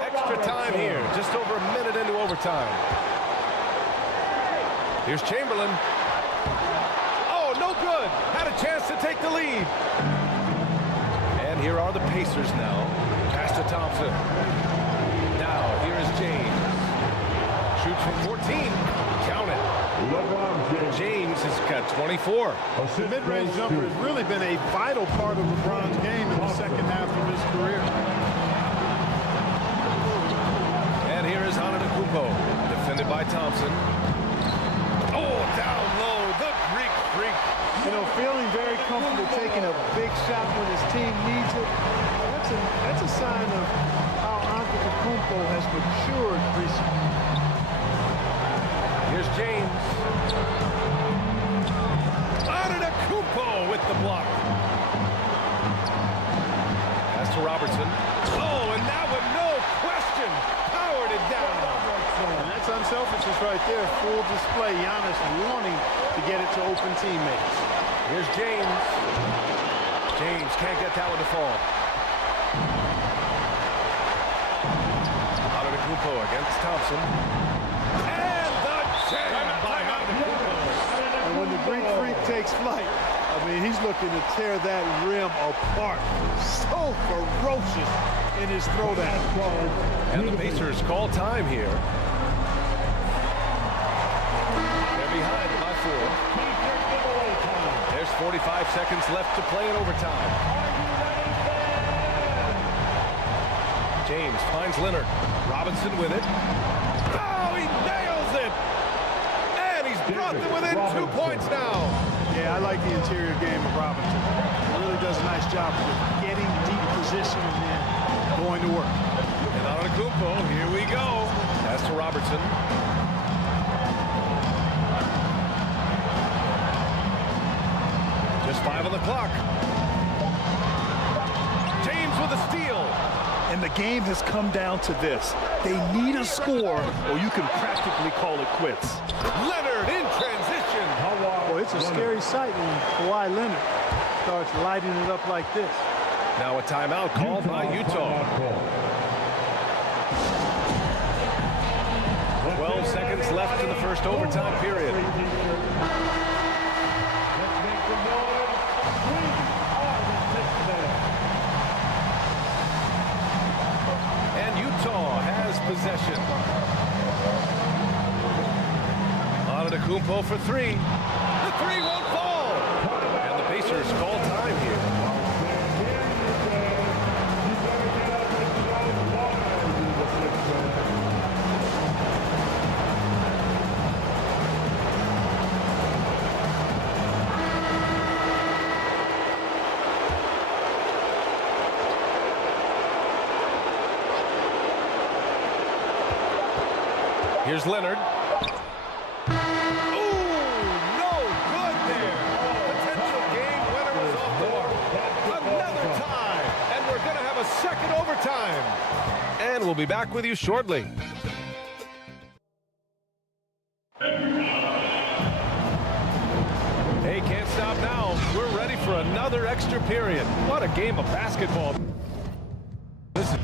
Extra time here. Just over a minute into overtime. Here's Chamberlain. Oh, no good. Had a chance to take the lead. And here are are the Pacers now. Pass to Thompson. Now, here is James. Shoots from 14. Count it. James has got 24. The mid-range jumper has really been a vital part of LeBron's game in the second half of his career. And here is Antetokounmpo, defended by Thompson. Oh, down low, the Greek freak. You know, feeling very comfortable taking a big shot when his team needs it. That's a sign of how Antetokounmpo has matured recently. Here's James. Antetokounmpo with the block. Pass to Robertson. Oh, and that one, no question, powered it down. And that's unselfishness right there. Full display. Giannis wanting to get it to open teammates. Here's James. James can't get that one to fall. Antetokounmpo against Thompson. And the jam by Antetokounmpo. And when the Greek freak takes flight, I mean, he's looking to tear that rim apart. So ferocious in his throwdown. And the Pacers call time here. They're behind by 4. There's 45 seconds left to play in overtime. James finds Leonard. Robinson with it. Oh, he nails it! And he's brought them within 2 points now. Yeah, I like the interior game of Robinson. He really does a nice job of getting deep position and then going to work. And Antetokounmpo, here we go. Pass to Robertson. Just 5 on the clock. James with a steal. And the game has come down to this. They need a score, or you can practically call it quits. Leonard in transition. Well, it's a scary sight when Kawhi Leonard starts lighting it up like this. Now a timeout called by Utah. 12 seconds left in the first overtime period. And Utah has possession. Antetokounmpo for 3. The 3 won't fall. And the Pacers call time here. Here's Leonard. Ooh, no good there. Potential game winner was off the mark. Another tie, and we're going to have a second overtime. And we'll be back with you shortly. Hey, can't stop now. We're ready for another extra period. What a game of basketball. Listen.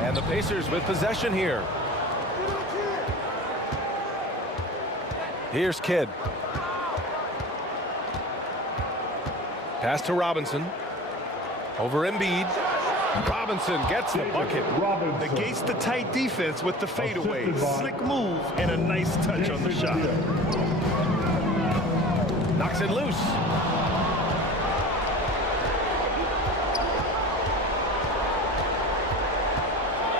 And the Pacers with possession here. Here's Kidd. Pass to Robinson. Over Embiid. Robinson gets the bucket. Negates the tight defense with the fadeaway. Slick move and a nice touch on the shot. Knocks it loose.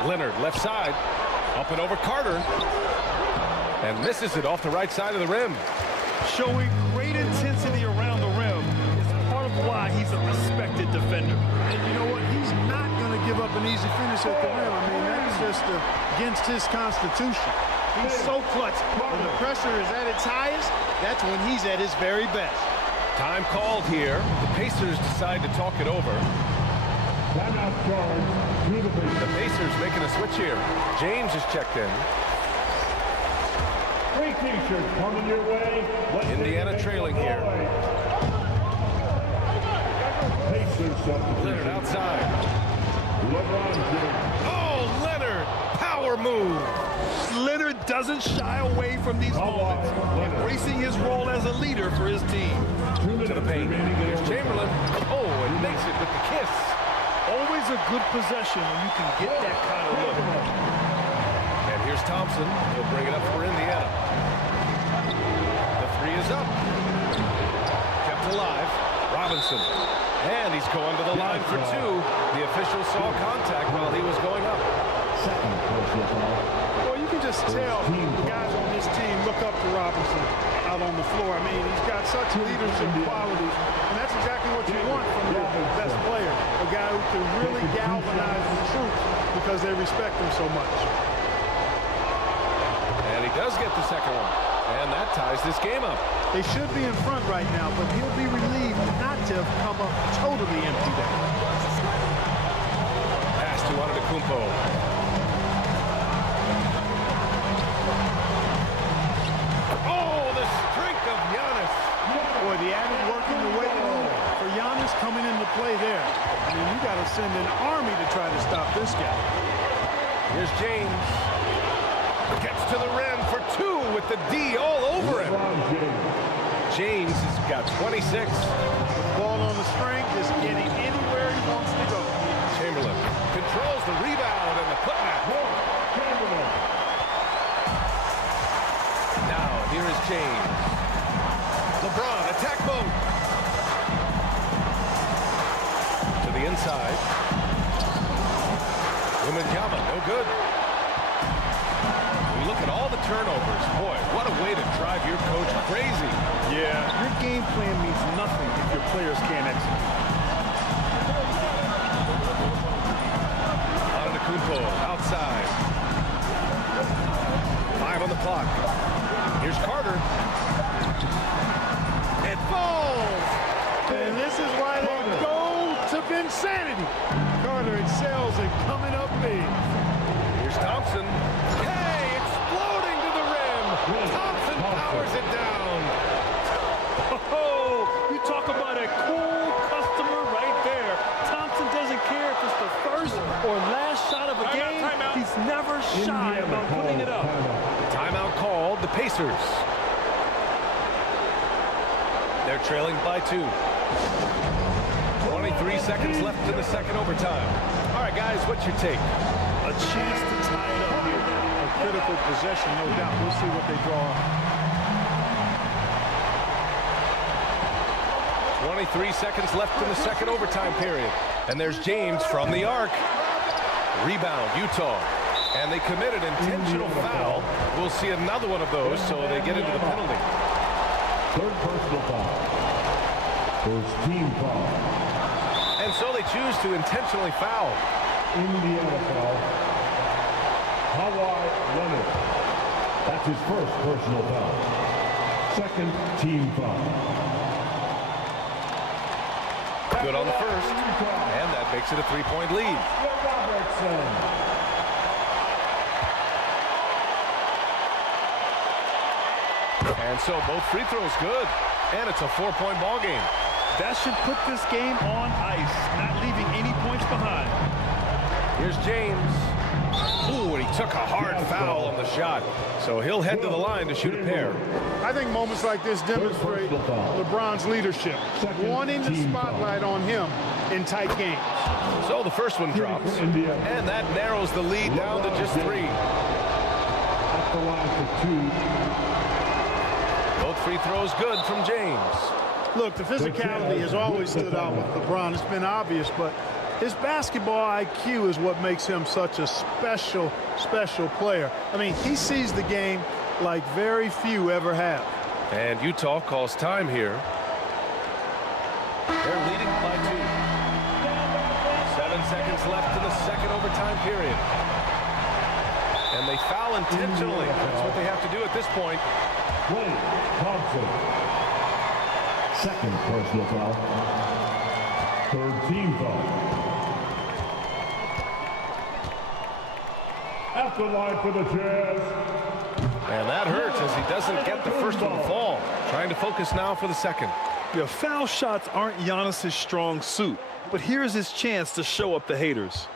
Leonard left side. Up and over Carter. And misses it off the right side of the rim. Showing great intensity around the rim is part of why he's a respected defender. And you know what? He's not going to give up an easy finish at the rim. I mean, that's just against his constitution. He's so clutch. When the pressure is at its highest, that's when he's at his very best. Time called here. The Pacers decide to talk it over. The Pacers making a switch here. James is checked in. Free t-shirts coming your way. Indiana trailing here. Leonard outside. Oh, Leonard! Power move! Leonard doesn't shy away from these moments, embracing his role as a leader for his team. To the paint. Here's Chamberlain. Oh, and makes it with the kiss. Always a good possession when you can get that kind of look. And here's Thompson. He'll bring it up for Indiana. The three is up. Kept alive. Robinson. And he's going to the line for two. The official saw contact while he was going up. Well, you can just tell the guys on this team look up to Robinson out on the floor. I mean, he's got such leadership qualities, and that's exactly what you want from your best player, a guy who can really galvanize the troops because they respect him so much. And he does get the second one, and that ties this game up. They should be in front right now, but he'll be relieved not to have come up totally empty there. Pass to Antetokounmpo. Oh, the strength of Giannis. Boy, the added work in the weight room for Giannis coming into play there. I mean, you got to send an army to try to stop this guy. Here's James. Gets to the rim for two with the D all over him. James has got 26. Ball on the string, just getting anywhere he wants to go. Chamberlain controls the rebound and the putback. Now, here is James. LeBron, attack mode. To the inside. WEMBANYAMA, no good. We look at all the turnovers. Boy, what a way to drive your coach crazy. Yeah, your game plan means nothing if your players can't execute. Antetokounmpo outside. 5 on the clock. Here's Carter. It falls! And this is why they go to Vinsanity. Carter excels in coming up big. Here's Thompson. Hey, exploding to the rim. Thompson powers it down. Oh, you talk about a cool customer right there. Thompson doesn't care if it's the first or last shot of a game. He's never shy about putting it up. Timeout called. The Pacers. They're trailing by 2. 23 seconds left in the second overtime. All right, guys, what's your take? A chance to tie it up here. A critical possession, no doubt. We'll see what they draw. 23 seconds left in the second overtime period. And there's James from the arc. Rebound, Utah. And they committed intentional foul. We'll see another one of those, so they get into the penalty. Third personal foul. First team foul. And so they choose to intentionally foul. Indiana foul. KAWHI Leonard. That's his first personal foul. Second team foul. Good on the first. And that makes it a 3-point lead. And so both free throws good. And it's a 4-point ball game. That should put this game on ice, not leaving any points behind. Here's James. Ooh, and he took a hard foul on the shot. So he'll head to the line to shoot a pair. I think moments like this demonstrate LeBron's leadership, wanting the spotlight on him in tight games. So the first one drops, and that narrows the lead down to just 3. At the line for 2. Both free throws good from James. Look, the physicality has always stood out with LeBron. It's been obvious, but his basketball IQ is what makes him such a special player. I mean, he sees the game like very few ever have. And Utah calls time here. They're leading by 2. 7 seconds left in the second overtime period. And they foul intentionally. That's what they have to do at this point. Thompson. Second personal foul. Third team foul. At the line for the Jazz. And that hurts as he doesn't get the first of the fall. Trying to focus now for the second. Yeah, foul shots aren't Giannis's strong suit, but here's his chance to show up the haters.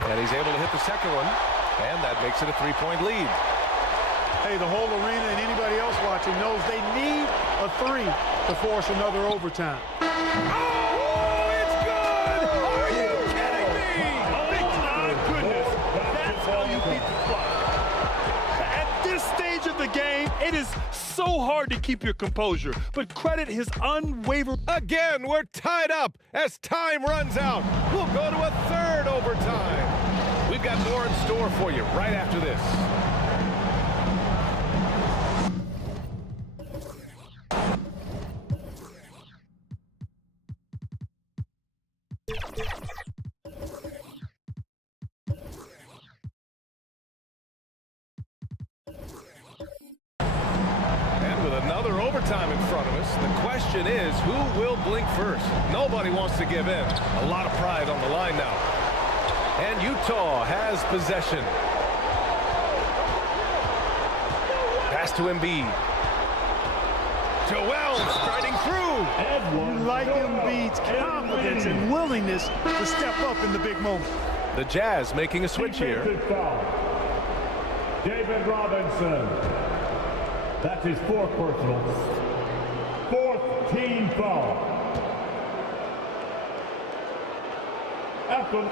And he's able to hit the second one, and that makes it a 3-point lead. Hey, the whole arena and anybody else watching knows they need a 3 to force another overtime. Oh, it's good! Are you kidding me? Oh, my goodness. That's how you beat the clock. At this stage of the game, it is so hard to keep your composure, but credit his unwavering... Again, we're tied up as time runs out. We'll go to a third overtime. We've got more in store for you right after this. And with another overtime in front of us, the question is, who will blink first? Nobody wants to give in. A lot of pride on the line now. And Utah has possession. Pass to Embiid. Joel striding through. You like Embiid's confidence and willingness to step up in the big moment. The Jazz making a switch here. David Robinson. That's his 4th personal. 4th team foul. After...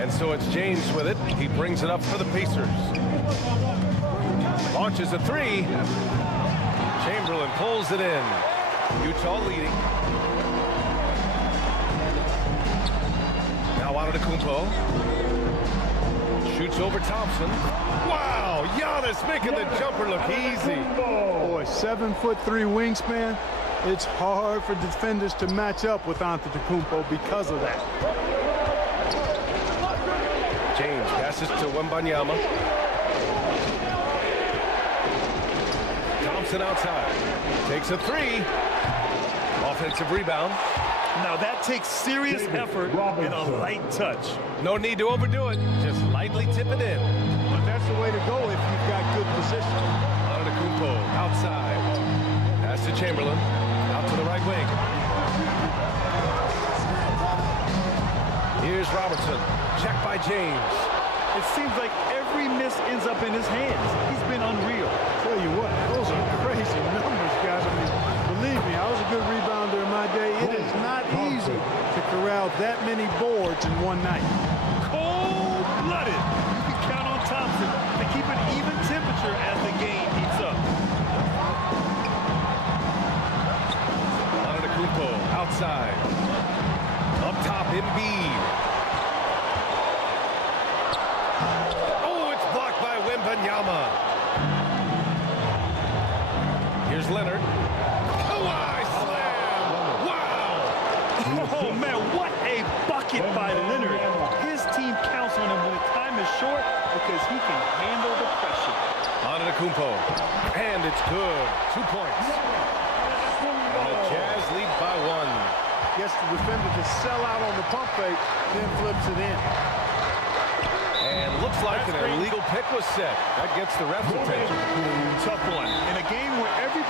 And so it's James with it. He brings it up for the Pacers. Launches a 3. Chamberlain pulls it in. Utah leading. Now out of Antetokounmpo. Shoots over Thompson. Wow, Giannis making the jumper look easy. Boy, 7'3" wingspan. It's hard for defenders to match up with Antetokounmpo because of that. James passes to WEMBANYAMA. Thompson outside. Takes a 3. Offensive rebound. Now that takes serious effort and a light touch. No need to overdo it. Just lightly tip it in. But that's the way to go if you've got good position. Antetokounmpo outside. Pass to Chamberlain. Out to the right wing. Here's Robertson. Check by James. It seems like every miss ends up in his hands. He's been unreal. Tell you what, those are crazy numbers, guys. I mean, believe me, I was a good rebounder in my day. It is not easy to corral that many boards in one night. Cold-blooded. You can count on Thompson to keep an even temperature as the game heats up. Antetokounmpo outside. Up top, Embiid. Oh, it's blocked by WEMBANYAMA. Here's Leonard. KAWHI slam! Wow! Oh, man, what a bucket by Leonard. His team counts on him when time is short because he can handle the pressure. Antetokounmpo. And it's good. 2 points. And the Jazz lead by 1. Gets the defender to sell out on the pump fake, then flips it in. And looks like an illegal pick was set. That gets the ref's attention. Tough one. In a game where every...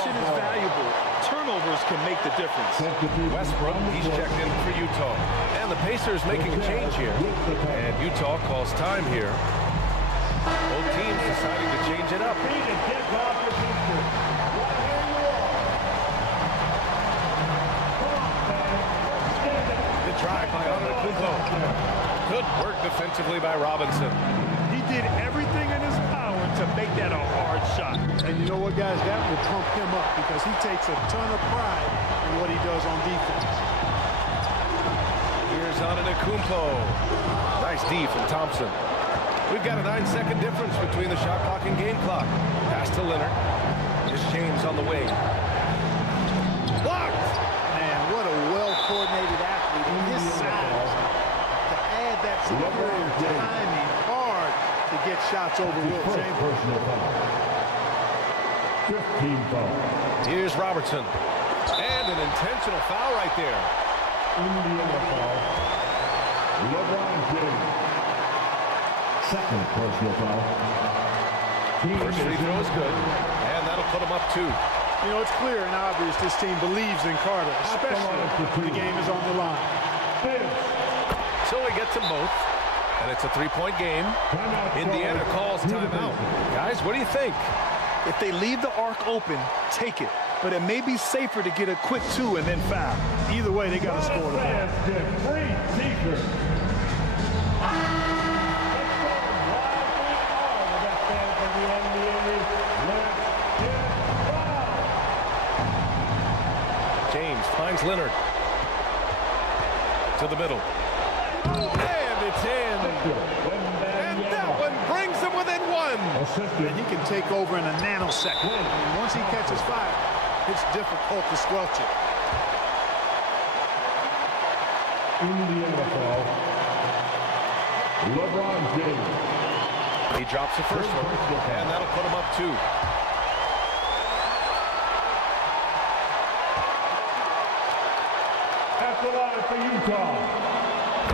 is valuable. Turnovers can make the difference. Westbrook, he's checked in for Utah. And the Pacers making a change here. And Utah calls time here. Both teams deciding to change it up. The drive by Antetokounmpo. Good work defensively by Robinson. He did everything in his power to make that a hard shot. And you know what, guys? That will pump him up because he takes a ton of pride in what he does on defense. on an Akumpo. Nice D from Thompson. We've got a 9-second difference between the shot clock and game clock. Pass to Leonard. Just James on the wing. Blocked! Man, what a well-coordinated athlete in his size. To add that superior timing, hard to get shots over Will Chambers. 15 foul. Here's Robertson. And an intentional foul right there. Indiana foul. LeBron James. Second personal foul. First free throw is good. And that'll put him up 2. You know, it's clear and obvious this team believes in Carter, especially if the game is on the line. So he gets them both. And it's a 3-point game. Indiana calls timeout. Guys, what do you think? If they leave the arc open, take it. But it may be safer to get a quick 2 and then foul. Either way, they got to score the ball. James finds Leonard. To the middle. And it's in. And that one brings them within 1. And he can take over in a nanosecond. And once he catches fire, it's difficult to squelch it. Indiana foul. LeBron James. He drops the first one, and that'll put him up 2. At the line for Utah.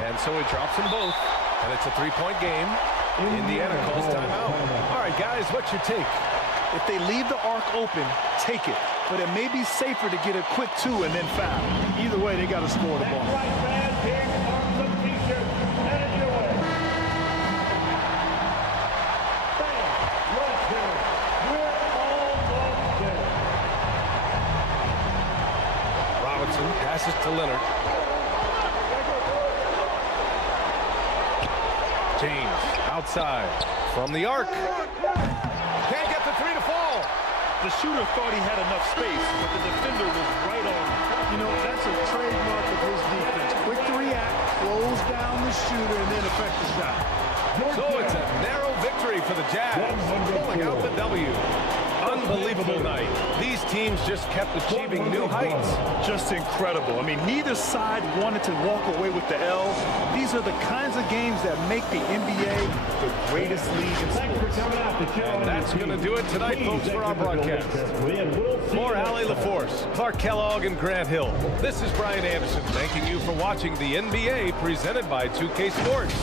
And so he drops them both, and it's a 3-point game. Indiana calls timeout. All right, guys, what's your take? If they leave the arc open, take it. But it may be safer to get a quick 2 and then foul. Either way, they got to score the ball. Right, fans, here are some t-shirts headed your way. Fans, let's hear it. We're almost there. Robinson passes to Leonard. James outside from the arc. Can't get the 3 to fall. The shooter thought he had enough space, but the defender was right on. You know, that's a trademark of his defense. Quick to react, close down the shooter, and then affect the shot. So it's a narrow victory for the Jazz, pulling out the W. Unbelievable night. These teams just kept achieving new heights. Just incredible. I mean, neither side wanted to walk away with the L. These are the kinds of games that make the NBA the greatest league in sports. And that's going to do it tonight, folks, for our broadcast. For Allie LaForce, Clark Kellogg, and Grant Hill, this is Brian Anderson thanking you for watching the NBA presented by 2K Sports.